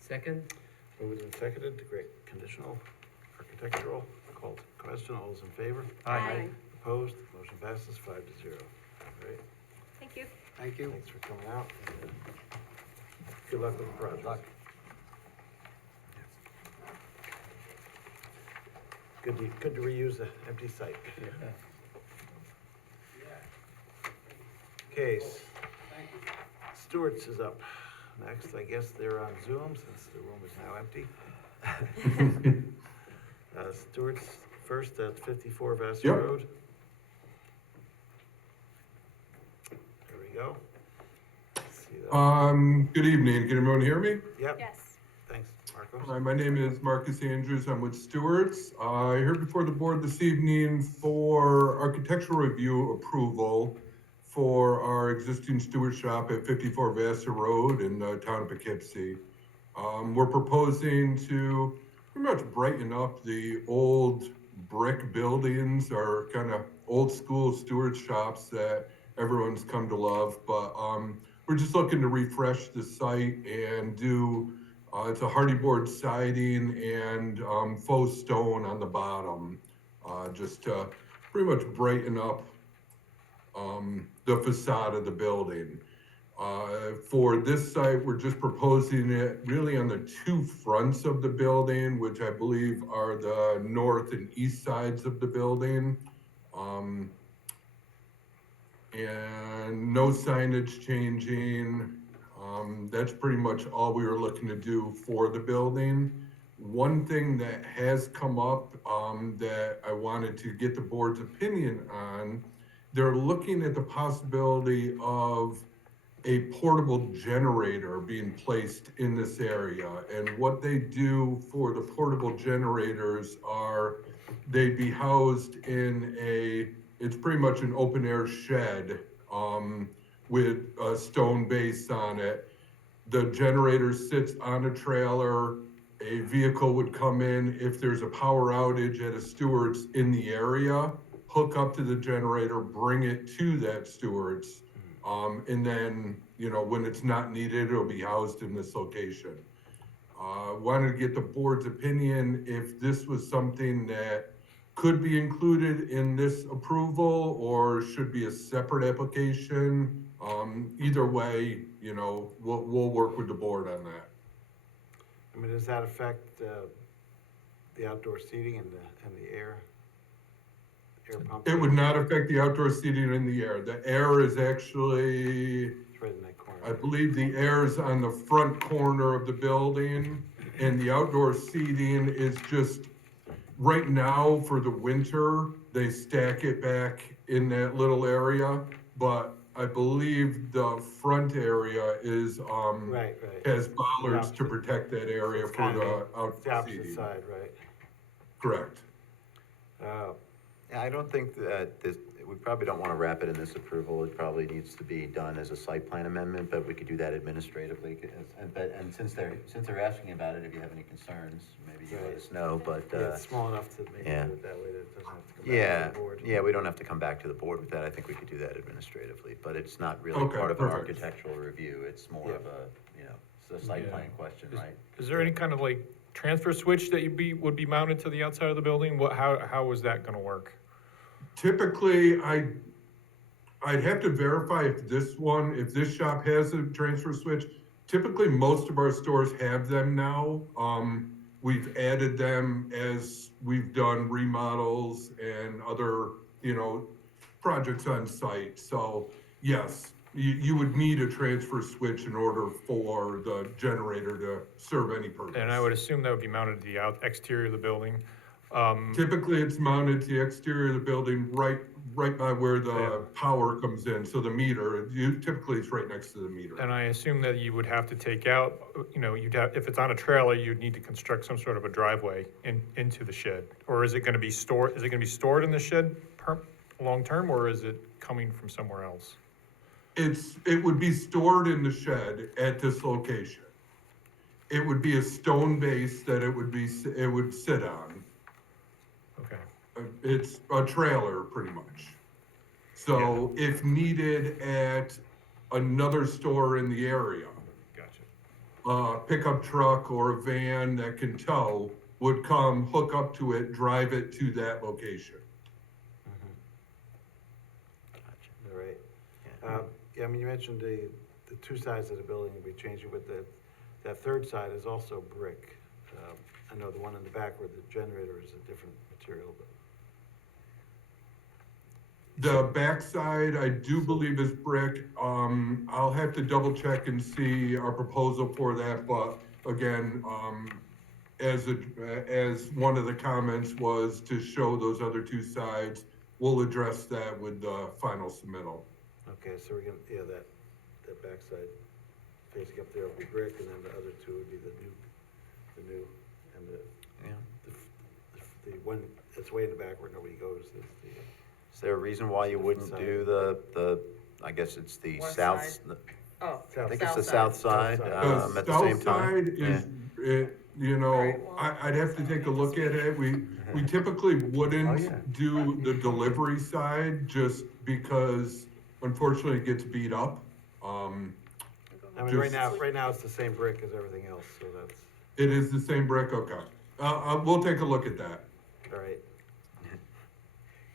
Second? Moved and seconded, to great conditional architectural, called to question, all those in favor? Aye. Opposed, motion passes 5-0. All right, Thank you. Thank you. thanks for coming out. And, good luck with the project. Good to reuse the empty site. Okay, Stewart's is up next. I guess they're on Zoom since the room is now empty. Stewart's first at 54 Vassar Yep. Road. There we go. See that? Good evening. Can everyone hear me? Yep, Yes. thanks, Marcos. Hi, my name is Marcus Andrews. I'm with Stewart's. I'm here before the board this evening for architectural review approval for our existing Stewart shop at 54 Vassar Road in the town of Poughkeepsie. We're proposing to pretty much brighten up the old brick buildings, or kind of old school Stewart shops that everyone's come to love. But we're just looking to refresh the site and do it's a hardy board siding and faux stone on the bottom, just to pretty much brighten up the facade of the building. For this site, we're just proposing it really on the two fronts of the building, which I believe are the north and east sides of the building. And no signage changing. That's pretty much all we were looking to do for the building. One thing that has come up that I wanted to get the board's opinion on, they're looking at the possibility of a portable generator being placed in this area. And what they do for the portable generators are they'd be housed in it's pretty much an open air shed, with a stone base on it. The generator sits on a trailer. A vehicle would come in if there's a power outage at a Stewart's in the area, hook up to the generator, bring it to that Stewart's. And then, when it's not needed, it'll be housed in this location. Wanted to get the board's opinion if this was something that could be included in this approval or should be a separate application. Either way, we'll work with the board on that. I mean, does that affect, the outdoor seating and the air pump? It would not affect the outdoor seating in the air. The air is actually, It's right in that corner. I believe the air is on the front corner of the building, and the outdoor seating is just, right now for the winter, they stack it back in that little area, but I believe the front area is, Right. has bollards to protect that area It's for kind the of the outdoor opposite seating. side, right? Correct. Yeah, I don't think that we probably don't want to wrap it in this approval. It probably needs to be done as a site plan amendment, but we could do that administratively. And since they're asking about it, if you have any concerns, maybe you let us know, but. Yeah, it's small enough to make yeah. it that way that it doesn't have to come back Yeah, to the board. yeah, we don't have to come back to the board with that. I think we could do that administratively, but it's not really Okay, part of an perfect. architectural review. It's more Yeah. of a, it's a site plan question, right? Is there any kind of like transfer switch that would be mounted to the outside of the building? How is that gonna work? Typically, I'd have to verify if this shop has a transfer switch. Typically, most of our stores have them now. We've added them as we've done remodels and other, projects on site. So yes, you would need a transfer switch in order for the generator to serve any purpose. And I would assume that would be mounted to the exterior of the building. Typically, it's mounted to the exterior of the building, right by where the power comes in. So the meter, typically it's right next to the meter. And I assume that you would have to take out, if it's on a trailer, you'd need to construct some sort of a driveway into the shed. Or is it gonna be stored in the shed long-term, or is it coming from somewhere else? It would be stored in the shed at this location. It would be a stone base that it would sit on. Okay. It's a trailer, pretty much. So if needed at another store in the area, Gotcha. a pickup truck or a van that can tow would come, hook up to it, drive it to that location. All right. Yeah, I mean, you mentioned the two sides of the building will be changing, but that third side is also brick. I know the one in the back where the generator is a different material, but. The backside, I do believe is brick. I'll have to double check and see our proposal for that, but again, as one of the comments was to show those other two sides, we'll address that with the final submittal. Okay, so we're gonna, that backside facing up there will be brick, and then the other two would be the new, and the one that's way in the back where nobody goes is the. Is there a reason why you wouldn't do I guess it's the West south? side. Oh, I think it's the south south side, The at the same south time. side is, Alright, well, I'd have to take a look at it. We typically wouldn't do the delivery side just because unfortunately it gets beat up. I mean, right now it's the same brick as everything else, so that's, It is the same brick, okay. We'll take a look at that. all right.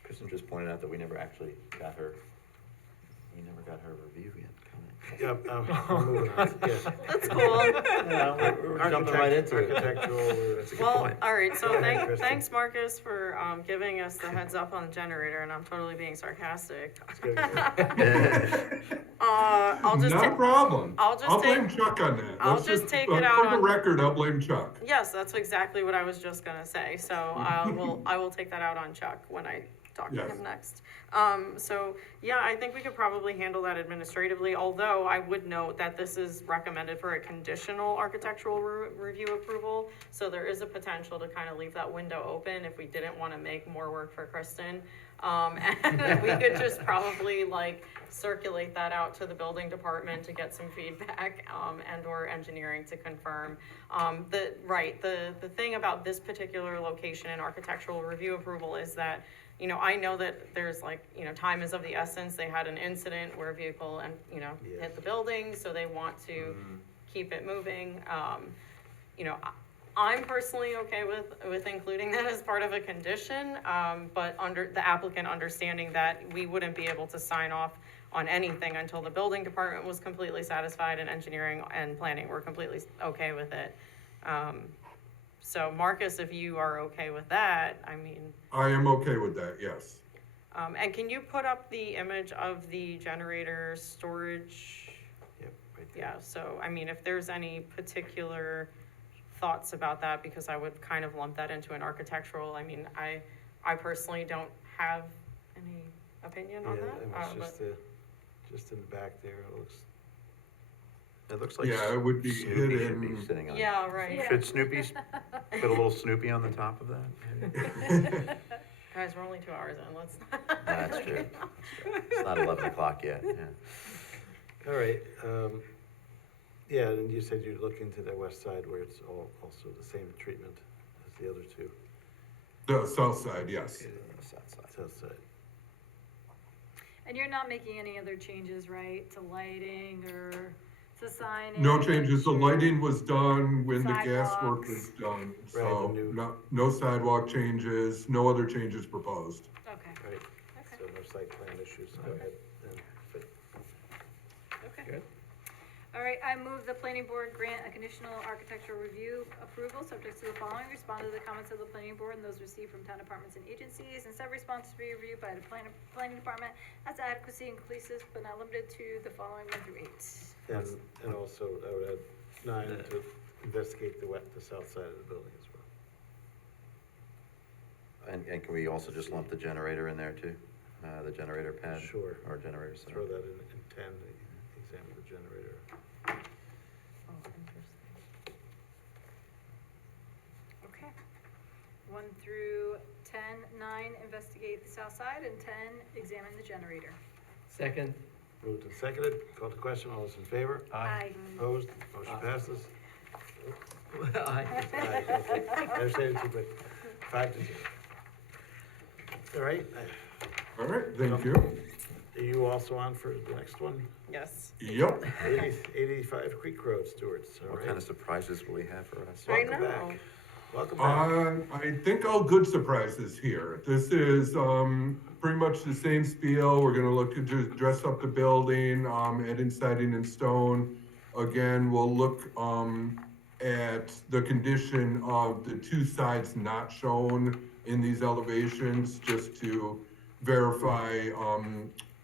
Kristen just pointed out that we never actually got her review yet. Yeah, I'm moving on, yeah. That's cool. We're jumping right into it. Architectural, that's a good Well, point. all right, so Go ahead, Kristen. thanks, Marcus, for giving us the heads up on the generator, and I'm totally being sarcastic. I'll just Not a problem. I'll just I'll take- blame Chuck on that. I'll Let's just take it for out the on- record, I'll blame Chuck. Yes, that's exactly what I was just gonna say, so I will take that out on Chuck when I talk to Yes. him next. So, yeah, I think we could probably probably handle that administratively, although I would note that this is recommended for a conditional architectural review approval. So there is a potential to kind of leave that window open if we didn't want to make more work for Kristen. And we could just probably like circulate that out to the building department to get some feedback, and or engineering to confirm. The thing about this particular location and architectural review approval is that, you know, I know that there's like, you know, time is of the essence. They had an incident where a vehicle and, you know, hit the building, so they want to keep it moving. You know, I'm personally okay with including that as part of a condition, but under the applicant understanding that we wouldn't be able to sign off on anything until the building department was completely satisfied and engineering and planning were completely okay with it. So Marcus, if you are okay with that, I mean. I am okay with that, yes. And can you put up the image of the generator storage? Yep, right there. Yeah, so, I mean, if there's any particular thoughts about that, because I would kind of lump that into an architectural, I mean, I personally don't have any opinion on that. And it's just in the back there, It looks like Yeah, it would be Snoopy should hidden. be sitting on it. Yeah, right. Should Snoopy put a little Snoopy on the top of that? Guys, we're only 2 hours in, let's not. That's true. It's not 11 o'clock yet, yeah. All right, yeah, and you said you'd look into the west side where it's also the same treatment as the other two. The south side, yes. South side. And you're not making any other changes, right, to lighting or to signage? No changes, the or- lighting was done when the gas work Sidewalks. was done, Right, so the new- no sidewalk changes, no other changes proposed. Okay, Right, okay, so no site plan issues. Go ahead. But okay. Good. All right, I move the planning board grant a conditional architectural review approval, subject to the following. Respond to the comments of the planning board and those received from town departments and agencies, and said response to be reviewed by the planning department as to adequacy inclusive but not limited to the following 1 through 8. And also, I would add 9 to investigate the south side of the building as well. And can we also just lump the generator in there too? The generator pad? Sure. Or generator center? Throw that in 10, examine the generator. Oh, interesting. Okay. 1 through 10, 9, investigate the south side, and 10, examine the generator. Second. Moved and seconded, called to question, all those in favor? Aye. Opposed, motion passes. Aye. Aye, okay. I understand it too, but 5 to 0. All right, All right, thank you. are you also on for the next one? Yes. Yep. 85 Creek Road, Stewart's, all What right. kind of surprises will he have for us? I Welcome know. back. Welcome back. I think all good surprises here. This is, pretty much the same spiel. We're gonna look to just dress up the building, adding siding and stone. Again, we'll look, at the condition of the 2 sides not shown in these elevations, just to verify,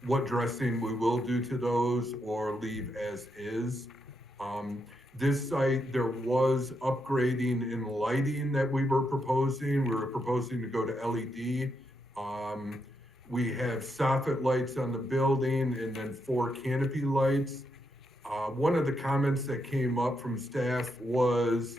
what dressing we will do to those or leave as is. This site, there was upgrading in lighting that we were proposing. We were proposing to go to LED. We have soffit lights on the building and then 4 canopy lights. One of the comments that came up from staff was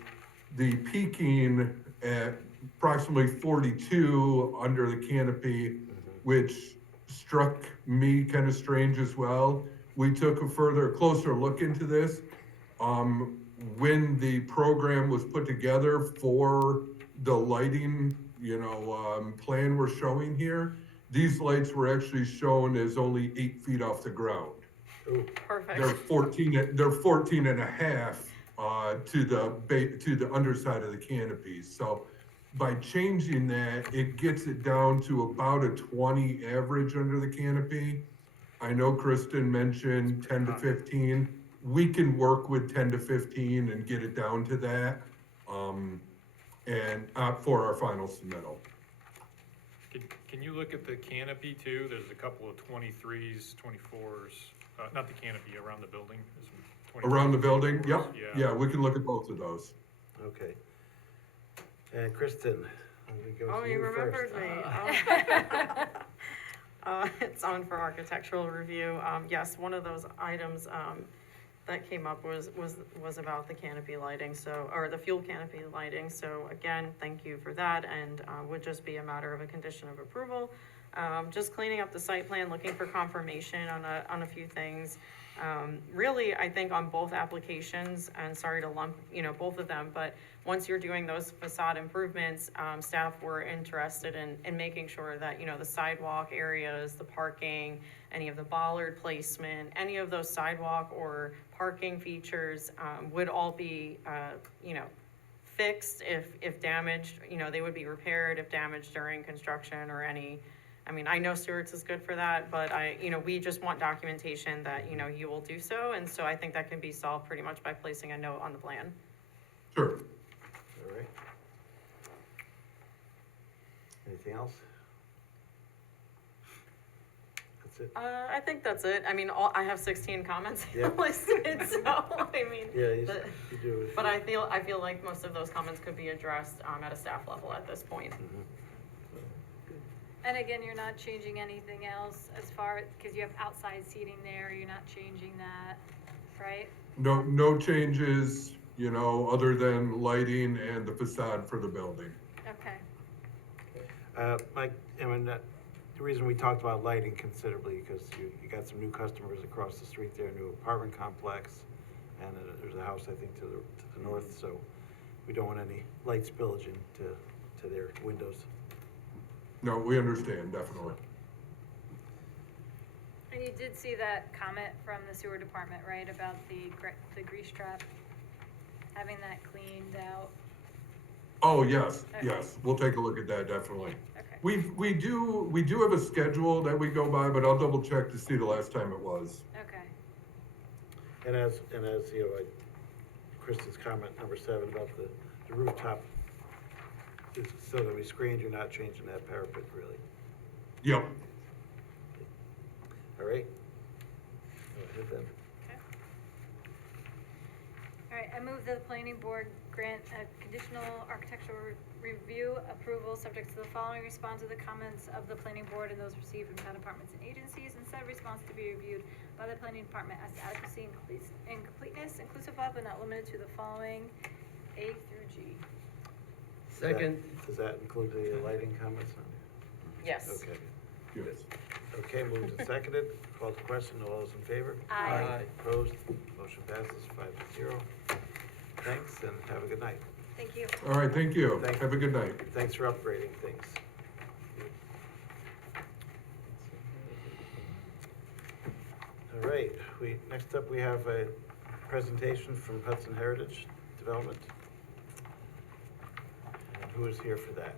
the peaking at approximately 42 under the canopy, which struck me kind of strange as well. We took a closer look into this. When the program was put together for the lighting, plan we're showing here, these lights were actually shown as only 8 feet off the ground. Perfect. They're 14 and a half, to the underside of the canopies. So by changing that, it gets it down to about a 20 average under the canopy. I know Kristen mentioned 10 to 15. We can work with 10 to 15 and get it down to that, for our final submittal. Can you look at the canopy too? There's a couple of 23s, 24s, not the canopy, around the building. There's some 23s, Around the building, 24s. yep, yeah, we can look at both of those. Okay. And Kristen, I'm gonna go Oh, to you you first. remembered me. on for architectural review. Yes, one of those items, that came up was about the canopy lighting, so, or the fuel canopy lighting. So again, thank you for that, and, would just be a matter of a condition of approval. Just cleaning up the site plan, looking for confirmation on a few things. Really, I think on both applications, and sorry to lump, both of them, but once you're doing those facade improvements, staff were interested in making sure that, the sidewalk areas, the parking, any of the bollard placement, any of those sidewalk or parking features, would all be, fixed if damaged, they would be repaired if damaged during construction or any, I know Stewart's is good for that, but we just want documentation that, you will do so. And so I think that can be solved pretty much by placing a note on the plan. Sure. All right. Anything else? That's it? I think that's it. I have 16 comments Yeah. listed, so, Yeah, you do. but I feel like most of those comments could be addressed, at a staff level at this point. And again, you're not changing anything else as far, because you have outside seating there, you're not changing that, right? No changes, other than lighting and the facade for the building. Okay. Mike, the reason we talked about lighting considerably, because you got some new customers across the street there, new apartment complex, and there's a house, I think, to the north, so we don't want any light spillage into their windows. No, we understand, definitely. And you did see that comment from the sewer department, right, about the grease trap, having that cleaned out? Oh, yes, Okay. yes, we'll take a look at that, definitely. Okay. We do have a schedule that we go by, but I'll double check to see the last time it was. Okay. And as Kristen's comment number 7 about the rooftop is still gonna be screened, you're not changing that parapet really. Yep. All right? Go ahead then. Okay. All right, I move that the planning board grant a conditional architectural review approval subject to the following response to the comments of the planning board and those received from town departments and agencies, and said response to be reviewed by the planning department as to adequacy and completeness, inclusive of but not limited to the following A through G. Second. Does that include the lighting comments on it? Yes. Okay. Yes. Okay, moved and seconded. Call the question. All those in favor? Aye. Opposed? Motion passes 5-0. Thanks, and have a good night. Thank you. All right, thank you. Thank- Have a good night. Thanks for upgrading things. All right, next up, we have a presentation from Hudson Heritage Development. And who is here for that?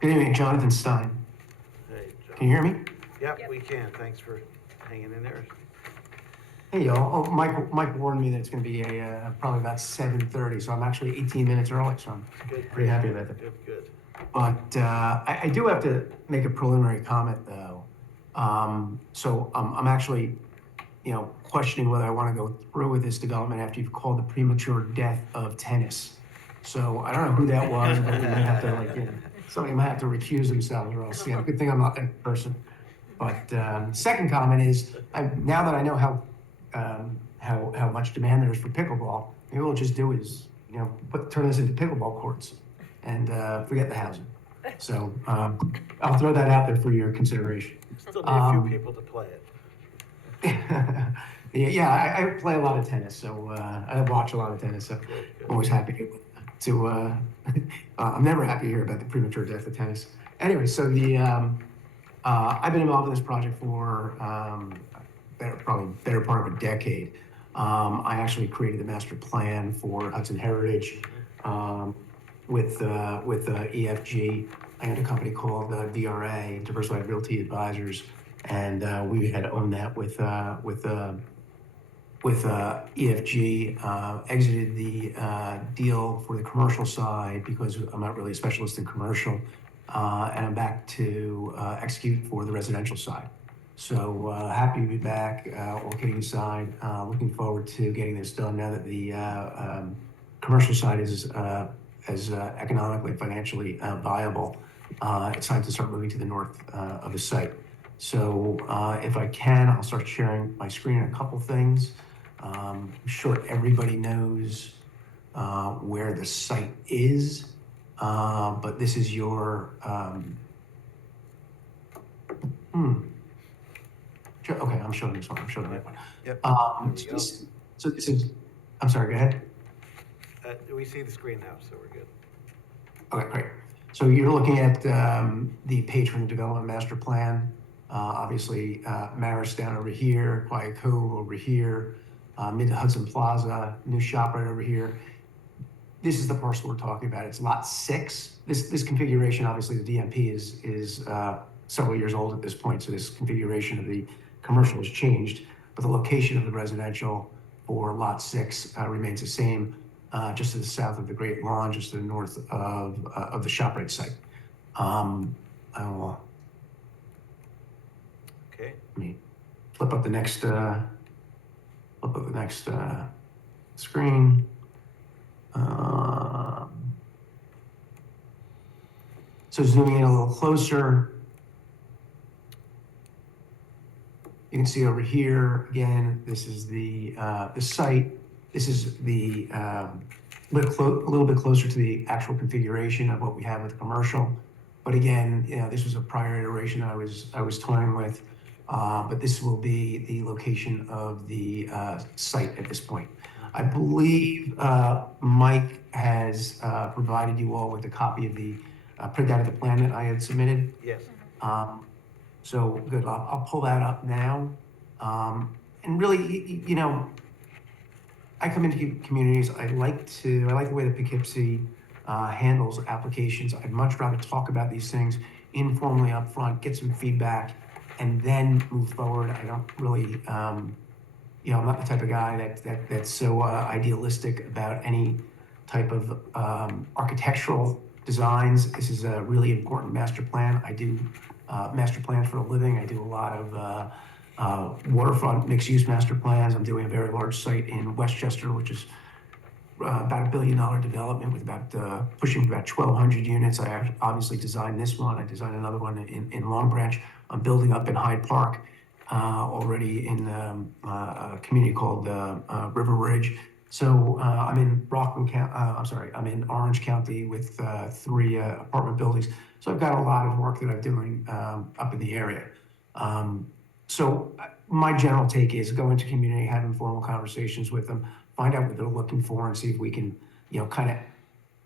Good evening, Jonathan Stein. Hey, John. Can you hear me? Yep, we can. Thanks for hanging in there. Hey, y'all. Oh, Mike warned me that it's gonna be probably about 7:30, so I'm actually 18 minutes early, so I'm Good. pretty happy about that. Good. But I do have to make a preliminary comment, though. So I'm actually, questioning whether I want to go through with this development after you've called the premature death of tennis. So I don't know who that was, but we might have to, somebody might have to recuse themselves, or else, good thing I'm not that person. But second comment is, now that I know how much demand there is for pickleball, maybe what we'll just do is, turn this into pickleball courts and forget the housing. So I'll throw that out there for your consideration. Still need a few people to play it. Yeah, I play a lot of tennis, so I watch a lot of tennis, so I'm always happy to I'm never happy to hear about the premature death of tennis. Anyway, so I've been involved in this project for probably better part of a decade. I actually created the master plan for Hudson Heritage with EFG. I had a company called DRA, Diversified Realty Advisors, and we had owned that with EFG. Exited the deal for the commercial side because I'm not really a specialist in commercial, and I'm back to execute for the residential side. So happy to be back. All kidding aside, looking forward to getting this done now that the commercial side is economically and financially viable. It's time to start moving to the north of the site. So if I can, I'll start sharing my screen a couple things. I'm sure everybody knows where the site is, but this is your, okay, I'm showing this one, I'm showing that one. Yep. So There you go. this is, I'm sorry, go ahead. We see the screen now, so we're good. Okay, great. So you're looking at the page from the Development Master Plan. Obviously, Maris down over here, Quiet Cove over here, Mid Hudson Plaza, new shop right over here. This is the parcel we're talking about. It's lot 6. This configuration, obviously, the DMP is several years old at this point, so this configuration of the commercial has changed, but the location of the residential for lot 6 remains the same. Just to the south of the Great Lawn, just to the north of the ShopRite site. I will Okay. let me flip up the next screen. So zooming in a little closer, you can see over here again. This is the site. This is the a little bit closer to the actual configuration of what we have with the commercial. But again, this was a prior iteration I was toying with. But this will be the location of the site at this point. I believe Mike has provided you all with a copy of the printout of the plan that I had submitted. Yes. So good, I'll pull that up now. And really, I come into communities, I like the way that Poughkeepsie handles applications. I'd much rather talk about these things informally up front, get some feedback, and then move forward. I don't really, I'm not the type of guy that's so idealistic about any type of architectural designs. This is a really important master plan. I do master plans for a living. I do a lot of waterfront mixed-use master plans. I'm doing a very large site in Westchester, which is about $1 billion development with pushing about 1,200 units. I obviously designed this one. I designed another one in Long Branch. I'm building up in Hyde Park already in a community called River Ridge. So I'm in I'm in Orange County with 3 apartment buildings. So I've got a lot of work that I'm doing up in the area. So my general take is go into community, have informal conversations with them, find out what they're looking for, and see if we can, kind of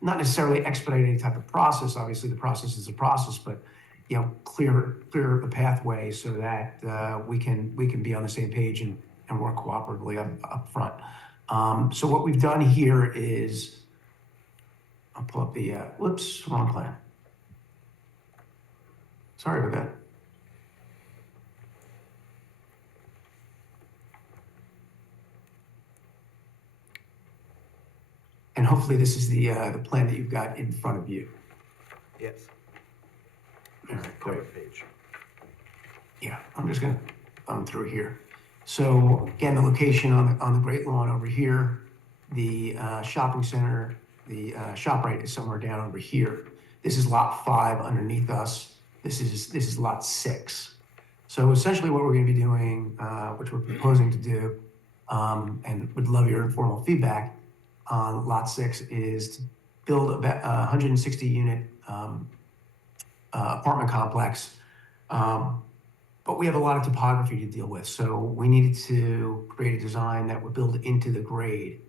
not necessarily expedite any type of process. Obviously, the process is a process, but clear the pathway so that we can be on the same page and work cooperatively up front. So what we've done here is, I'll pull up the whoops, wrong plan. Sorry about that. And hopefully this is the plan that you've got in front of you. Yes. All right, Cover great. page. Yeah, I'm just gonna thumb through here. So again, the location on the Great Lawn over here, the shopping center, the ShopRite is somewhere down over here. This is lot 5 underneath us. This is lot 6. So essentially what we're gonna be doing, which we're proposing to do, and would love your informal feedback on lot 6, is to build about 160 unit apartment complex. But we have a lot of topography to deal with. So we needed to create a design that would build into the grade.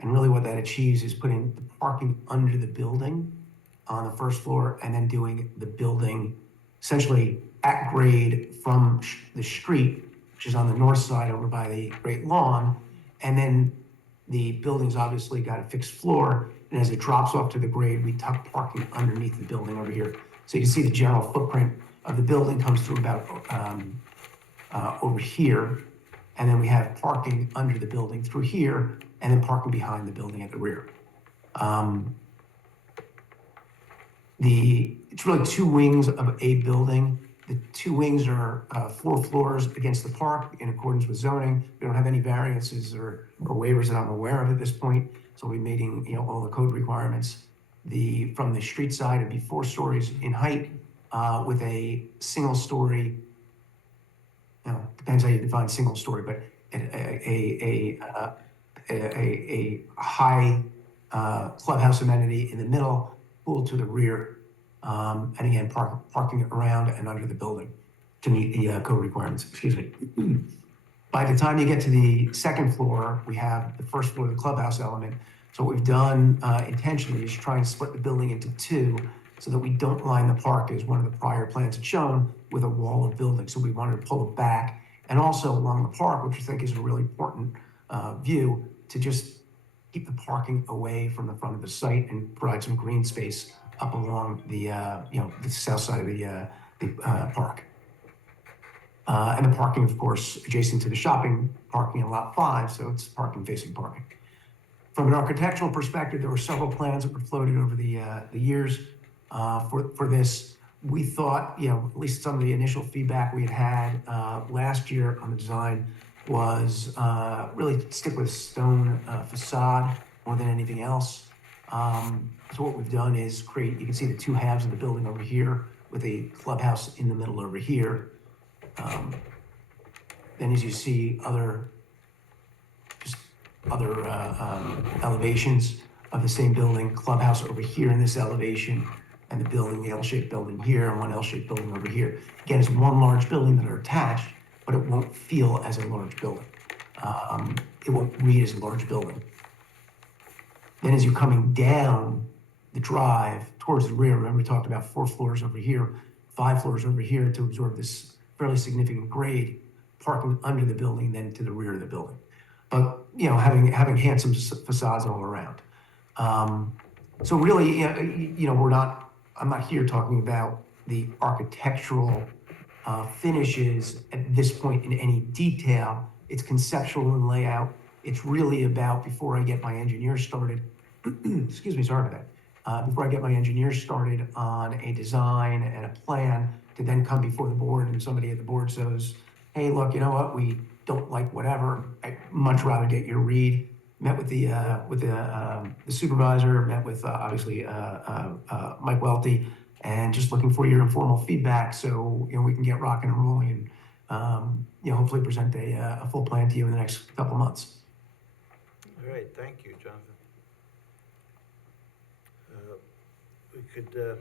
And really what that achieves is putting the parking under the building on the first floor and then doing the building essentially at grade from the street, which is on the north side over by the Great Lawn. And then the building's obviously got a fixed floor. And as it drops off to the grade, we tuck parking underneath the building over here. So you can see the general footprint of the building comes through about over here. And then we have parking under the building through here, and then parking behind the building at the rear. It's really 2 wings of a building. The 2 wings are 4 floors against the park in accordance with zoning. We don't have any variances or waivers that I'm aware of at this point. So we're meeting all the code requirements. From the street side, it'd be 4 stories in height with a single story depends how you define single story, but a high clubhouse amenity in the middle, pool to the rear, and again, parking around and under the building to meet the code requirements, excuse me. By the time you get to the second floor, we have the first floor, the clubhouse element. So what we've done intentionally is try and split the building into two so that we don't line the park, as one of the prior plans had shown, with a wall of building. So we wanted to pull it back. And also along the park, which I think is a really important view, to just keep the parking away from the front of the site and provide some green space up along the the south side of the park. And the parking, of course, adjacent to the shopping parking in lot 5, so it's parking facing parking. From an architectural perspective, there were several plans that were floated over the years for this. We thought, at least some of the initial feedback we had last year on the design was really stick with stone facade more than anything else. So what we've done is create, you can see the two halves of the building over here with a clubhouse in the middle over here. Then as you see other elevations of the same building, clubhouse over here in this elevation, and the building, the L-shaped building here, and one L-shaped building over here. Again, it's one large building that are attached, but it won't feel as a large building. It won't read as a large building. Then as you're coming down the drive towards the rear, remember we talked about 4 floors over here, 5 floors over here to absorb this fairly significant grade, parking under the building, then to the rear of the building. But, having handsome facades all around. So really, I'm not here talking about the architectural finishes at this point in any detail. It's conceptual and layout. It's really about, before I get my engineers started, excuse me, sorry for that. Before I get my engineers started on a design and a plan to then come before the board and somebody at the board says, hey, look, you know what, we don't like whatever. I'd much rather get your read. Met with the supervisor, met with obviously Mike Welty, and just looking for your informal feedback so we can get rocking and rolling and hopefully present a full plan to you in the next couple months. All right, thank you, Jonathan. We could, you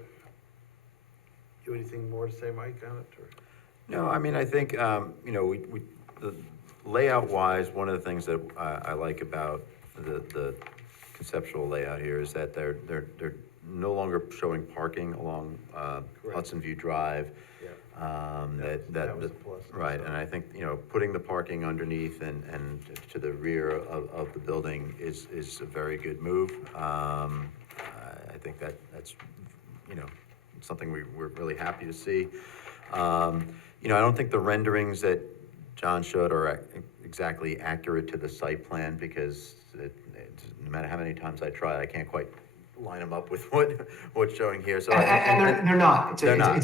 have anything more to say, Mike, on it, or? No, I mean, I think, the layout-wise, one of the things that I like about the conceptual layout here is that they're no longer showing parking along Hudson View Drive. Yeah. That was a plus. Right, and I think, putting the parking underneath and to the rear of the building is a very good move. I think that's something we're really happy to see. I don't think the renderings that John showed are exactly accurate to the site plan because no matter how many times I try, I can't quite line them up with what's showing here. So And they're not. They're not,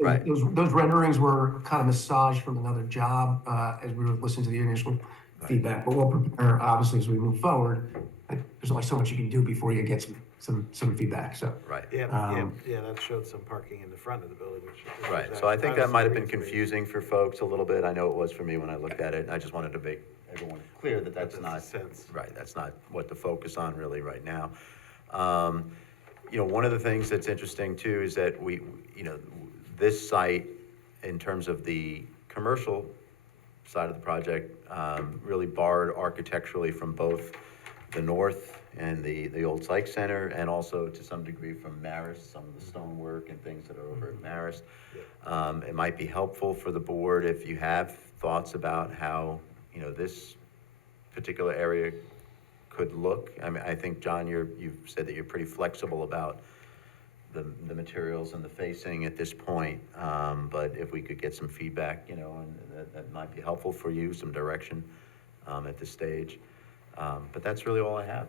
right. Those renderings were kind of massaged from another job as we were listening to the initial feedback. But we'll prepare, obviously, as we move forward. There's only so much you can do before you get some feedback. So right. Yeah, that showed some parking in the front of the building, which is right. So I think that might have been confusing for folks a little bit. I know it was for me when I looked at it. I just wanted to make everyone clear that that's not right. That's not what to focus on really right now. One of the things that's interesting too is that this site, in terms of the commercial side of the project, really barred architecturally from both the north and the old Psych Center, and also to some degree from Marist, some of the stonework and things that are over at Marist. It might be helpful for the board if you have thoughts about how, this particular area could look. I mean, I think, John, you've said that you're pretty flexible about the materials and the facing at this point, but if we could get some feedback, and that might be helpful for you, some direction at this stage. But that's really all I have.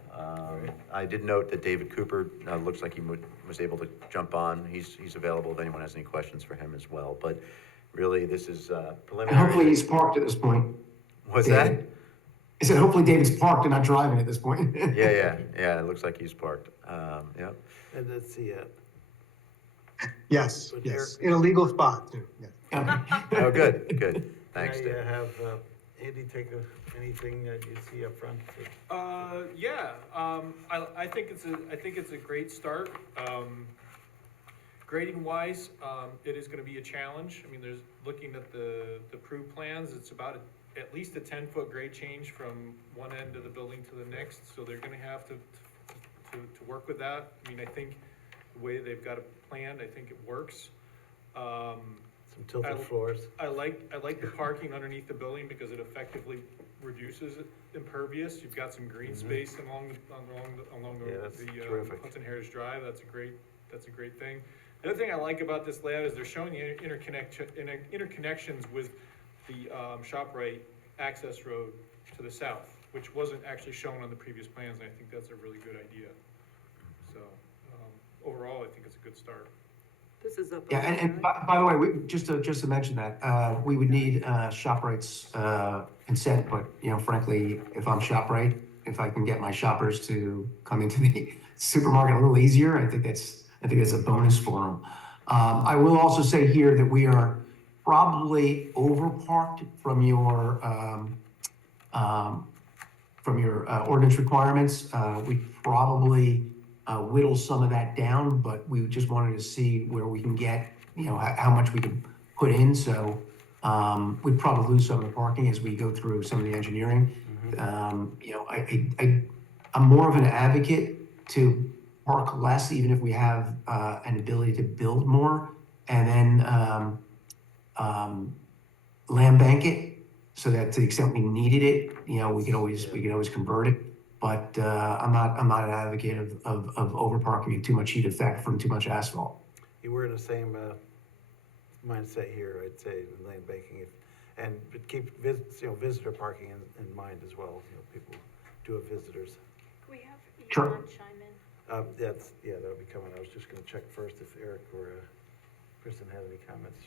I did note that David Cooper looks like he was able to jump on. He's available if anyone has any questions for him as well. But really, this is preliminary. And hopefully he's parked at this point. What's David. that? I said hopefully David's parked and not driving at this point. Yeah. It looks like he's parked. Yep. And let's see, Yes, But yes, in a legal spot too, yes. Oh, good. Thanks, Can I Dave. have Andy take anything that you see up front? I think it's a great start. Grading wise, it is gonna be a challenge. I mean, looking at the approved plans, it's about at least a 10-foot grade change from one end of the building to the next, so they're gonna have to work with that. I mean, I think the way they've got it planned, I think it works. Some tilted floors. I like the parking underneath the building because it effectively reduces impervious. You've got some green space along Yeah, that's the terrific. Hudson Heritage Drive. That's a great thing. The other thing I like about this layout is they're showing the interconnections with the ShopRite access road to the south, which wasn't actually shown on the previous plans, and I think that's a really good idea. So, overall, I think it's a good start. This is up. Yeah, and by the way, just to mention that, we would need ShopRite's consent, but, frankly, if I'm ShopRite, if I can get my shoppers to come into the supermarket a little easier, I think that's a bonus for them. I will also say here that we are probably overparked from your ordinance requirements. We probably whittle some of that down, but we just wanted to see where we can get, how much we can put in. So we'd probably lose some of the parking as we go through some of the engineering. I'm more of an advocate to park less, even if we have an ability to build more, and then land bank it so that to the extent we needed it, we could always convert it. But I'm not an advocate of overparking and too much heat effect from too much asphalt. We're in the same mindset here, I'd say, in land banking, but keep visitor parking in mind as well. People do have visitors. Can we have Sure. Elon chime in? That'll be coming. I was just gonna check first if Eric or Kristen had any comments.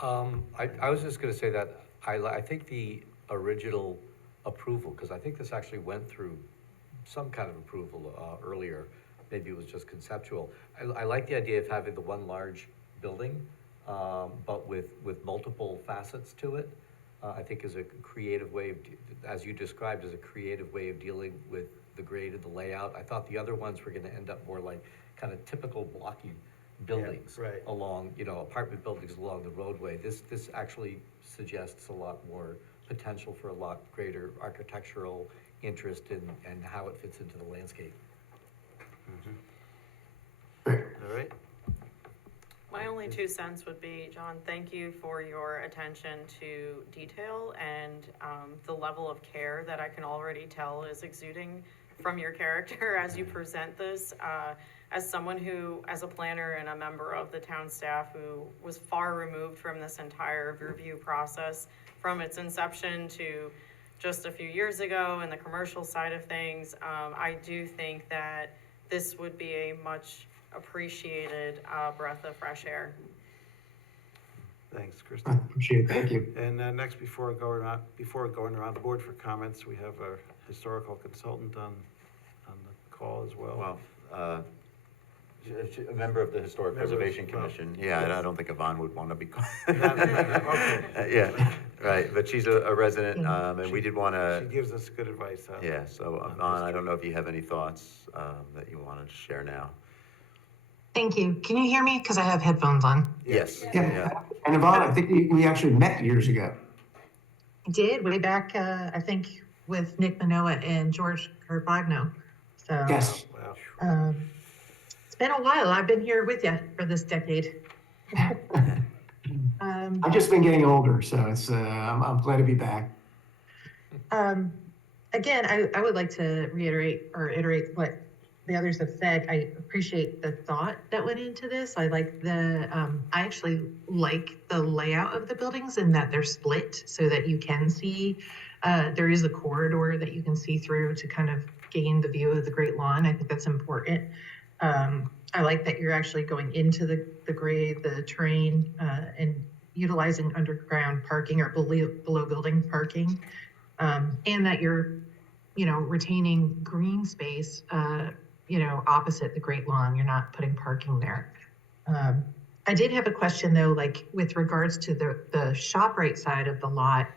I was just gonna say that I think the original approval, because I think this actually went through some kind of approval earlier, maybe it was just conceptual. I like the idea of having the one large building, but with multiple facets to it. I think is a creative way, as you described, is a creative way of dealing with the grade of the layout. I thought the other ones were gonna end up more like kind of typical blocky buildings right. along, apartment buildings along the roadway. This actually suggests a lot more potential for a lot greater architectural interest in how it fits into the landscape. All right. My only 2 cents would be, John, thank you for your attention to detail and the level of care that I can already tell is exuding from your character as you present this. As someone who, as a planner and a member of the town staff who was far removed from this entire review process, from its inception to just a few years ago and the commercial side of things, I do think that this would be a much appreciated breath of fresh air. Thanks, I Kristen. appreciate it. Thank you. And next, before going around the board for comments, we have our historical consultant on the call as well. Well, a member of the Historic Member of- Preservation well, Commission. Yeah, yes. I don't think Yvonne would want to be called. Okay. Yeah, right, but she's a resident, and we did want She to, gives us good advice. yeah, so Yvonne, I don't know if you have any thoughts that you wanted to share now. Thank you. Can you hear me? Because I have headphones on. Yes, Yeah. yeah. And Yvonne, I think we actually met years ago. I did way back, I think, with Nick Manoa and George Carpagno. So Yes. Wow. it's been a while. I've been here with you for this decade. I've just been getting older, so it's I'm glad to be back. Again, I would like to reiterate or iterate what the others have said. I appreciate the thought that went into this. I like I actually like the layout of the buildings and that they're split so that you can see, there is a corridor that you can see through to kind of gain the view of the Great Lawn. I think that's important. I like that you're actually going into the grade, the terrain, and utilizing underground parking or below building parking. And that you're, retaining green space, opposite the Great Lawn. You're not putting parking there. I did have a question though, like with regards to the ShopRite side of the lot.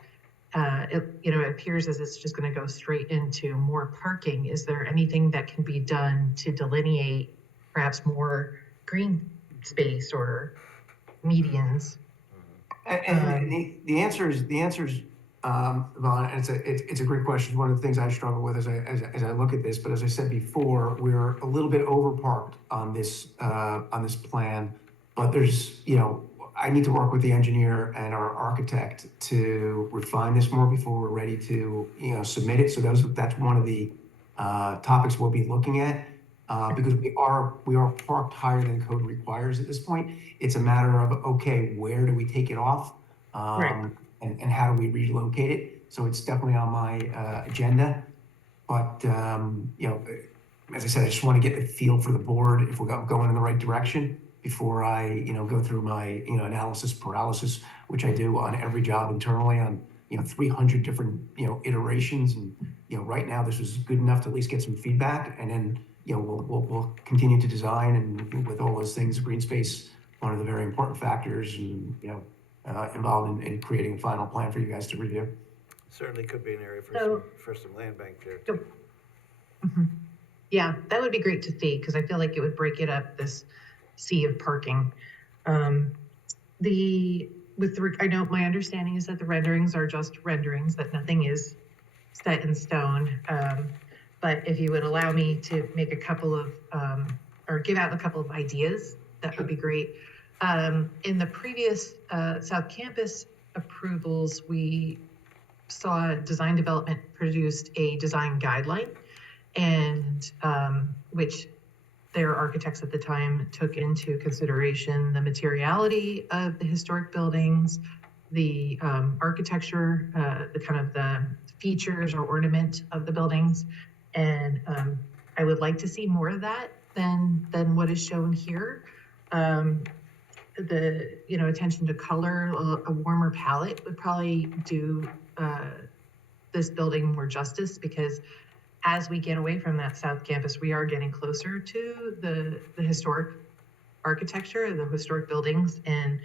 It appears as it's just gonna go straight into more parking. Is there anything that can be done to delineate perhaps more green space or medians? And the answer is, Yvonne, and it's a great question. One of the things I struggle with as I look at this, but as I said before, we're a little bit overparked on this plan. But there's, I need to work with the engineer and our architect to refine this more before we're ready to, submit it. So that's one of the topics we'll be looking at. Because we are parked higher than code requires at this point. It's a matter of, okay, where do we take it off? Right. And how do we relocate it? So it's definitely on my agenda. But, as I said, I just want to get the feel for the board if we're going in the right direction before I, go through my, analysis paralysis, which I do on every job internally on, 300 different, iterations. And, right now this was good enough to at least get some feedback. And then, we'll continue to design, and with all those things, green space, one of the very important factors, and, involved in creating a final plan for you guys to review. Certainly could be an area So- for some land bank there too. Yeah, that would be great to see, because I feel like it would break it up, this sea of parking. I know my understanding is that the renderings are just renderings, that nothing is set in stone. But if you would allow me to make a couple of, or give out a couple of ideas, that would be great. In the previous South Campus approvals, we saw design development produced a design guideline, and which their architects at the time took into consideration the materiality of the historic buildings, the architecture, the kind of the features or ornament of the buildings. And I would like to see more of that than what is shown here. The attention to color, a warmer palette would probably do this building more justice, because as we get away from that South Campus, we are getting closer to the historic architecture, the historic buildings, and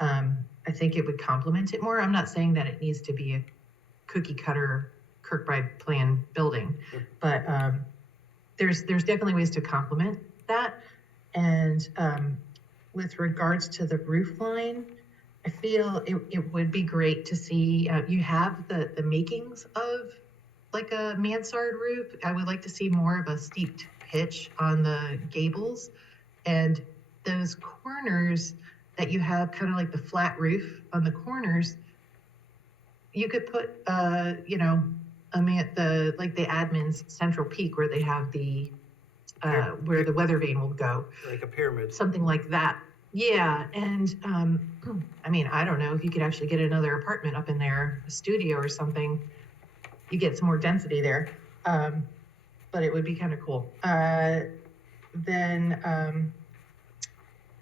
I think it would complement it more. I'm not saying that it needs to be a cookie cutter Kirkbride plan building, but there's definitely ways to complement that. And with regards to the roof line, I feel it would be great to see, you have the makings of like a mansard roof. I would like to see more of a steeped pitch on the gables, and those corners that you have, kind of like the flat roof on the corners, you could put, the admin's central peak where they have the, where the weather vane will go. Like a pyramid. Something like that. Yeah, and, I don't know if you could actually get another apartment up in there, a studio or something, you get some more density there. But it would be kind of cool.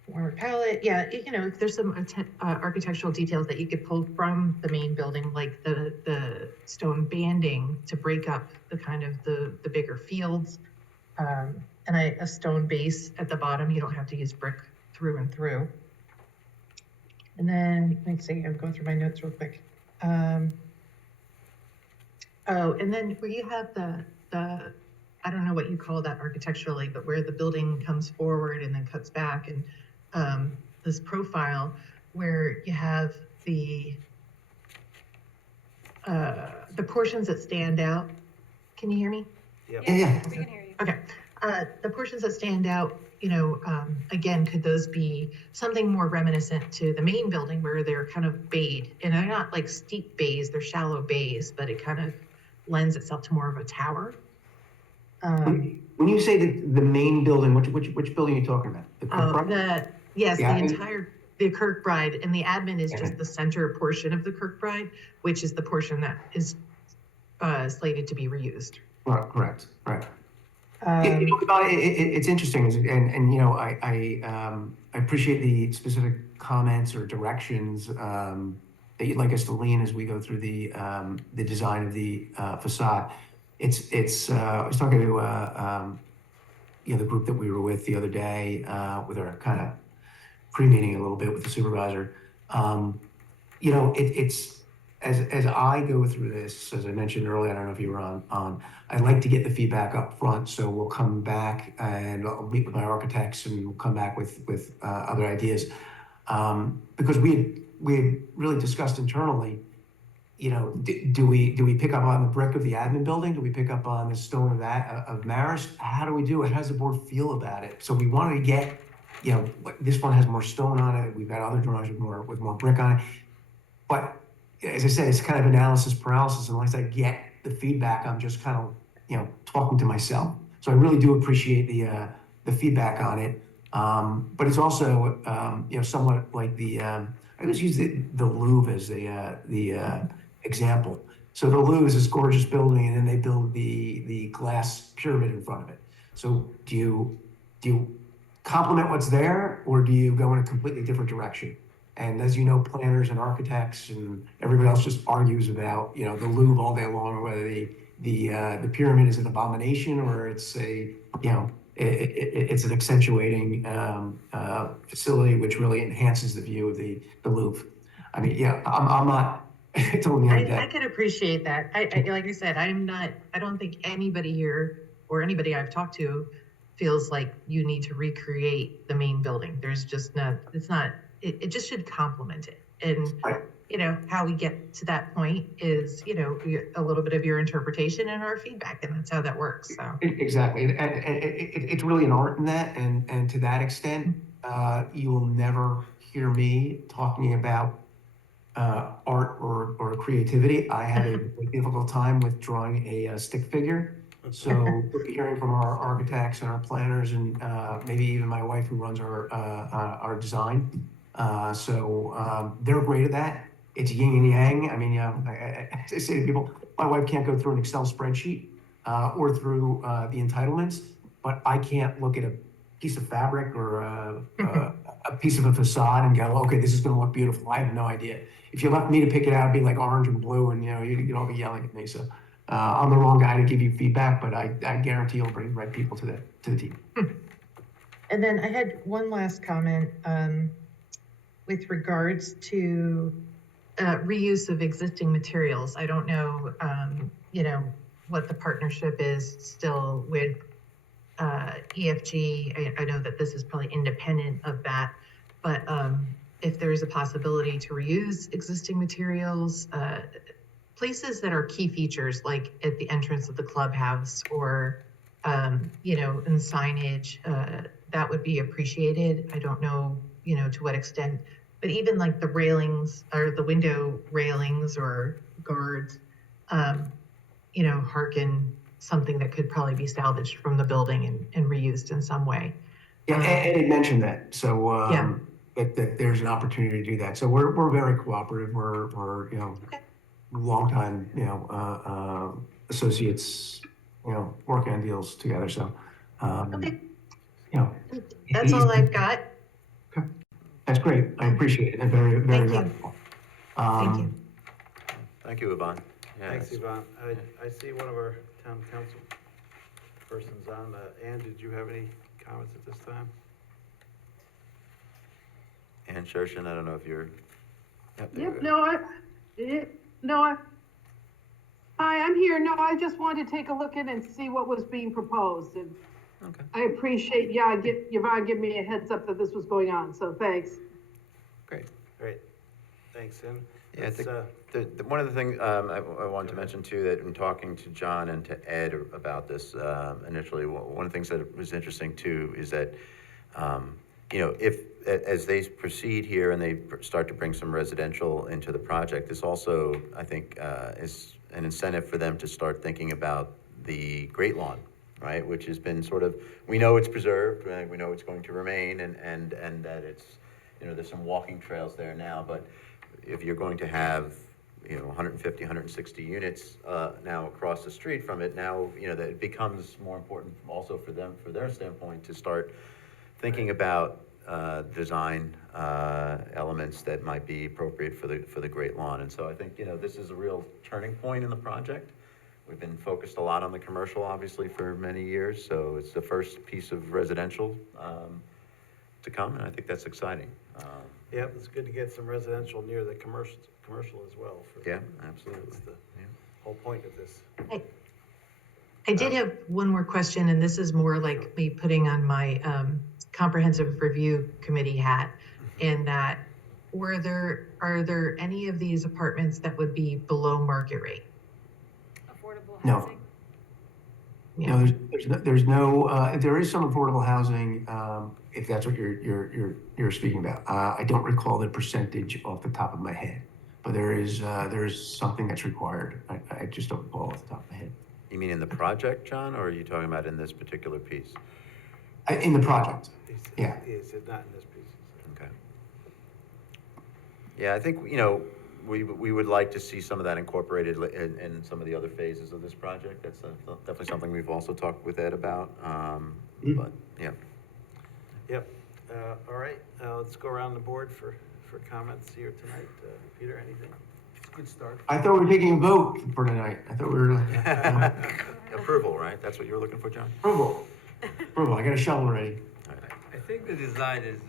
Warmer palette, yeah, if there's some architectural details that you could pull from the main building, like the stone banding to break up the kind of the bigger fields, and a stone base at the bottom. You don't have to use brick through and through. And then let's see, I'm going through my notes real quick. And then where you have the I don't know what you call that architecturally, but where the building comes forward and then cuts back, and this profile where you have the portions that stand out. Can you hear me? Yep. Yeah. We can hear you. Okay. The portions that stand out, again, could those be something more reminiscent to the main building where they're kind of bayed? And they're not like steep bays, they're shallow bays, but it kind of lends itself to more of a tower. When you say the main building, which building are you talking about? The Kirkbride? The Kirkbride, and the admin is just the center portion of the Kirkbride, which is the portion that is slated to be reused. Right, correct, right. It's interesting, and I appreciate the specific comments or directions that you'd like us to lean as we go through the design of the facade. I was talking to the group that we were with the other day with our kind of pre-meeting a little bit with the supervisor. You know, as I go through this, as I mentioned earlier, I don't know if you were on, I like to get the feedback up front, so we'll come back and I'll meet with my architects and we'll come back with other ideas. Because we had really discussed internally, you know, do we pick up on the brick of the admin building? Do we pick up on the stone of Marist? How do we do it? How does the board feel about it? So we wanted to get, you know, this one has more stone on it. We've got other drawings with more brick on it. But as I said, it's kind of analysis paralysis. Unless I get the feedback, I'm just kind of, you know, talking to myself. So I really do appreciate the feedback on it. But it's also, you know, somewhat like I always use the Louvre as the example. So the Louvre is this gorgeous building, and then they build the glass pyramid in front of it. So do you complement what's there, or do you go in a completely different direction? And as you know, planners and architects and everybody else just argues about, you know, the Louvre all day long, or whether the pyramid is an abomination or it's a, you know, it's an accentuating facility which really enhances the view of the Louvre. I mean, yeah, I'm not totally on I that. can appreciate that. Like I said, I don't think anybody here or anybody I've talked to feels like you need to recreate the main building. There's just not, it just should complement it. And, you know, how we get to that point is, you know, a little bit of your interpretation and our feedback, and that's how that works, so. Exactly, and it's really an art in that, and to that extent, you will never hear me talking about art or creativity. I have a difficult time with drawing a stick figure. So we'll be hearing from our architects and our planners, and maybe even my wife who runs our design. So they're great at that. It's yin and yang. I mean, I say to people, my wife can't go through an Excel spreadsheet or through the entitlements, but I can't look at a piece of fabric or a piece of a facade and go, okay, this is going to look beautiful. I have no idea. If you left me to pick it out, it'd be like orange and blue, and, you know, you'd all be yelling at me. So I'm the wrong guy to give you feedback, but I guarantee you'll bring the right people to the team. And then I had one last comment with regards to reuse of existing materials. I don't know, you know, what the partnership is still with EFG. I know that this is probably independent of that, but if there's a possibility to reuse existing materials, places that are key features, like at the entrance of the clubhouse or, you know, in signage, that would be appreciated. I don't know, you know, to what extent, but even like the railings or the window railings or guards, you know, hearken something that could probably be salvaged from the building and reused in some way. Yeah, and it mentioned that. So Yeah. that there's an opportunity to do that. So we're very cooperative. We're you know, longtime, you know, associates, you know, working on deals together. So Okay. you know, That's all I've got. that's great. I appreciate it, and very Thank you. valuable. Thank you. Thank you, Yvonne. Yeah, Thanks, it's- Yvonne. I see one of our town council persons on. Ann, did you have any comments at this time? Ann Shershin, I don't know if you're. there you Yep, go. hi, I'm here. No, I just wanted to take a look in and see what was being proposed, and Okay. I appreciate, Yvonne give me a heads up that this was going on, so thanks. Great. Great. Thanks, Ann. Yeah, I Let's, think one of the things I wanted to mention too, that in talking to John and to Ed about this initially, one of the things that was interesting too is that, you know, as they proceed here and they start to bring some residential into the project, this also, I think, is an incentive for them to start thinking about the Great Lawn, right? Which has been sort of, we know it's preserved, right? We know it's going to remain, and that it's, you know, there's some walking trails there now, but if you're going to have, you know, 150, 160 units now across the street from it, now, you know, that it becomes more important also for them, for their standpoint, to start thinking about design elements that might be appropriate for the Great Lawn. And so I think, you know, this is a real turning point in the project. We've been focused a lot on the commercial, obviously, for many years, so it's the first piece of residential to come, and I think that's exciting. Yep, it's good to get some residential near the commercial as well. Yeah, absolutely. That's the Yeah. whole point of this. I did have one more question, and this is more like me putting on my comprehensive review committee hat, in that are there any of these apartments that would be below market rate? Affordable No. housing? No, there's no, there is some affordable housing, if that's what you're speaking about. I don't recall the percentage off the top of my head, but there's something that's required. I just don't recall off the top of my head. You mean in the project, John, or are you talking about in this particular piece? In the project, yeah. He said not in this piece. Okay. Yeah, I think, you know, we would like to see some of that incorporated in some of the other phases of this project. That's definitely something we've also talked with Ed about, but, yeah. Yep. All right, let's go around the board for comments here tonight. Peter, anything? Good start. I thought we were taking a vote for tonight. I thought we were, Approval, right? That's what you were looking for, John? approval. Approval, I got a shovel ready. I think the design is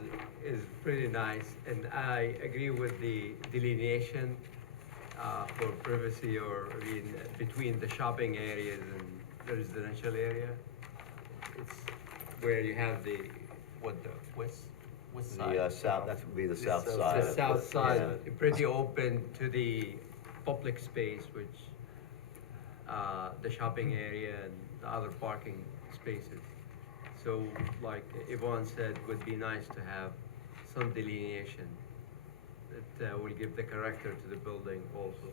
pretty nice, and I agree with the delineation for privacy, or, I mean, between the shopping areas and the residential area. It's where you have the west side? The south, that would be the south The side. south side, Yeah. pretty open to the public space, which, the shopping area and the other parking spaces. So, like Yvonne said, would be nice to have some delineation that will give the character to the building also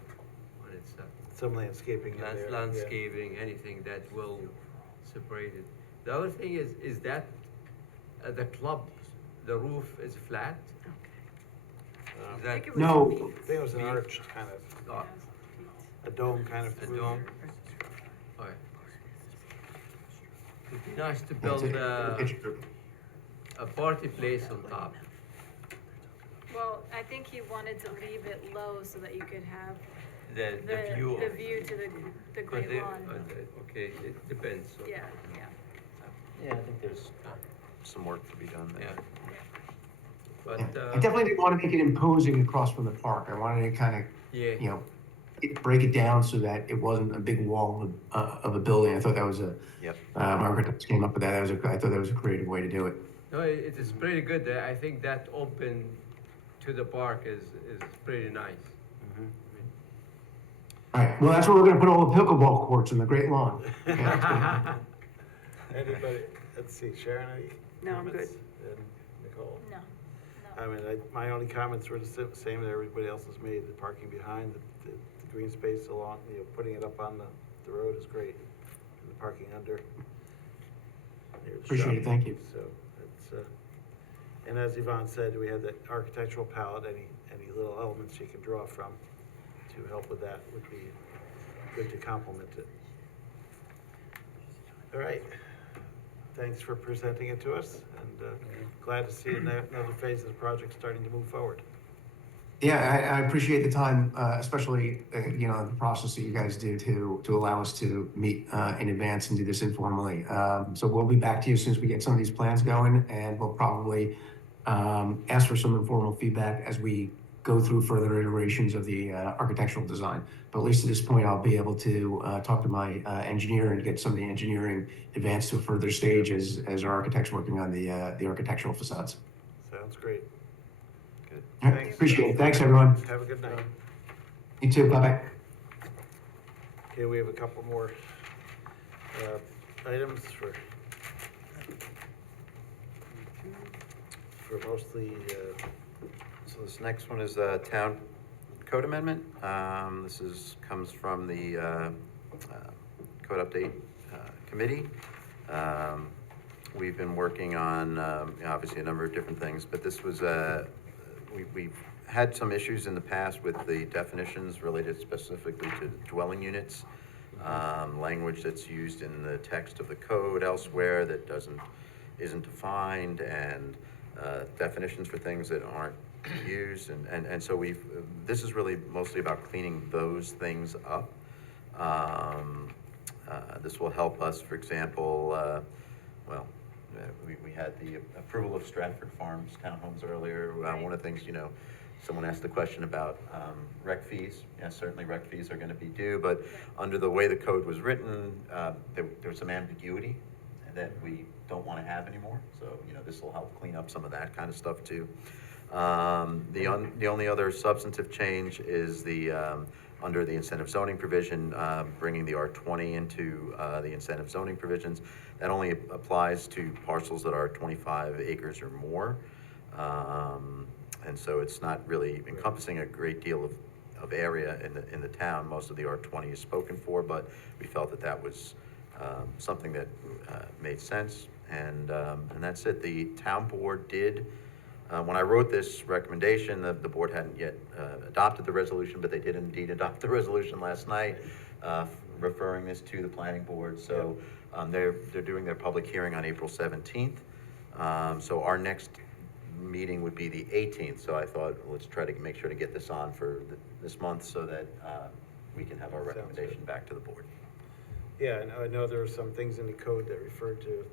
when it's Some landscaping in there. yeah. landscaping, anything that will separate it. The other thing is that the club, the roof is flat. Is that No, I think it was an arch, kind of, uh, a dome kind of. a roof. dome? Okay. It'd be nice to That's build it. a party place on top. Well, I think he wanted to leave it low so that you could have The view the of. view to the But Great they- Lawn. Okay, it depends. So, Yeah, yeah. Yeah, I think there's some work to be done there. Yeah. But, I definitely didn't want to make it imposing across from the park. I wanted to kind of, yeah. you know, break it down so that it wasn't a big wall of a building. I thought that was Yep. Margaret came up with that. I thought that was a creative way to do it. No, it is pretty good. I think that open to the park is pretty nice. All right, well, that's where we're gonna put all the pickleball courts in the Great Lawn. Anybody, let's see, Sharon, any No, I'm comments? And Nicole? No, I mean, my only comments were the same that everybody else has made, the parking behind, the green space along, you know, putting it up on the road is great. And the parking under. near the Appreciate it, shop. thank you. So, it's, and as Yvonne said, we have the architectural palette, any little elements you can draw from to help with that would be good to complement it. All right, thanks for presenting it to us, and glad to see another phase of the project starting to move forward. Yeah, I appreciate the time, especially, you know, the process that you guys do to allow us to meet in advance and do this informally. So we'll be back to you as soon as we get some of these plans going, and we'll probably ask for some informal feedback as we go through further iterations of the architectural design. But at least at this point, I'll be able to talk to my engineer and get some of the engineering advanced to a further stage as our architect's working on the architectural facades. Sounds great. Good. All right, appreciate it. Thanks, everyone. Have a good night. You too. Bye-bye. Okay, we have a couple more items for mostly, So this next one is a town code amendment. This comes from the code update committee. We've been working on, obviously, a number of different things, but this was, we've had some issues in the past with the definitions related specifically to dwelling units. Language that's used in the text of the code elsewhere that isn't defined, and definitions for things that aren't used, and so this is really mostly about cleaning those things up. This will help us, for example, we had the approval of Stratford Farms townhomes earlier. One of the things, someone asked the question about rec fees. Yes, certainly rec fees are gonna be due, but under the way the code was written, there's some ambiguity that we don't wanna have anymore. So, this will help clean up some of that kind of stuff too. The only other substantive change is under the incentive zoning provision, bringing the R20 into the incentive zoning provisions. That only applies to parcels that are 25 acres or more. And so it's not really encompassing a great deal of area in the town. Most of the R20 is spoken for, but we felt that was something that made sense. And that's it. The town board did, when I wrote this recommendation, the board hadn't yet adopted the resolution, but they did indeed adopt the resolution last night, referring this to the planning board. So they're doing their public hearing on April 17th. So our next meeting would be the 18th. So I thought, let's try to make sure to get this on for this month so that we can have our recommendation back to the board. Yeah, and I know there are some things in the code that referred to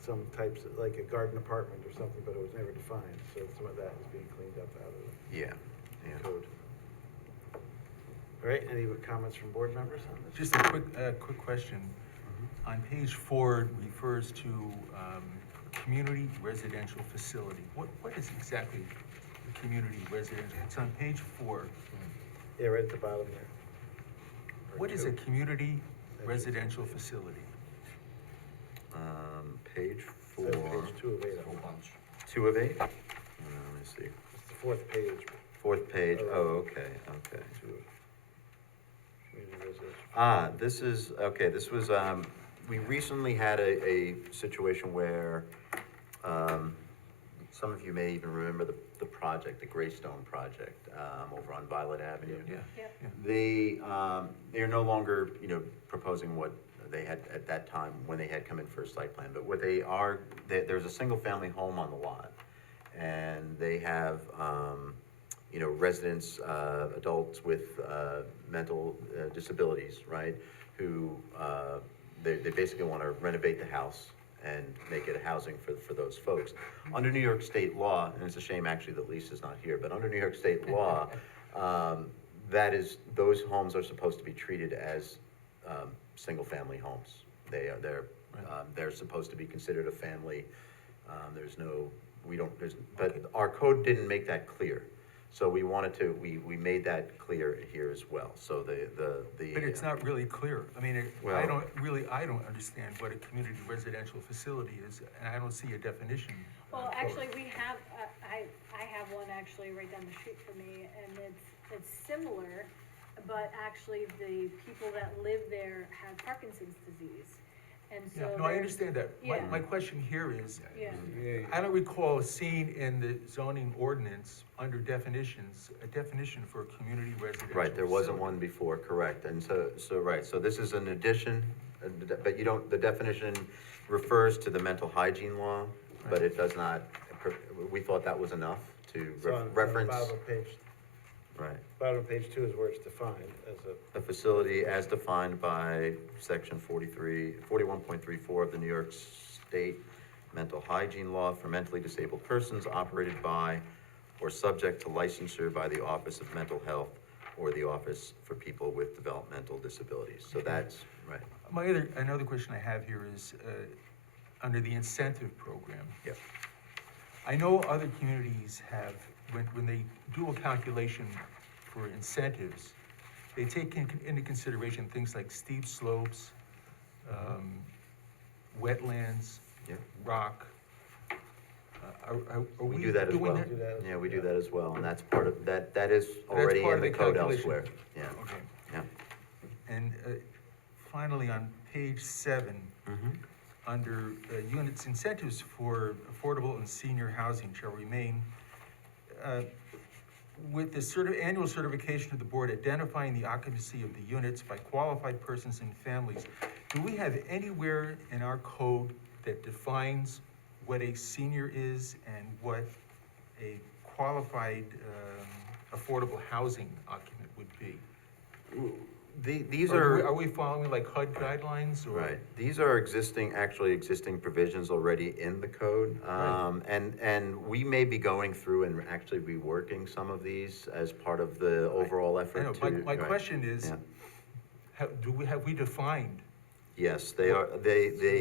some types of, like a garden apartment or something, but it was never defined, so some of that is being cleaned up out of Yeah. the code. All right, any comments from board members on this? Just a quick question. On page 4, it refers to community residential facility. What is exactly a community residential? It's on page 4. Yeah, right at the bottom there. What is a community residential facility? Page 4. Says page 2 of 8. Whole bunch. 2 of 8? Let me see. It's the fourth page. Fourth page, oh, okay. Community residential. This was, we recently had a situation where, some of you may even remember the project, the Greystone project, over on Violet Avenue. Yeah. They're no longer, proposing what they had at that time when they had come in for a site plan, but what they are, there's a single family home on the lot. And they have, residents, adults with, mental disabilities, right? Who, they basically want to renovate the house and make it a housing for those folks. Under New York state law, and it's a shame actually that Lisa's not here, but under New York state law, those homes are supposed to be treated as, single-family homes. They're supposed to be considered a family. But our code didn't make that clear. So we made that clear here as well. So But it's not really clear. I mean, I don't understand what a community residential facility is, and I don't see a definition. Well, actually, we have, I have one actually right down the street from me, and it's similar, but actually the people that live there have Parkinson's disease. And so. Yeah, no, I understand that. Yeah. My question here is, Yeah. I don't recall seeing in the zoning ordinance, under definitions, a definition for a community residential Right, there wasn't facility. one before, correct, and so this is an addition, but the definition refers to the mental hygiene law, but it does not, we thought that was enough to So on the reference. bottom of page, Right, bottom of page 2 is where it's defined as a facility as defined by section 41.34 of the New York State Mental Hygiene Law for mentally disabled persons operated by or subject to licensure by the Office of Mental Health or the Office for People with Developmental Disabilities. So that's, right. Another question I have here is, under the incentive program. Yep. I know other communities have, when they do a calculation for incentives, they take into consideration things like steep slopes, wetlands, Yep. rock. Are We we do that as doing well. that? that. Yeah, we do that as well, and that's part of, that is already part in of the the code calculation. elsewhere. Yeah, Okay. yeah. And finally, on page 7, under units incentives for affordable and senior housing shall remain, with the annual certification of the board identifying the occupancy of the units by qualified persons and families, do we have anywhere in our code that defines what a senior is and what a qualified affordable housing occupant would be? These Are are, we following like HUD guidelines or? right, these are actually existing provisions already in the code. And we may be going through and actually reworking some of these as part of the overall I effort know, to. my right. question is, Yeah. have we defined? Yes, they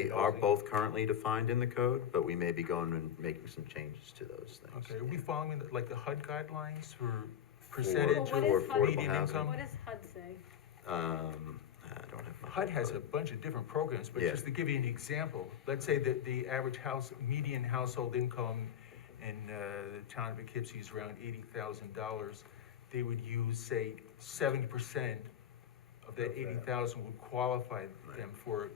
are both currently defined in the code, but we may be going and making some changes to those things. Okay, are we following like the HUD guidelines for percentage Well, of what is HUD? median income? What does HUD say? I don't have my. HUD has a bunch of different programs, but Yeah. just to give you an example, let's say that the average median household income in the town of Poughkeepsie is around $80,000. They would use, say, 70% of that 80,000 would qualify them for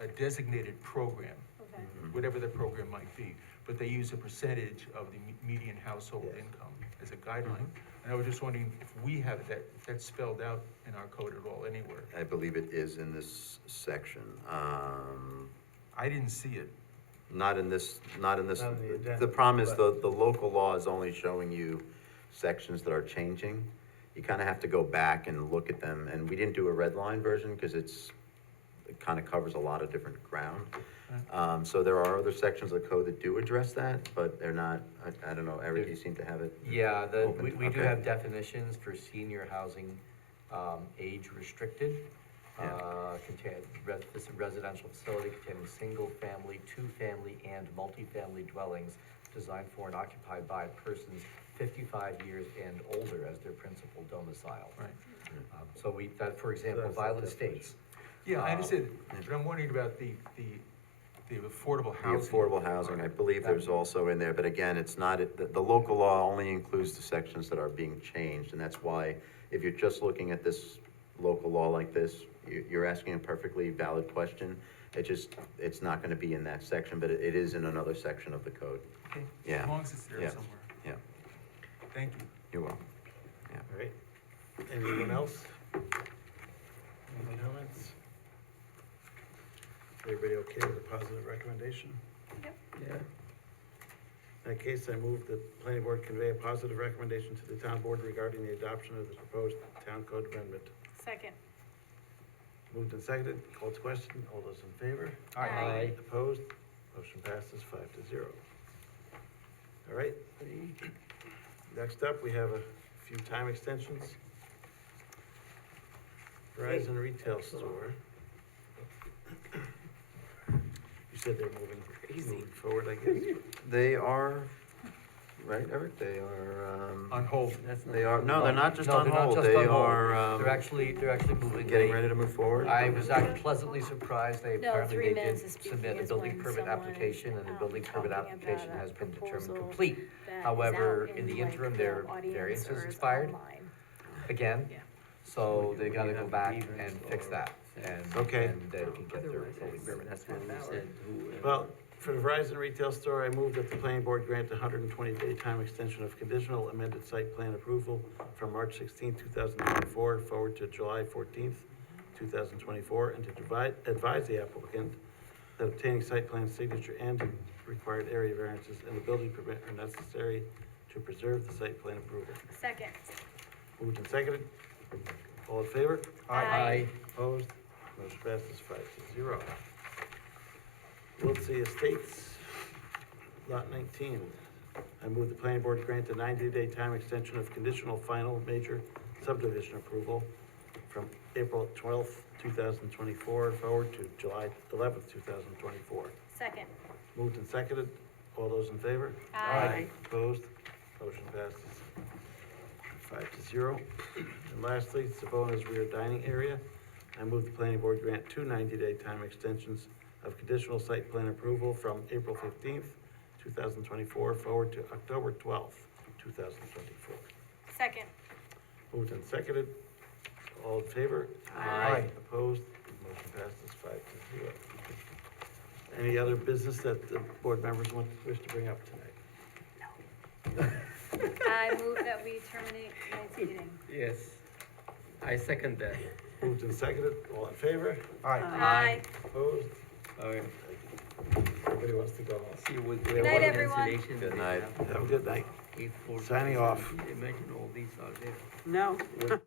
a designated program, Okay. whatever the program might be. But they use a percentage of the median household income as a guideline. And I was just wondering if we have that, if that's spelled out in our code at all anywhere. I believe it is in this section. I didn't see it. Not in this. Not in the agenda, The problem is but- the local law is only showing you sections that are changing. You kind of have to go back and look at them, and we didn't do a red line version because it kind of covers a lot of different ground. So there are other sections of the code that do address that, but they're not, I don't know, Eric, you seem to have it. Yeah, open. we do Okay. have definitions for senior housing, age restricted. This is a residential facility containing single-family, two-family, and multifamily dwellings designed for and occupied by persons 55 years and older as their principal domicile. Right. So for example, that's Violet the Estates. Yeah, I understand, but I'm wondering about the affordable The housing. affordable housing, I believe there's also in there, but again, it's not, the local law only includes the sections that are being changed, and that's why, if you're just looking at this local law like this, you're asking a perfectly valid question. It's not gonna be in that section, but it is in another section of the code. Okay, Yeah. as long as it's there Yeah. somewhere. Yeah, Thank you. you're welcome. All right. Anyone else? Any comments? Everybody okay with a positive recommendation? Yep. Yeah. In that case, I move the planning board convey a positive recommendation to the town board regarding the adoption of the proposed town code amendment. Second. Moved and seconded, called to question, all those in favor? Aye. Opposed? Motion passes 5-0. All right. Next up, we have a few time extensions. Verizon Retail Store. You said they're moving forward, I guess. They are, right, Eric, they are, On hold. they are, no, they're not just No, on they're not hold, just they on hold. are, They're actually moving. getting They- ready to move forward. I was actually pleasantly surprised, No, apparently 3 they minutes did of speaking submit a is building when permit someone application, and the is, building permit talking application about a has been determined proposal complete. that is However, out in the like, interim, the their audience variance or has is expired online. again, Yeah. so they gotta go back and fix that, and, Okay. and they can get their building permit. That's what we said, Well, for the Verizon Retail Store, I move that the planning board grant a 120-day time extension of conditional amended site plan approval from March 16, 2024, forward to July 14, 2024, and to advise the applicant that obtaining site plan signature and required area variances and the building permit are necessary to preserve the site plan approval. Second. Moved and seconded. All in favor? Aye. Opposed? Motion passes 5-0. Wiltsey Estates, Lot 19. I move the planning board grant a 90-day time extension of conditional final major subdivision approval from April 12th, 2024, forward to July 11th, 2024. Second. Moved and seconded. All those in favor? Aye. Opposed? Motion passes 5-0. And lastly, Savona's rear dining area. I move the planning board grant 2 90-day time extensions of conditional site plan approval from April 15th, 2024, forward to October 12th, 2024. Second. Moved and seconded. All in favor? Aye. Opposed? Motion passes 5-0. Any other business that the board members wish to bring up tonight? I move that we terminate tonight's meeting. Yes, I second that. Moved and seconded. All in favor? Aye. Opposed? All right. Everybody wants to go home. See, with Good night, everyone. Good night. Have a good night. 8:14. Signing off. Imagine all these are there. No.